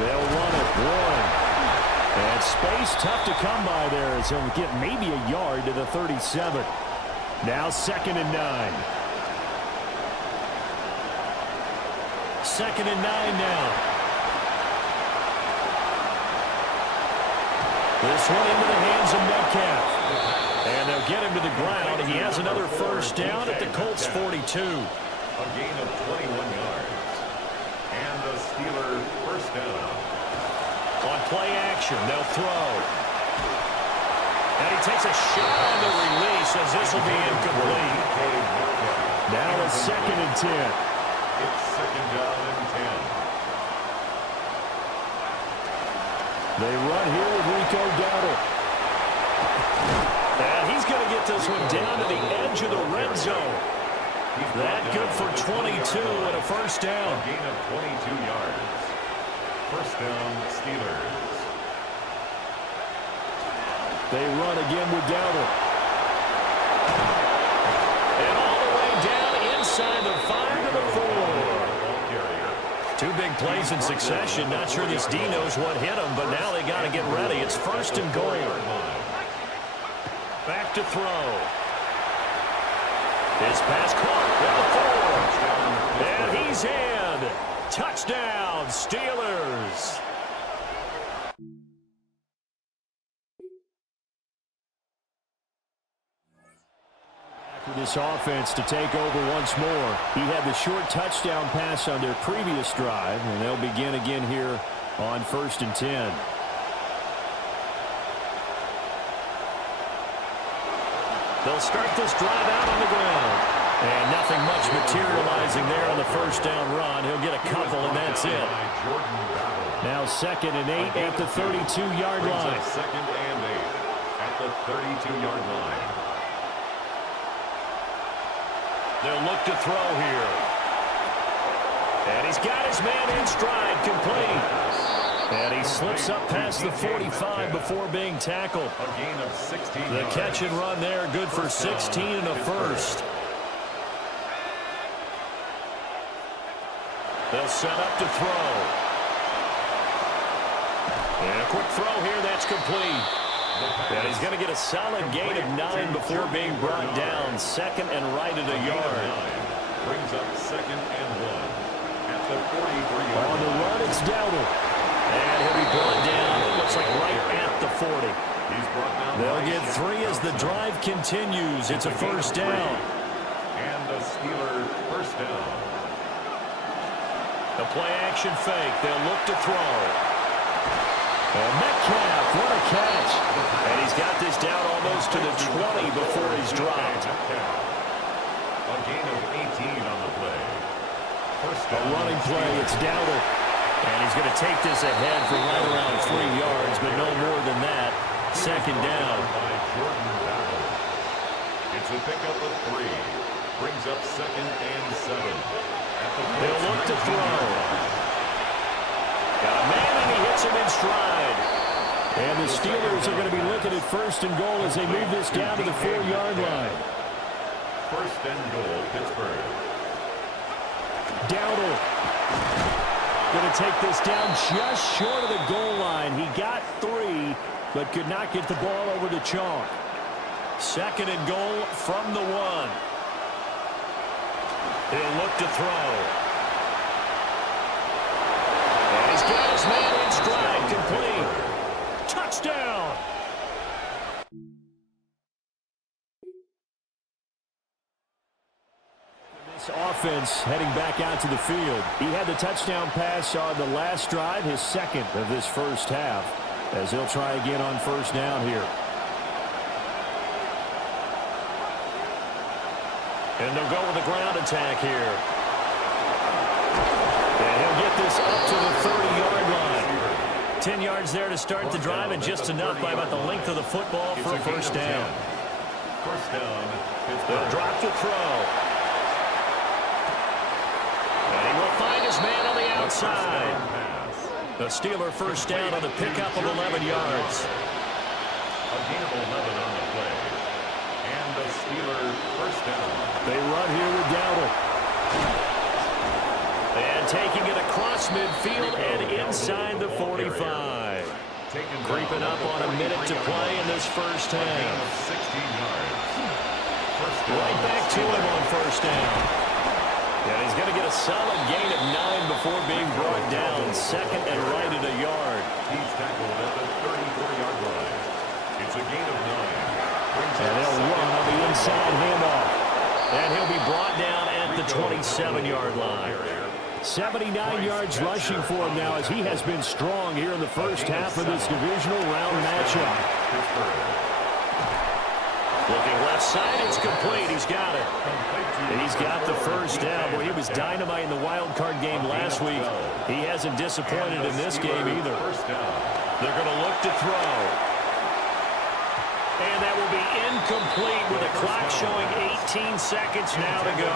They'll run it. Warren. And space tough to come by there as he'll get maybe a yard to the 37. Now 2nd and 9. 2nd and 9 now. This one into the hands of Metcalf. And they'll get him to the ground. He has another first down at the Colts 42. A gain of 21 yards. And the Steelers first down. On play action, they'll throw. And he takes a shot on the release as this will be incomplete. Now a 2nd and 10. It's 2nd down and 10. They run here with Rico Dowdle. And he's going to get this one down to the edge of the red zone. That good for 22 and a first down. A gain of 22 yards. First down, Steelers. They run again with Dowdle. And all the way down inside the 5 to the 4. 2 big plays in succession. Not sure this D knows what hit him, but now they got to get ready. It's 1st and goal. Back to throw. His pass caught at the 4. And he's in. Touchdown, Steelers. For this offense to take over once more. He had the short touchdown pass on their previous drive, and they'll begin again here on 1st and 10. They'll start this drive out on the ground. And nothing much materializing there on the first down run. He'll get a couple, and that's it. Now 2nd and 8 at the 32-yard line. 2nd and 8 at the 32-yard line. They'll look to throw here. And he's got his man in stride, complete. And he slips up past the 45 before being tackled. A gain of 16 The yards. catch and run there, good for 16 and a first. They'll set up to throw. And a quick throw here, that's complete. And he's going to get a solid gain of 9 before being brought down. 2nd and right at a yard. Brings up 2nd and 1 at the 43-yard On the run, it's Dowdle. And he'll be brought down, it looks like right at the 40. They'll get 3 as the drive continues. It's a first down. And the Steelers first down. The play action fake. They'll look to throw. And Metcalf, what a catch. And he's got this down almost to the 20 before he's dropped. A gain of 18 on the play. First A running play, it's Dowdle. And he's going to take this ahead for right around 3 yards, but no more than that. Second down. It's a pickup of 3. Brings up 2nd and 7. They'll look to throw. Got a man, and he hits him in stride. And the Steelers are going to be looking at 1st and goal as they move this down to the 4-yard line. 1st and goal, Pittsburgh. Dowdle going to take this down just short of the goal line. He got 3, but could not get the ball over the chalk. 2nd and goal from the 1. He'll look to throw. And he's got his man in stride, complete. Touchdown! This offense heading back out to the field. He had the touchdown pass on the last drive, his 2nd of this first half, as he'll try again on 1st down here. And they'll go with a ground attack here. And he'll get this up to the 30-yard line. 10 yards there to start the drive, and just enough by about the length of the football for a 1st down. First down. They'll drop the throw. And he will find his man on the outside. The Steeler 1st down on the pickup of 11 yards. A gain of 11 on the play. And the Steeler 1st down. They run here with Dowdle. And taking it across midfield and inside the 45. Creeping up on a minute to play in this first half. 16 yards. Right back to him on 1st down. And he's going to get a solid gain of 9 before being brought down. 2nd and right at a yard. He's tackled at the 34-yard line. It's a gain of 9. And they'll run on the inside handoff. And he'll be brought down at the 27-yard line. 79 yards rushing for him now, as he has been strong here in the first half of this divisional round matchup. Looking left side, it's complete. He's got it. And he's got the 1st down. Boy, he was dynamite in the wild card game last week. He hasn't disappointed in this game either. They're going to look to throw. And that will be incomplete with a clock showing 18 seconds now to go.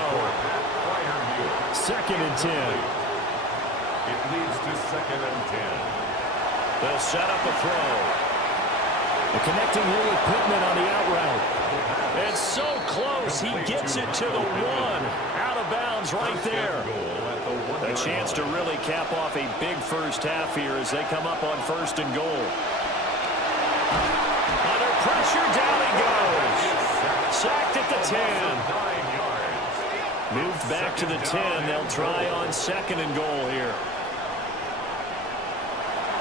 2nd and 10. It leads to 2nd and 10. They'll set up a throw. They're connecting here with Pittman on the out route. And so close, he gets it to the 1. Out of bounds right there. A chance to really cap off a big first half here as they come up on 1st and goal. Under pressure, down he goes. Sacked at the 10. Moved back to the 10. They'll try on 2nd and goal here.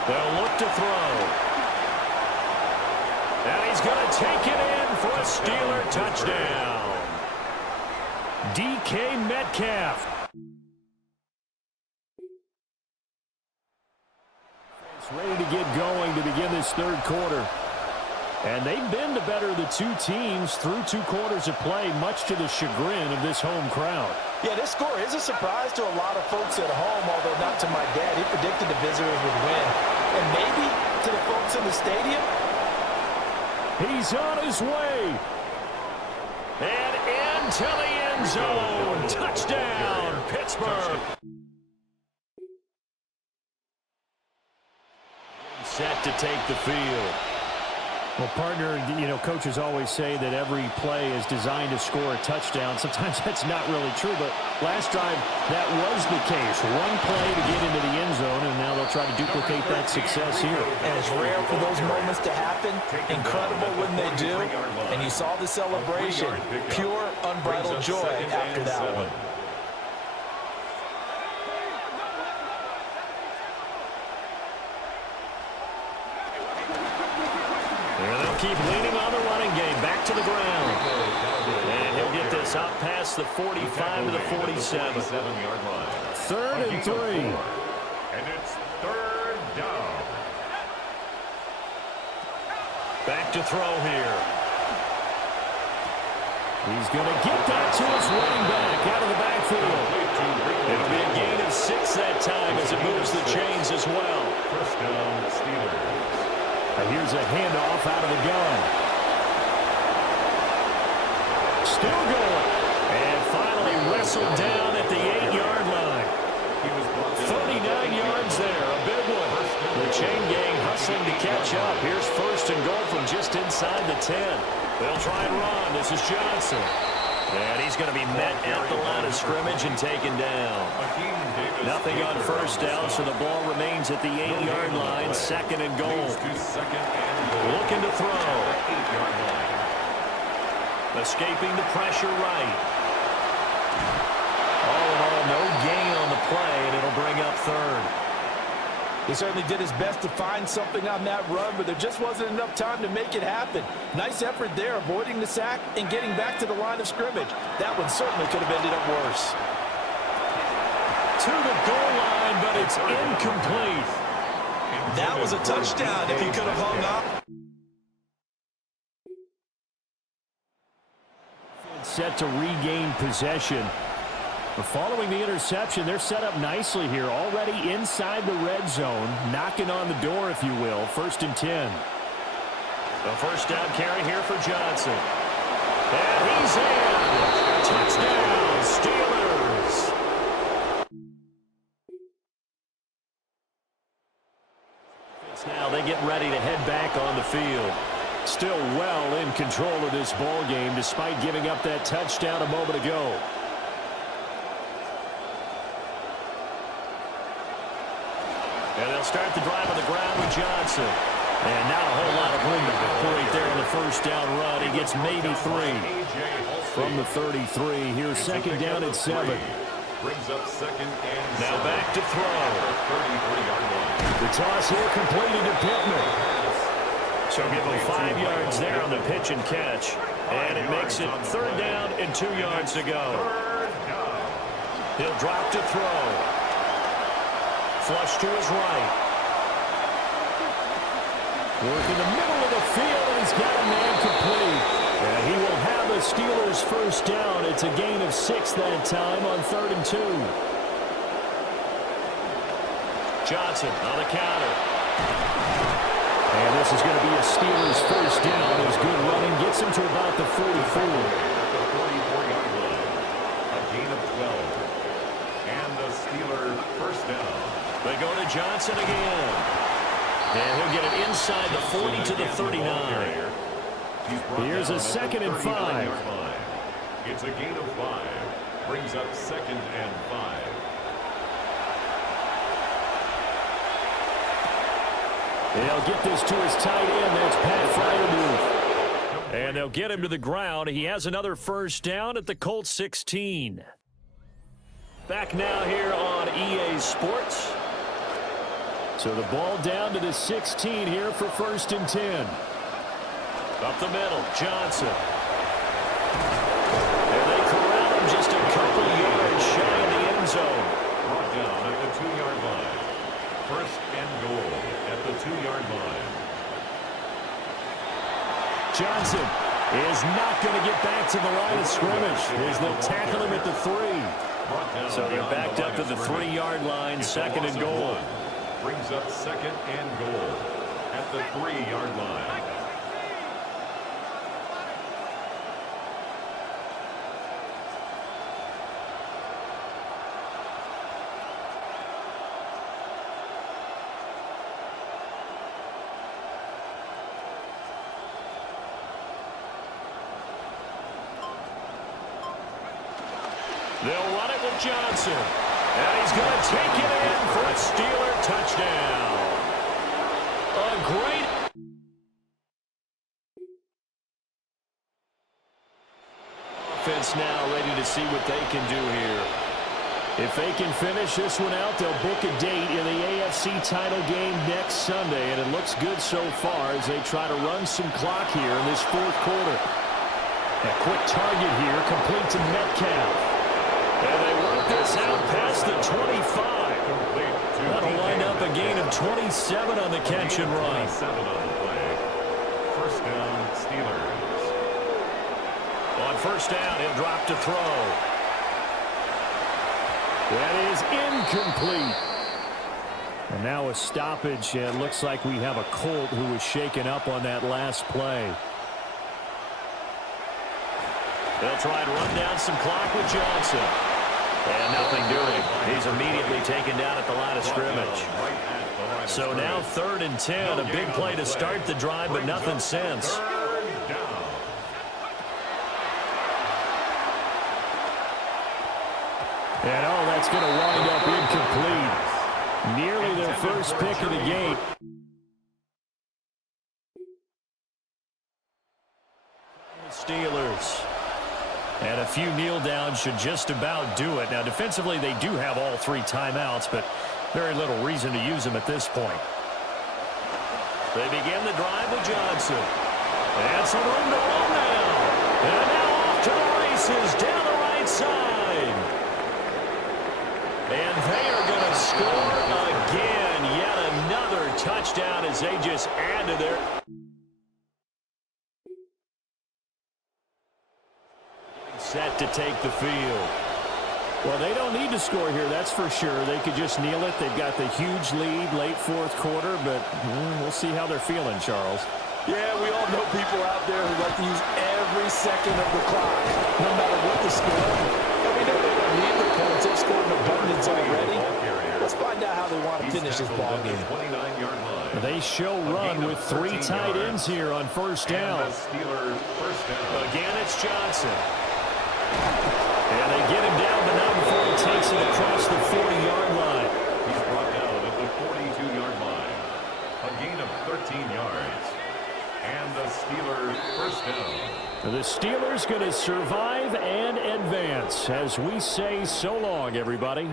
They'll look to throw. And he's going to take it in for a Steeler touchdown. DK Metcalf. It's ready to get going to begin this 3rd quarter. And they've been the better of the 2 teams through 2 quarters of play, much to the chagrin of this home crowd. Yeah, this score is a surprise to a lot of folks at home, although not to my dad. He predicted the visitors would win. And maybe to the folks in the stadium. He's on his way. And into the end zone. Touchdown, Pittsburgh. Set to take the field. Well, partner, you know, coaches always say that every play is designed to score a touchdown. Sometimes that's not really true, but last drive, that was the case. One play to get into the end zone, and now they'll try to duplicate that success here. And it's rare for those moments to happen. Incredible when they do. And you saw the celebration. Pure, unbridled joy after that one. Keep leaning on the running game. Back to the ground. And he'll get this out past the 45 to the 47. 7-yard line. 3rd and 3. And it's 3rd down. Back to throw here. He's going to get that to his running back out of the backfield. It'll be a gain of 6 that time as it moves the chains as well. First down, Steelers. Here's a handoff out of the gun. Still going. And finally wrestled down at the 8-yard line. 39 yards there, a big one. The chain gang hustling to catch up. Here's first and goal from just inside the 10. They'll try and run. This is Johnson. And he's going to be met at the line of scrimmage and taken down. Nothing on first down, so the ball remains at the 8-yard line. Second and goal. Looking to throw. Escaping the pressure right. All in all, no gain on the play, and it'll bring up third. He certainly did his best to find something on that run, but there just wasn't enough time to make it happen. Nice effort there, avoiding the sack and getting back to the line of scrimmage. That one certainly could have ended up worse. To the goal line, but it's incomplete. That was a touchdown if he could have hung up. Set to regain possession. Following the interception, they're set up nicely here, already inside the red zone, knocking on the door, if you will. First and 10. The first down carry here for Johnson. And he's in. Touchdown, Steelers. Now they get ready to head back on the field. Still well in control of this ball game, despite giving up that touchdown a moment ago. And they'll start the drive on the ground with Johnson. And not a whole lot of room to operate there on the first down run. He gets maybe 3 from the 33. Here's second down at 7. Brings up second and now back to throw. 33-yard line. The toss here completed to Pittman. So give him 5 yards there on the pitch and catch. And it makes it third down and 2 yards to go. He'll drop to throw. Flush to his right. Work in the middle of the field, and he's got a man complete. And he will have the Steelers first down. It's a gain of 6 that time on 3rd and 2. Johnson on the counter. And this is going to be a Steelers first down. His good running gets him to about the 44. At the 44-yard line. A gain of 12. And the Steelers first down. They go to Johnson again. And he'll get it inside the 40 to the 39. Here's a second and 5. It's a gain of 5. Brings up second and 5. They'll get this to his tight end. That's Pat Freiermuth. And they'll get him to the ground. He has another first down at the Colts 16. Back now here on EA Sports. So the ball down to the 16 here for first and 10. Up the middle, Johnson. And they corral him just a couple yards shy of the end zone. Brought down at the 2-yard line. First and goal at the 2-yard line. Johnson is not going to get back to the line of scrimmage as they'll tackle him at the 3. So they're backed up to the 3-yard line, second and goal. Brings up second and goal at the 3-yard line. They'll run it with Johnson. And he's going to take it in for a Steeler touchdown. A great offense now, ready to see what they can do here. If they can finish this one out, they'll book a date in the AFC title game next Sunday. And it looks good so far as they try to run some clock here in this fourth quarter. A quick target here, complete to Metcalf. And they work this out past the 25. That'll line up a gain of 27 on the catch and run. 27 on the play. First down, Steelers. On first down, he'll drop to throw. That is incomplete. And now a stoppage, and it looks like we have a Colt who was shaken up on that last play. They'll try to run down some clock with Johnson. And nothing doing. He's immediately taken down at the line of scrimmage. So now 3rd and 10, a big play to start the drive, but nothing since. And oh, that's going to wind up incomplete. Nearly their first pick of the game. Steelers. And a few kneel downs should just about do it. Now, defensively, they do have all 3 timeouts, but very little reason to use them at this point. They begin the drive with Johnson. And some room to roll now. And now off to the races down the right side. And they are going to score again. Yet another touchdown as they just add to their... Set to take the field. Well, they don't need to score here, that's for sure. They could just kneel it. They've got the huge lead late 4th quarter, but we'll see how they're feeling, Charles. Yeah, we all know people out there who like to use every second of the clock, no matter what the score. And we know they don't need the points. They've scored an abundance already. Let's find out how they want to finish this ball game. They show run with 3 tight ends here on first down. Again, it's Johnson. And they get him down, but not before he takes it across the 40-yard line. He's brought down at the 42-yard line. A gain of 13 yards. And the Steelers first down. The Steelers going to survive and advance as we say so long, everybody.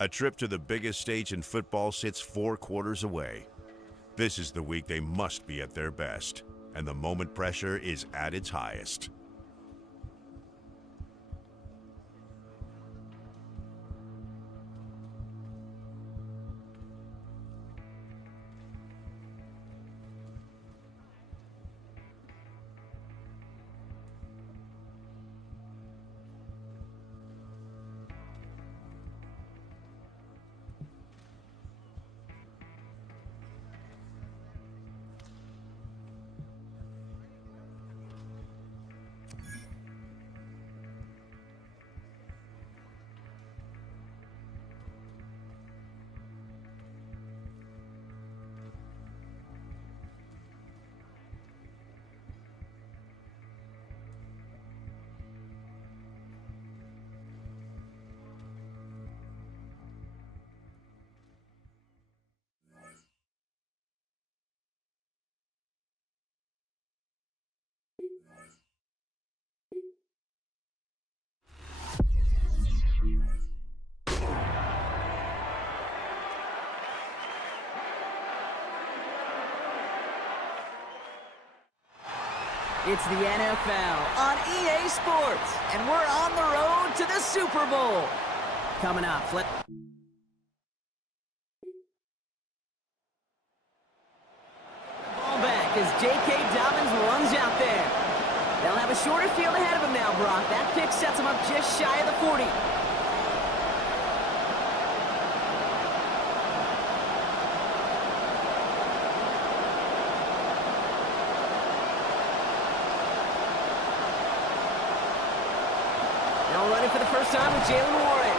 A trip to the biggest stage in football sits 4 quarters away. This is the week they must be at their best, and the moment pressure is at its highest. It's the NFL on EA Sports, and we're on the road to the Super Bowl. Coming up, flip. Ball back as J.K. Dobbins runs out there. They'll have a shorter field ahead of him now, Brock. That pick sets him up just shy of the 40. For the first time with Jalen Warren.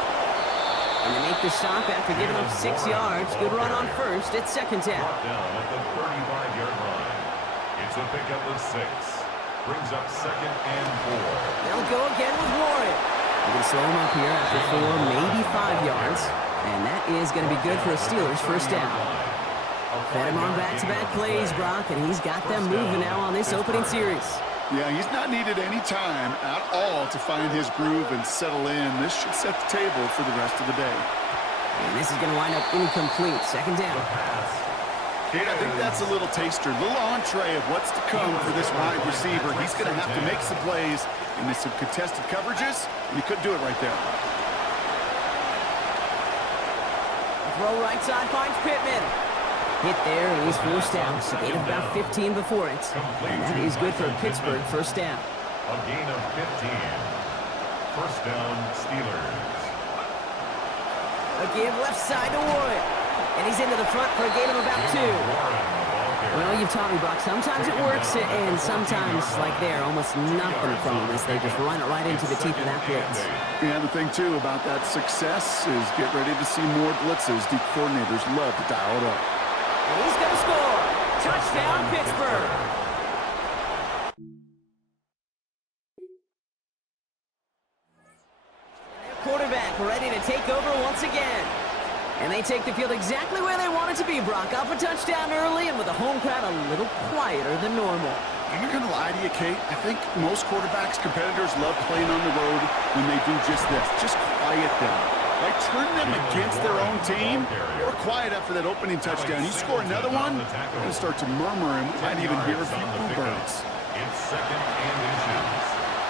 And they make the stop after giving up 6 yards. Good run on first. It's second down. Down at the 35-yard line. It's a pickup of 6. Brings up second and 4. They'll go again with Warren. They're going to slow him up here after 4, maybe 5 yards. And that is going to be good for a Steelers first down. Fed him on back-to-back plays, Brock, and he's got them moving now on this opening series. Yeah, he's not needed any time at all to find his groove and settle in. This should set the table for the rest of the day. And this is going to wind up incomplete. Second down. Kate, I think that's a little taster, a little entree of what's to come for this wide receiver. He's going to have to make some plays into some contested coverages, and he could do it right there. Throw right side finds Pittman. Hit there, and he's forced out. So gain of about 15 before it. And that is good for Pittsburgh, first down. A gain of 15. First down, Steelers. A give left side to Warren. And he's into the front for a gain of about 2. Well, you've taught me, Brock. Sometimes it works, and sometimes, like there, almost nothing from them as they just run it right into the teeth of that blitz. Yeah, the thing, too, about that success is get ready to see more blitzes. Deep coordinators love to dial it up. And he's going to score. Touchdown, Pittsburgh. Quarterback ready to take over once again. And they take the field exactly where they want it to be, Brock. Up a touchdown early and with the home crowd a little quieter than normal. I'm not going to lie to you, Kate. I think most quarterbacks, competitors love playing on the road when they do just this. Just quiet them. Like, turn them against their own team, or quiet after that opening touchdown. You score another one, they're going to start to murmur, and we might even hear a few bluebirds. It's second and inches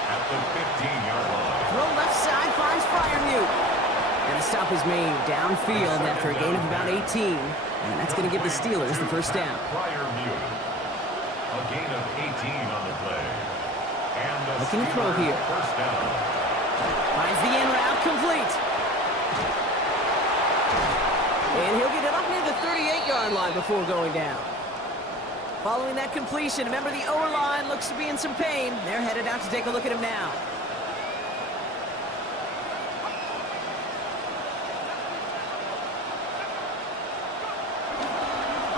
at the 15-yard line. Throw left side finds Freiermuth. And the stop is made downfield after a gain of about 18. And that's going to give the Steelers the first down. Freiermuth A gain of 18 on the play. And a looking to throw here. First down. Finds the in route, complete. And he'll get it up near the 38-yard line before going down. Following that completion, remember the O-line looks to be in some pain. They're headed out to take a look at him now.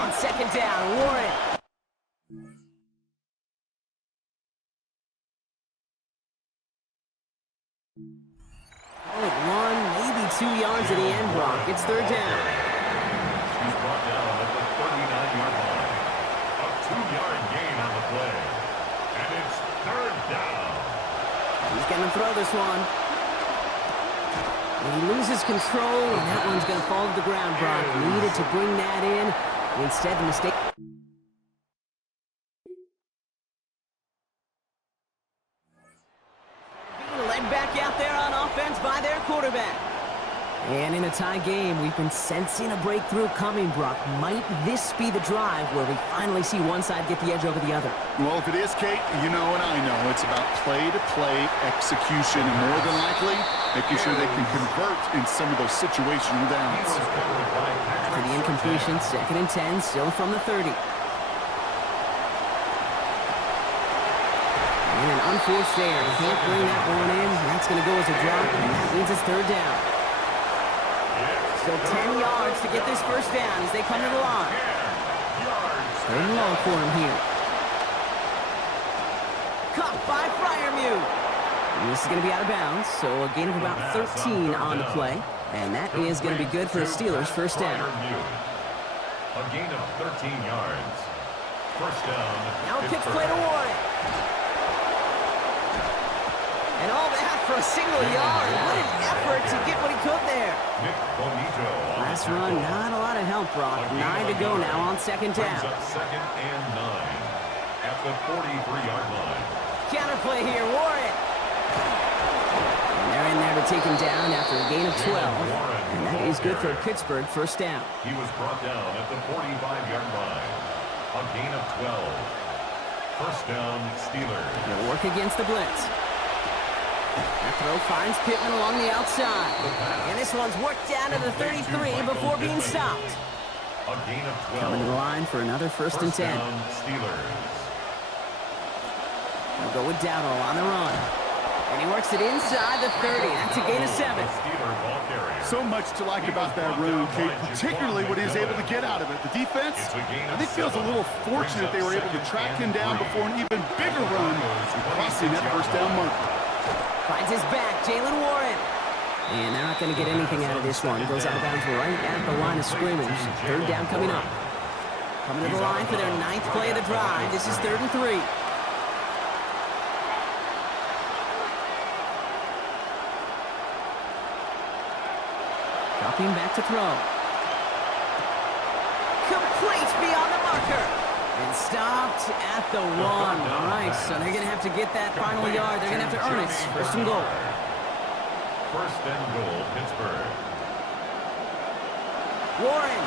On second down, Warren. Only 1, maybe 2 yards at the end, Brock. It's third down. He's brought down at the 39-yard line. A 2-yard gain on the play. And it's third down. He's going to throw this one. And he loses control, and that one's going to fall to the ground, Brock. Needed to bring that in. Instead, the mistake. Being led back out there on offense by their quarterback. And in a tie game, we've been sensing a breakthrough coming, Brock. Might this be the drive where we finally see one side get the edge over the other? Well, if it is, Kate, you know and I know it's about play-to-play execution, and more than likely, making sure they can convert in some of those situational downs. For the incompletion, 2nd and 10, still from the 30. And an unforced error. Can't bring that one in. That's going to go as a drop, and that means it's third down. So 10 yards to get this first down as they come to the line. Third and long for him here. Caught by Freiermuth. And this is going to be out of bounds, so a gain of about 13 on the play. And that is going to be good for the Steelers' first down. A gain of 13 yards. First down. Now pitch play to Warren. And all that for a single yard. What an effort to get what he could there. Last run, not a lot of help, Brock. 9 to go now on second down. Second and 9 at the 43-yard line. Counterplay here, Warren. And they're in there to take him down after a gain of 12. And that is good for Pittsburgh, first down. He was brought down at the 45-yard line. A gain of 12. First down, Steelers. They'll work against the blitz. That throw finds Pittman along the outside. And this one's worked down to the 33 before being stopped. A gain of 12. Coming to the line for another first and 10. Steelers. They'll go with Dowdle on the run. And he works it inside the 30. That's a gain of 7. So much to like about that run, Kate, particularly what he was able to get out of it. The defense, I think, feels a little fortunate they were able to track him down before an even bigger run, crossing that first down marker. Finds his back, Jalen Warren. And they're not going to get anything out of this one. Goes out of bounds right at the line of scrimmage. Third down coming up. Coming to the line for their 9th play of the drive. This is 3rd and 3. Dropping back to throw. Complete beyond the marker. And stopped at the 1. All right, so they're going to have to get that final yard. They're going to have to earn it. First and goal. First and goal, Pittsburgh. Warren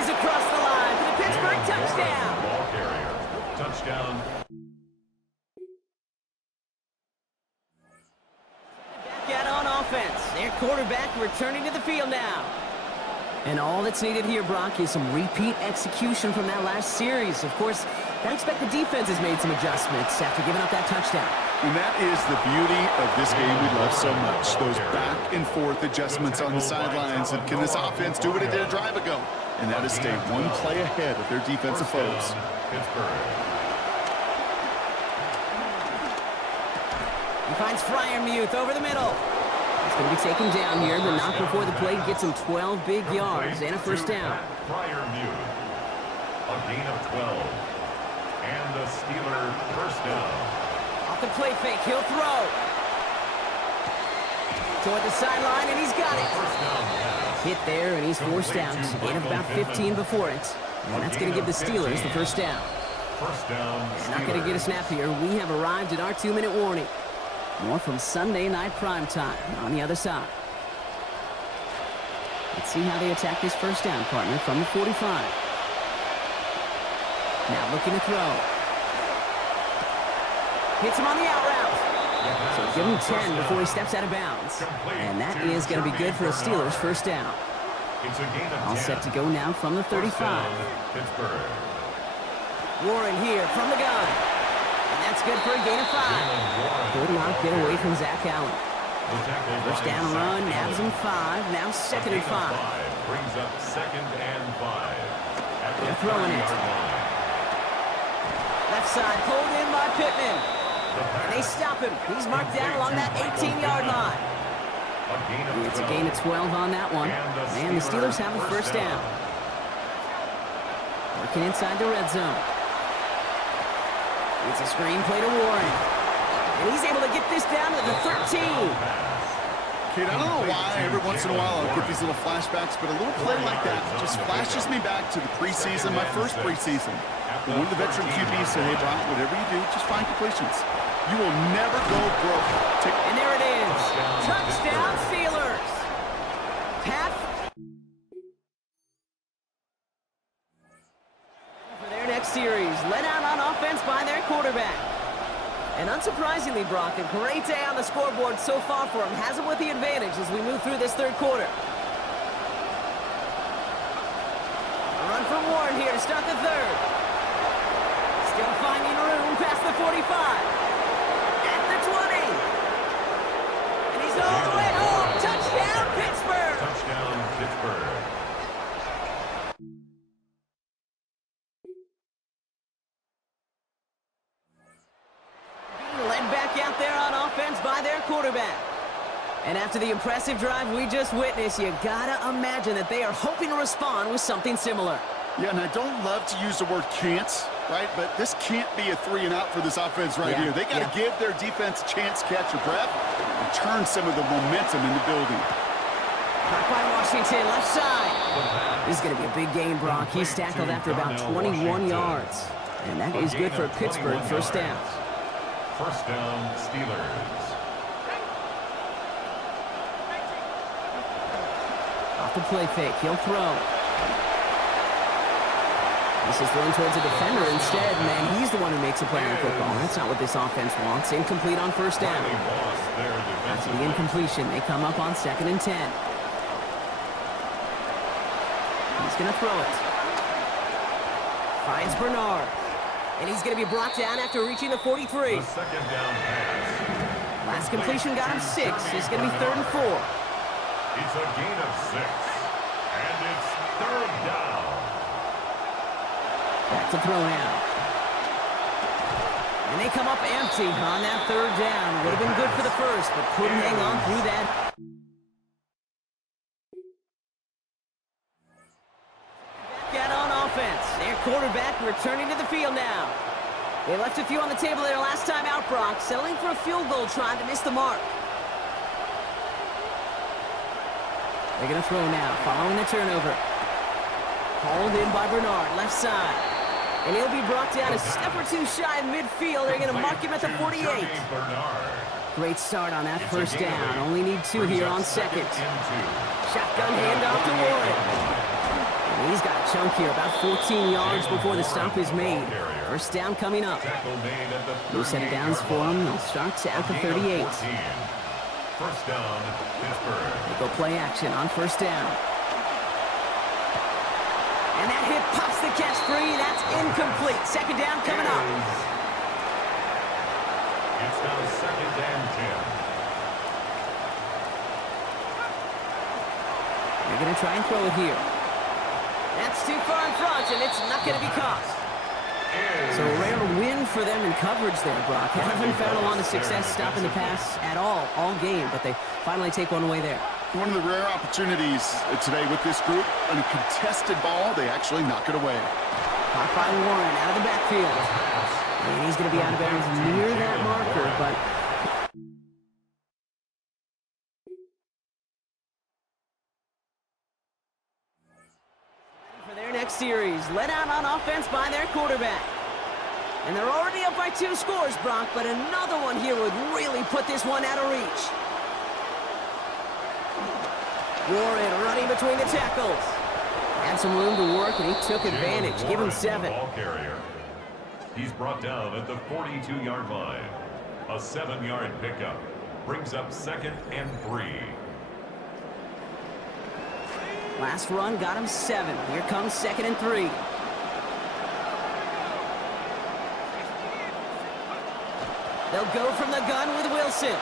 is across the line for the Pittsburgh touchdown. Ball carrier. Touchdown. Back out on offense. Their quarterback returning to the field now. And all that's needed here, Brock, is some repeat execution from that last series. Of course, I expect the defense has made some adjustments after giving up that touchdown. And that is the beauty of this game we love so much. Those back and forth adjustments on the sidelines. And can this offense do what it did a drive ago? And that is stay one play ahead of their defensive foes. He finds Freiermuth over the middle. He's going to be taken down here, but not before the play gets him 12 big yards and a first down. Freiermuth. A gain of 12. And the Steeler first down. Off the play fake, he'll throw. Toward the sideline, and he's got it. Hit there, and he's forced out. A gain of about 15 before it. And that's going to give the Steelers the first down. First down. They're not going to get a snap here. We have arrived at our 2-minute warning. More from Sunday night primetime on the other side. Let's see how they attack this first down, partner, from the 45. Now looking to throw. Hits him on the out route. So give him 10 before he steps out of bounds. And that is going to be good for a Steelers first down. All set to go now from the 35. Warren here from the gun. And that's good for a gain of 5. Could not get away from Zach Allen. First down run, nabs him 5. Now second and 5. Brings up second and 5. They're throwing it. Left side pulled in by Pittman. And they stop him. He's marked down along that 18-yard line. It's a gain of 12 on that one. And the Steelers have a first down. Working inside the red zone. It's a screen play to Warren. And he's able to get this down to the 13. Kid, I don't know why every once in a while I'll get these little flashbacks, but a little play like that just flashes me back to the preseason, my first preseason. One of the veteran QBs said, hey, Brock, whatever you do, just find completions. You will never go broke. And there it is. Touchdown, Steelers. Pat for their next series. Led out on offense by their quarterback. And unsurprisingly, Brock, a great day on the scoreboard so far for him. Has him with the advantage as we move through this third quarter. A run from Warren here to start the third. Still finding room past the 45. At the 20. And he's all the way home. Touchdown, Pittsburgh. Touchdown, Pittsburgh. Being led back out there on offense by their quarterback. And after the impressive drive we just witnessed, you gotta imagine that they are hoping to respond with something similar. Yeah, and I don't love to use the word can't, right? But this can't be a 3 and out for this offense right here. They got to give their defense a chance to catch your breath and turn some of the momentum in the building. Caught by Washington, left side. This is going to be a big game, Brock. He's tackled after about 21 yards. And that is good for Pittsburgh, first down. First down, Steelers. Off the play fake, he'll throw. This is thrown towards a defender instead. Man, he's the one who makes a play on the football. That's not what this offense wants. Incomplete on first down. After the incompletion, they come up on second and 10. He's going to throw it. Finds Bernard. And he's going to be brought down after reaching the 43. The second down pass. Last completion got him 6. It's going to be third and 4. It's a gain of 6. And it's third down. Back to throw now. And they come up empty on that third down. Would have been good for the first, but couldn't hang on through that. Back out on offense. Their quarterback returning to the field now. They left a few on the table there last time out, Brock, settling for a field goal, trying to miss the mark. They're going to throw now, following the turnover. Hauled in by Bernard, left side. And he'll be brought down a step or two shy of midfield. They're going to mark him at the 48. Great start on that first down. Only need 2 here on second. Shotgun handoff to Warren. And he's got a chunk here, about 14 yards before the stop is made. First down coming up. No set of downs for him. They'll start at the 38. First down, Pittsburgh. They go play action on first down. And that hit pops the catch free. That's incomplete. Second down coming up. It's now second and 10. They're going to try and throw it here. That's too far in front, and it's not going to be caught. So a rare win for them in coverage there, Brock. Haven't found a lot of success stopping the pass at all game, but they finally take one away there. One of the rare opportunities today with this group, on a contested ball, they actually knock it away. Caught by Warren out of the backfield. And he's going to be out of bounds near that marker, but for their next series, led out on offense by their quarterback. And they're already up by 2 scores, Brock, but another one here would really put this one out of reach. Warren running between the tackles. Had some room to work, and he took advantage. Give him 7. He's brought down at the 42-yard line. A 7-yard pickup brings up 2nd and 3. Last run got him 7. Here comes 2nd and 3. They'll go from the gun with Wilson.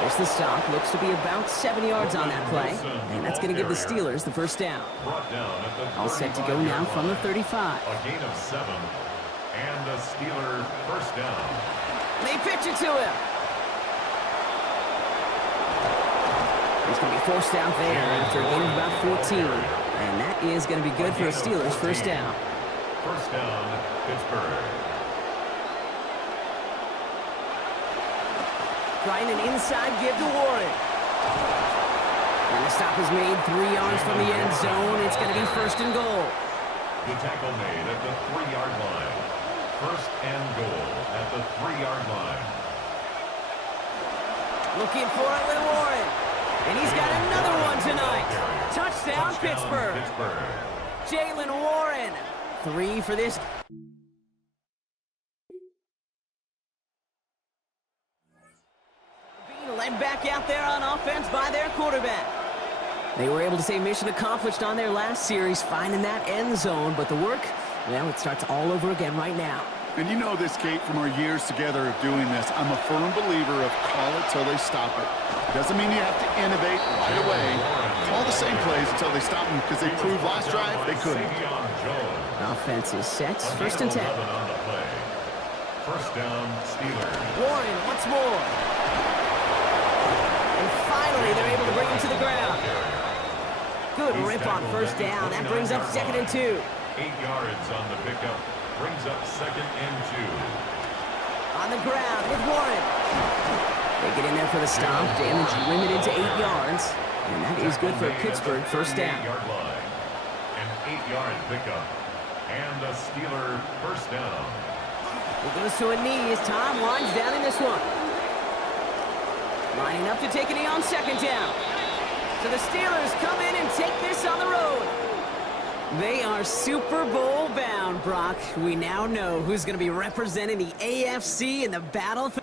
There's the stop. Looks to be about 7 yards on that play. And that's going to give the Steelers the first down. All set to go now from the 35. A gain of 7 and a Steeler first down. They pitch it to him. It's going to be forced out there after a gain of about 14. And that is going to be good for a Steelers first down. First down, Pittsburgh. Trying an inside give to Warren. And the stop is made 3 yards from the end zone. It's going to be 1st and goal. The tackle made at the 3-yard line. 1st and goal at the 3-yard line. Looking for it with Warren. And he's got another one tonight. Touchdown, Pittsburgh. Jalen Warren. 3 for this. Being led back out there on offense by their quarterback. They were able to say mission accomplished on their last series, finding that end zone. But the work, well, it starts all over again right now. And you know this, Kate, from our years together of doing this. I'm a firm believer of call it till they stop it. Doesn't mean you have to innovate right away. Call the same plays until they stop them, because they proved last drive they couldn't. Offense is set. 1st and 10. First down, Steelers. Warren once more. And finally, they're able to bring him to the ground. Good rip on first down. That brings up 2nd and 2. 8 yards on the pickup. Brings up 2nd and 2. On the ground with Warren. They get in there for the stop. Damage limited to 8 yards. And that is good for Pittsburgh. First down. An 8-yard pickup. And a Steeler first down. It goes to a knee as Tom winds down in this one. Lining up to take a knee on 2nd down. So the Steelers come in and take this on the road. They are Super Bowl bound, Brock. We now know who's going to be representing the AFC in the battle for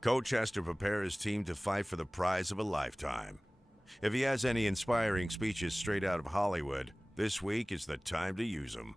Coach has to prepare his team to fight for the prize of a lifetime. If he has any inspiring speeches straight out of Hollywood, this week is the time to use them.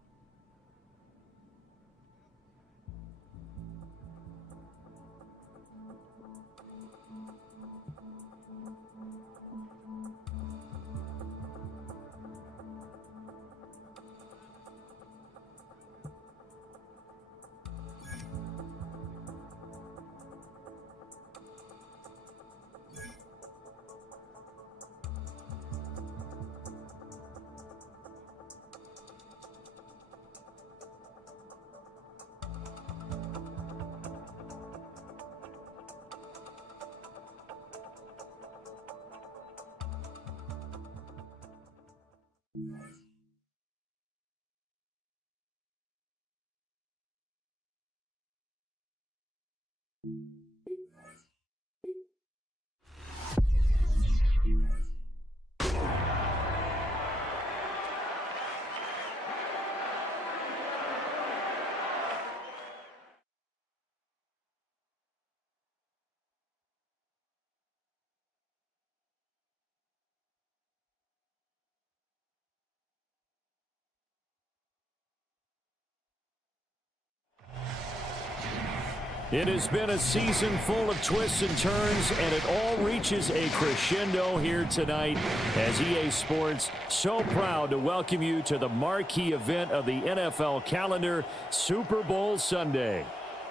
It has been a season full of twists and turns, and it all reaches a crescendo here tonight as EA Sports so proud to welcome you to the marquee event of the NFL calendar, Super Bowl Sunday.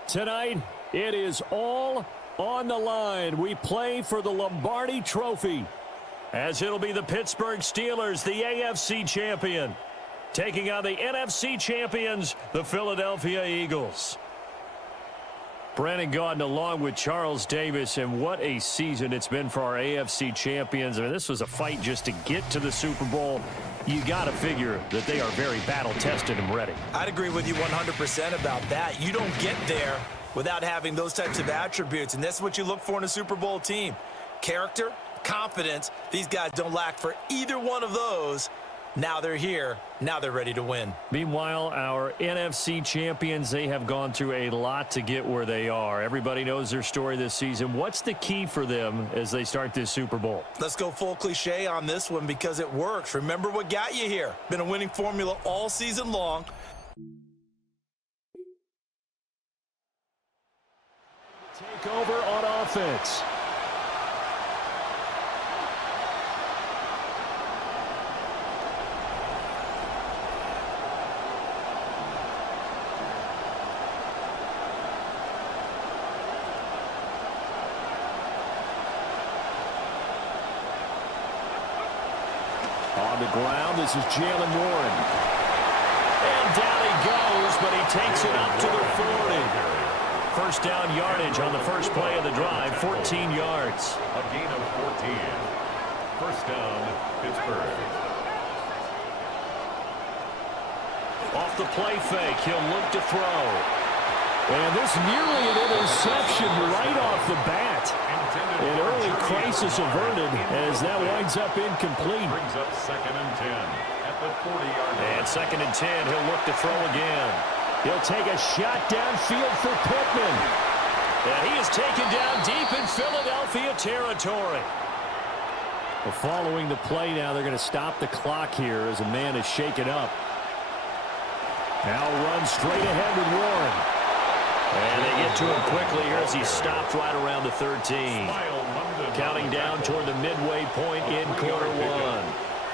Tonight, it is all on the line. We play for the Lombardi Trophy, as it'll be the Pittsburgh Steelers, the AFC champion, taking on the NFC champions, the Philadelphia Eagles. Brandon Gaudin along with Charles Davis, and what a season it's been for our AFC champions. I mean, this was a fight just to get to the Super Bowl. You got to figure that they are very battle-tested and ready. I'd agree with you 100% about that. You don't get there without having those types of attributes, and that's what you look for in a Super Bowl team. Character, confidence, these guys don't lack for either one of those. Now they're here. Now they're ready to win. Meanwhile, our NFC champions, they have gone through a lot to get where they are. Everybody knows their story this season. What's the key for them as they start this Super Bowl? Let's go full cliche on this one because it works. Remember what got you here. Been a winning formula all season long. Take over on offense. On the ground, this is Jalen Warren. And down he goes, but he takes it up to the 40. First down yardage on the first play of the drive, 14 yards. A gain of 14. First down, Pittsburgh. Off the play fake, he'll look to throw. And this nearly an interception right off the bat. An early crisis averted as that winds up incomplete. Brings up 2nd and 10 at the 40-yard line. And 2nd and 10, he'll look to throw again. He'll take a shot downfield for Pittman. And he is taken down deep in Philadelphia territory. Well, following the play now, they're going to stop the clock here as a man is shaken up. Now runs straight ahead with Warren. And they get to him quickly here as he stopped right around the 13. Counting down toward the midway point in quarter one.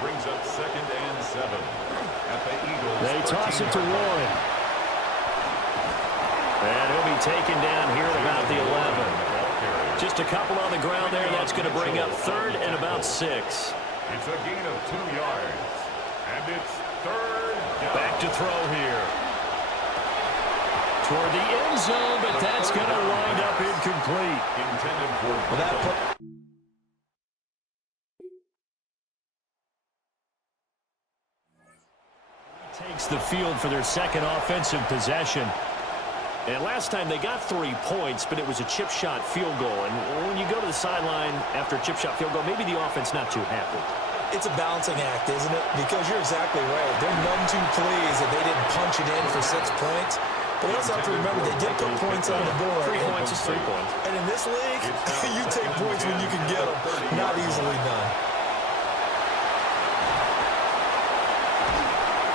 Brings up 2nd and 7 at the Eagles. They toss it to Warren. And he'll be taken down here at about the 11. Just a couple on the ground there. That's going to bring up 3rd and about 6. It's a gain of 2 yards. And it's 3rd down. Back to throw here. Toward the end zone, but that's going to wind up incomplete. Intended for that takes the field for their second offensive possession. And last time they got 3 points, but it was a chip shot field goal. And when you go to the sideline after a chip shot field goal, maybe the offense not too happy. It's a balancing act, isn't it? Because you're exactly right. They're none too pleased that they didn't punch it in for 6 points. But we also have to remember they did put points on the board. 3 points is 3 points. And in this league, you take points when you can get them. Not easily done.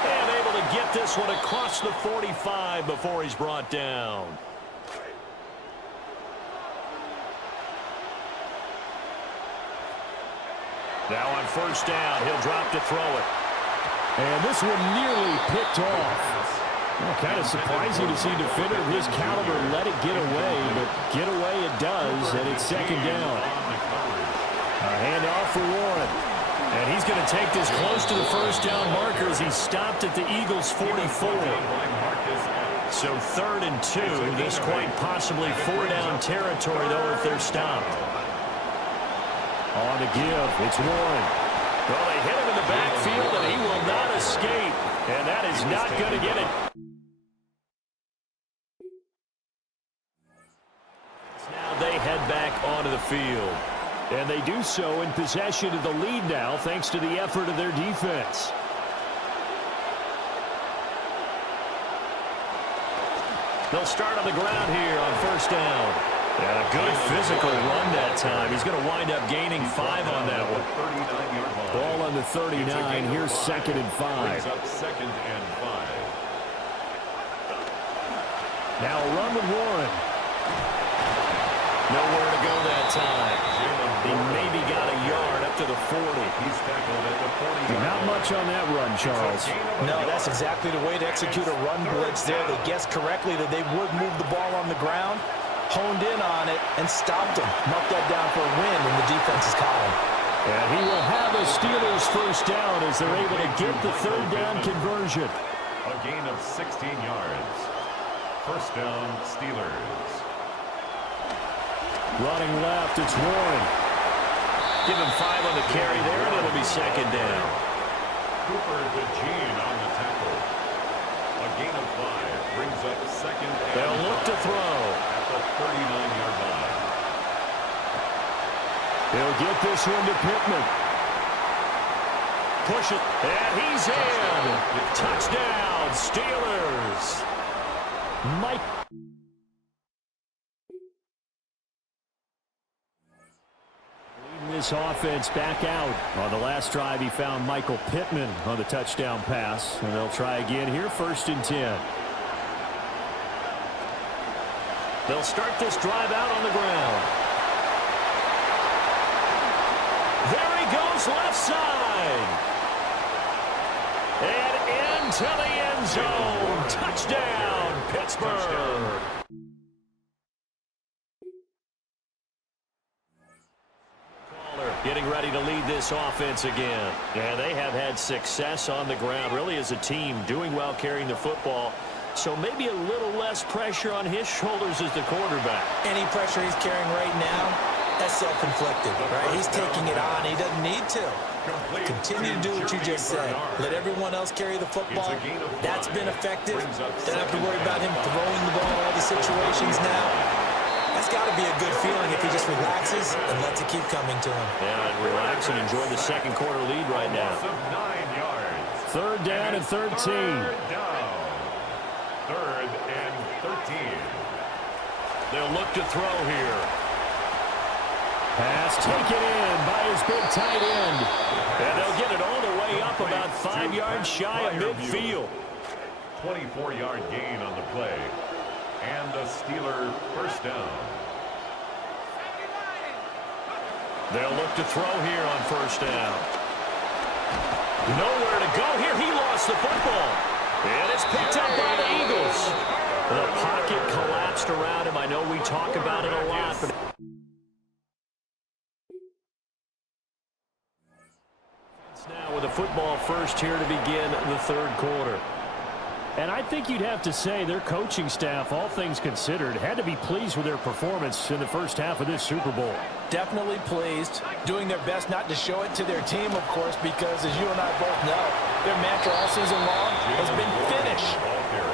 And able to get this one across the 45 before he's brought down. Now on first down, he'll drop to throw it. And this one nearly picked off. Well, kind of surprising to see a defender of his caliber let it get away, but get away it does, and it's second down. A handoff for Warren. And he's going to take this close to the first down marker as he stopped at the Eagles' 44. So 3rd and 2. This quite possibly 4-down territory, though, if they're stopped. On the give, it's Warren. Well, they hit him in the backfield, and he will not escape. And that is not going to get it. Now they head back onto the field. And they do so in possession of the lead now, thanks to the effort of their defense. They'll start on the ground here on first down. And a good physical run that time. He's going to wind up gaining 5 on that one. Ball on the 39. Here's 2nd and 5. Now a run with Warren. Nowhere to go that time. He maybe got a yard up to the 40. He's tackled at the 40. Not much on that run, Charles. No, that's exactly the way to execute a run blitz there. They guessed correctly that they would move the ball on the ground, honed in on it, and stopped him. Marked that down for a win in the defense's column. And he will have a Steelers first down as they're able to get the 3rd down conversion. A gain of 16 yards. First down, Steelers. Running left, it's Warren. Give him 5 on the carry there, and it'll be second down. Cooper DeJean on the tackle. A gain of 5 brings up second and They'll look to throw. At the 39-yard line. He'll get this one to Pittman. Push it, and he's in. Touchdown, Steelers. Mike. This offense back out. On the last drive, he found Michael Pittman on the touchdown pass. And they'll try again here, 1st and 10. They'll start this drive out on the ground. There he goes, left side. And into the end zone. Touchdown, Pittsburgh. Getting ready to lead this offense again. Yeah, they have had success on the ground, really as a team, doing well carrying the football. So maybe a little less pressure on his shoulders as the quarterback. Any pressure he's carrying right now, that's self-inflicted, right? He's taking it on. He doesn't need to. Continue to do what you just said. Let everyone else carry the football. That's been effective. Don't have to worry about him throwing the ball in all the situations now. That's got to be a good feeling if he just relaxes and lets it keep coming to him. Yeah, and relax and enjoy the second quarter lead right now. 3rd down and 13. 3rd and 13. They'll look to throw here. Pass taken in by his big tight end. And they'll get it all the way up about 5 yards shy of midfield. 24-yard gain on the play. And a Steeler first down. They'll look to throw here on first down. Nowhere to go here. He lost the football. And it's picked up by the Eagles. The pocket collapsed around him. I know we talk about it a lot, but now with a football first here to begin the 3rd quarter. And I think you'd have to say their coaching staff, all things considered, had to be pleased with their performance in the first half of this Super Bowl. Definitely pleased, doing their best not to show it to their team, of course, because as you and I both know, their mantra all season long has been finish.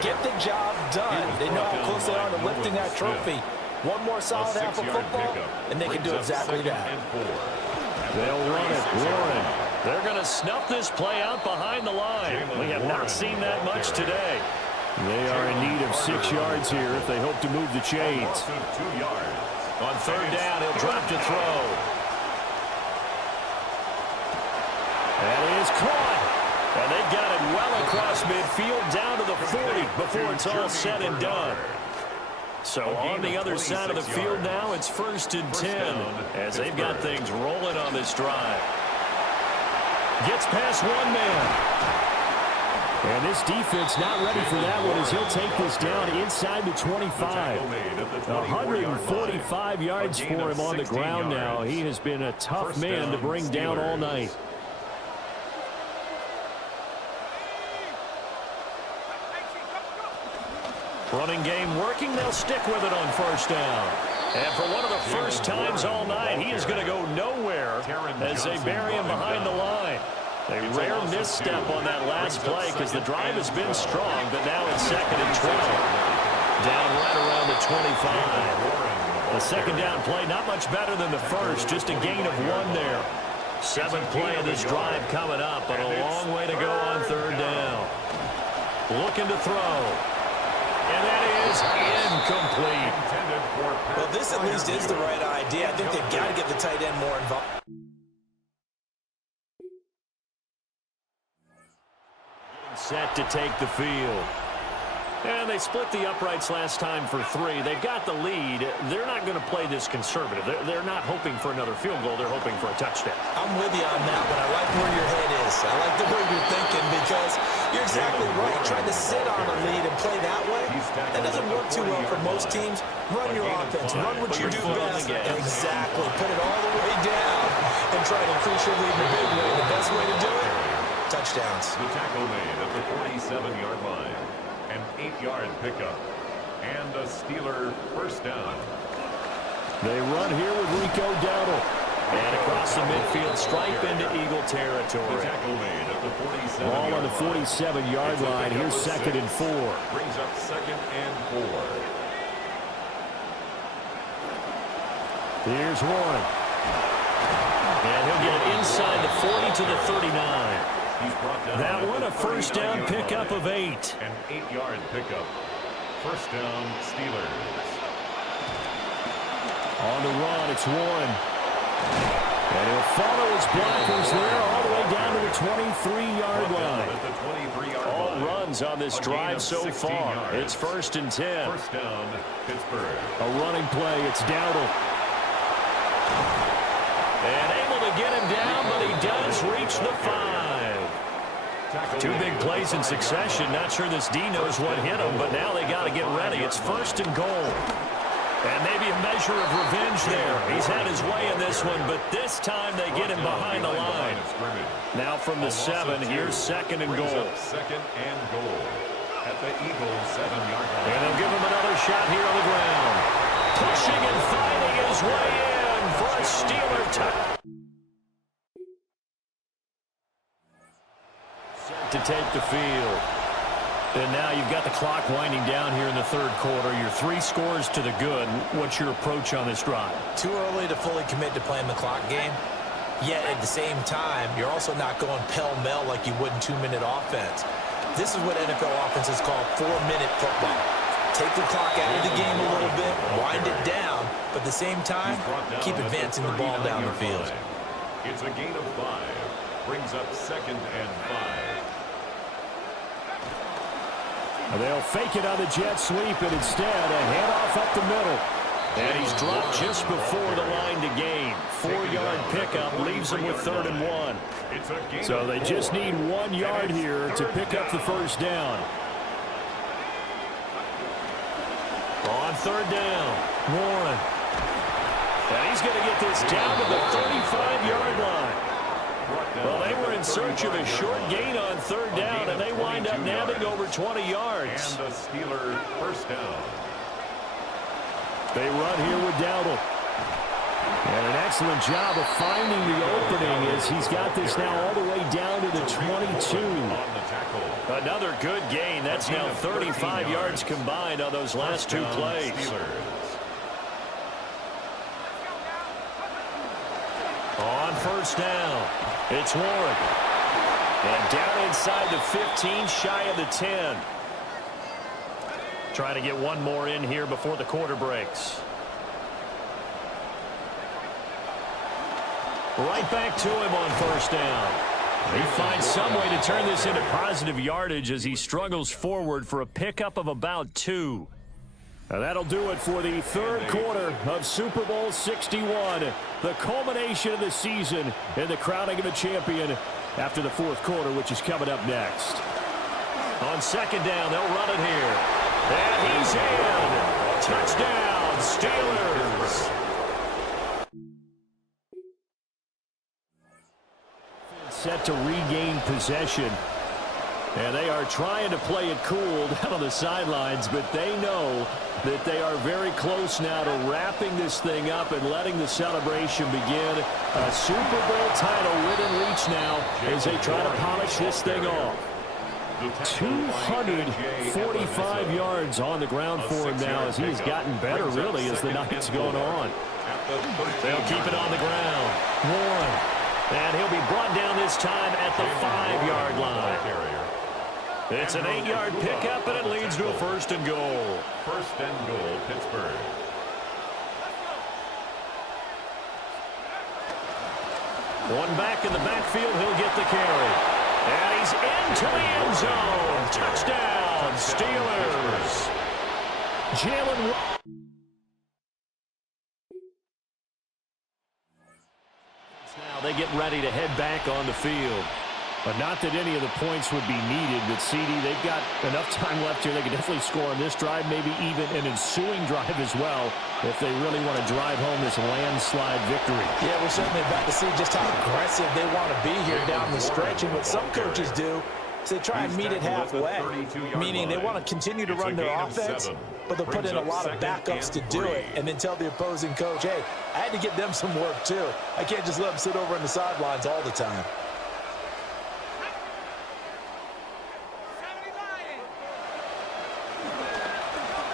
Get the job done. They know how close they are to lifting that trophy. One more solid half of football, and they can do exactly that. They'll run it. Warren. They're going to snuff this play out behind the line. We have not seen that much today. They are in need of 6 yards here if they hope to move the chains. On third down, he'll drop to throw. That is caught. And they got it well across midfield down to the 40 before it's all said and done. So on the other side of the field now, it's 1st and 10 as they've got things rolling on this drive. Gets past one man. And this defense not ready for that one as he'll take this down inside the 25. 145 yards for him on the ground now. He has been a tough man to bring down all night. Running game working. They'll stick with it on 1st down. And for one of the first times all night, he is going to go nowhere as they bury him behind the line. A rare misstep on that last play because the drive has been strong, but now it's 2nd and 12. Down right around the 25. The 2nd down play, not much better than the first, just a gain of 1 there. 7th play of this drive coming up, but a long way to go on 3rd down. Looking to throw. And that is incomplete. Well, this at least is the right idea. I think they've got to get the tight end more involved. Set to take the field. And they split the uprights last time for 3. They've got the lead. They're not going to play this conservative. They're not hoping for another field goal. They're hoping for a touchdown. I'm with you on that one. I like where your head is. I like the way you're thinking because you're exactly right. Trying to sit on a lead and play that way, that doesn't work too well for most teams. Run your offense. Run what you do best. Exactly. Put it all the way down and try to increase your lead in a big way. The best way to do it, touchdowns. The tackle made at the 47-yard line. An 8-yard pickup. And a Steeler 1st down. They run here with Rico Dowdle. And across the midfield stripe into Eagle territory. The tackle made at the 47-yard Ball on the 47-yard line. Here's 2nd and 4. Brings up 2nd and 4. Here's Warren. And he'll get it inside the 40 to the 39. That one a 1st down pickup of 8. An 8-yard pickup. 1st down, Steelers. On the run, it's Warren. And he'll follow his blockers there all the way down to the 23-yard line. All runs on this drive so far. It's 1st and 10. 1st down, Pittsburgh. A running play, it's Dowdle. And able to get him down, but he does reach the 5. 2 big plays in succession. Not sure this D knows what hit him, but now they got to get ready. It's 1st and goal. And maybe a measure of revenge there. He's had his way in this one, but this time they get him behind the line. Now from the 7, here's 2nd and goal. 2nd and goal at the Eagles 7-yard line. And they'll give him another shot here on the ground. Pushing and fighting his way in for a Steeler touchdown. To take the field. And now you've got the clock winding down here in the 3rd quarter. Your 3 scores to the good. What's your approach on this drive? Too early to fully commit to playing the clock game. Yet at the same time, you're also not going pell-mell like you would in 2-minute offense. This is what NFL offenses call 4-minute football. Take the clock out of the game a little bit, wind it down, but at the same time, keep advancing the ball down the field. It's a gain of 5. Brings up 2nd and 5. They'll fake it on the jet sweep, and instead a handoff up the middle. And he's dropped just before the line to gain. 4-yard pickup leaves him with 3rd and 1. So they just need 1 yard here to pick up the 1st down. On 3rd down, Warren. And he's going to get this down to the 35-yard line. Well, they were in search much of a short gain on third down, and they wind up nabbing over 20 yards. And the Steelers first down. They run here with Dowdle. And an excellent job of finding the opening as he's got this now all the way down to the 22. Another good gain. That's now 35 yards combined on those last two plays. On first down, it's Warren. And down inside the 15, shy of the 10. Trying to get one more in here before the quarter breaks. Right back to him on first down. He finds some way to turn this into positive yardage as he struggles forward for a pickup of about 2. And that'll do it for the third quarter of Super Bowl 61. The culmination of the season and the crowning of a champion after the fourth quarter, which is coming up next. On second down, they'll run it here. And he's in. Touchdown, Steelers. Set to regain possession. And they are trying to play it cool down on the sidelines, but they know that they are very close now to wrapping this thing up and letting the celebration begin. A Super Bowl title within reach now as they try to polish this thing off. 245 yards on the ground for him now as he has gotten better, really, as the night's going on. They'll keep it on the ground. Warren. And he'll be brought down this time at the 5-yard line. It's an 8-yard pickup, and it leads to a first and goal. First and goal, Pittsburgh. One back in the backfield, he'll get the carry. And he's into the end zone. Touchdown, Steelers. Jalen. Now they get ready to head back on the field. But not that any of the points would be needed, but CD, they've got enough time left here. They can definitely score on this drive, maybe even an ensuing drive as well, if they really want to drive home this landslide victory. Yeah, we're certainly about to see just how aggressive they want to be here down the stretch. And what some coaches do is they try and meet it halfway, meaning they want to continue to run their offense, but they'll put in a lot of backups to do it and then tell the opposing coach, hey, I had to get them some work too. I can't just let them sit over on the sidelines all the time.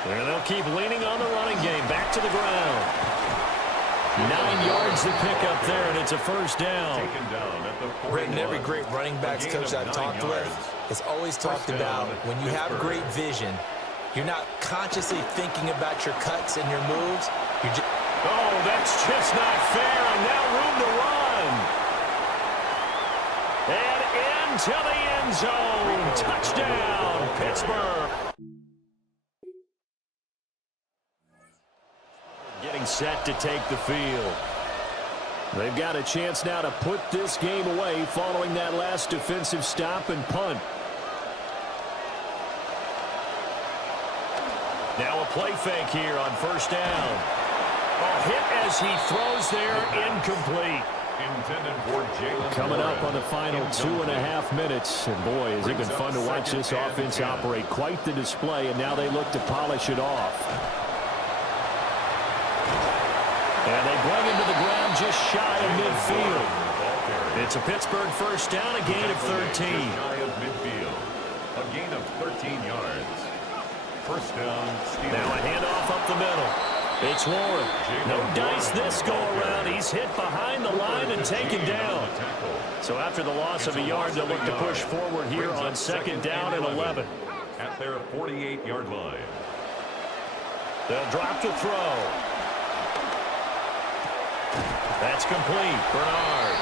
And they'll keep leaning on the running game. Back to the ground. 9 yards to pick up there, and it's a first down. Britton, every great running backs coach I've talked with has always talked about when you have great vision, you're not consciously thinking about your cuts and your moves. You're just oh, that's just not fair, and now room to run. And into the end zone. Touchdown, Pittsburgh. Getting set to take the field. They've got a chance now to put this game away following that last defensive stop and punt. Now a play fake here on first down. A hit as he throws there, incomplete. Intended for Jalen. Coming up on the final 2.5 minutes. And boy, has it been fun to watch this offense operate. Quite the display, and now they look to polish it off. And they bring him to the ground just shy of midfield. It's a Pittsburgh first down, a gain of 13. Shy of midfield. A gain of 13 yards. First down, Steelers. Now a handoff up the middle. It's Warren. No dice this go-around. He's hit behind the line and taken down. So after the loss of a yard, they'll look to push forward here on second down and 11. At their 48-yard line. They'll drop the throw. That's complete. Bernard.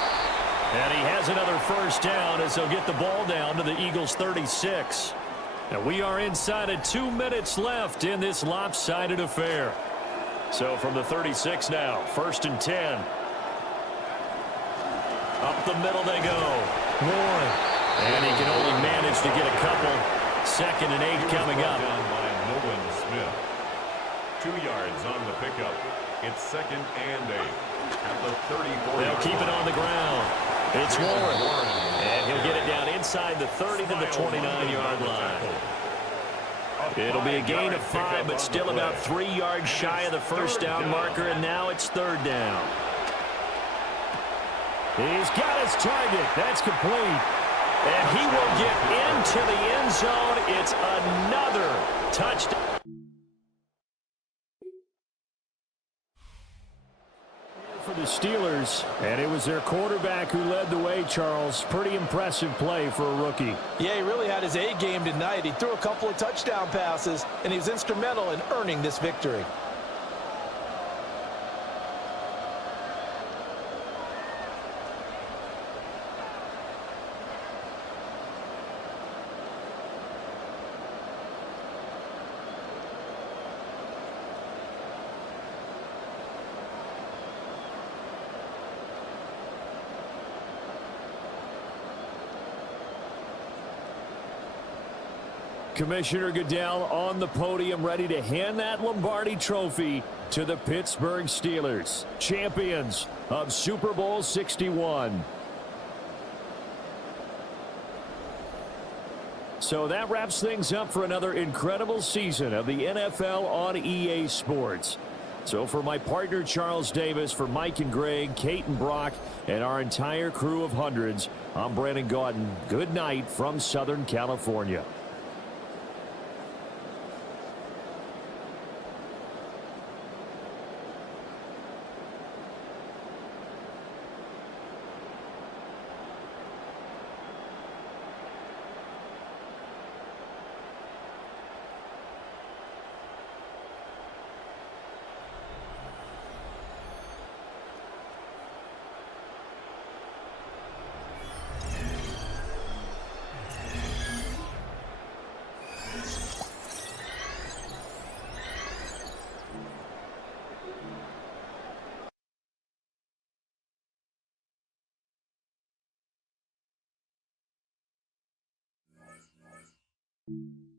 And he has another first down as they'll get the ball down to the Eagles' 36. And we are inside of 2 minutes left in this lopsided affair. So from the 36 now, first and 10. Up the middle they go. Warren. And he can only manage to get a couple. Second and 8 coming up. Down by Nolan Smith. 2 yards on the pickup. It's second and 8. At the 34. They'll keep it on the ground. It's Warren. And he'll get it down inside the 30 to the 29-yard line. It'll be a gain of 5, but still about 3 yards shy of the first down marker, and now it's third down. He's got his target. That's complete. And he will get into the end zone. It's another touchdown. For the Steelers, and it was their quarterback who led the way, Charles. Pretty impressive play for a rookie. Yeah, he really had his A game tonight. He threw a couple of touchdown passes, and he was instrumental in earning this victory. Commissioner Goodell on the podium, ready to hand that Lombardi trophy to the Pittsburgh Steelers, champions of Super Bowl 61. So that wraps things up for another incredible season of the NFL on EA Sports. So for my partner Charles Davis, for Mike and Greg, Kate and Brock, and our entire crew of hundreds, I'm Brandon Gaudin. Good night from Southern California. Thank you.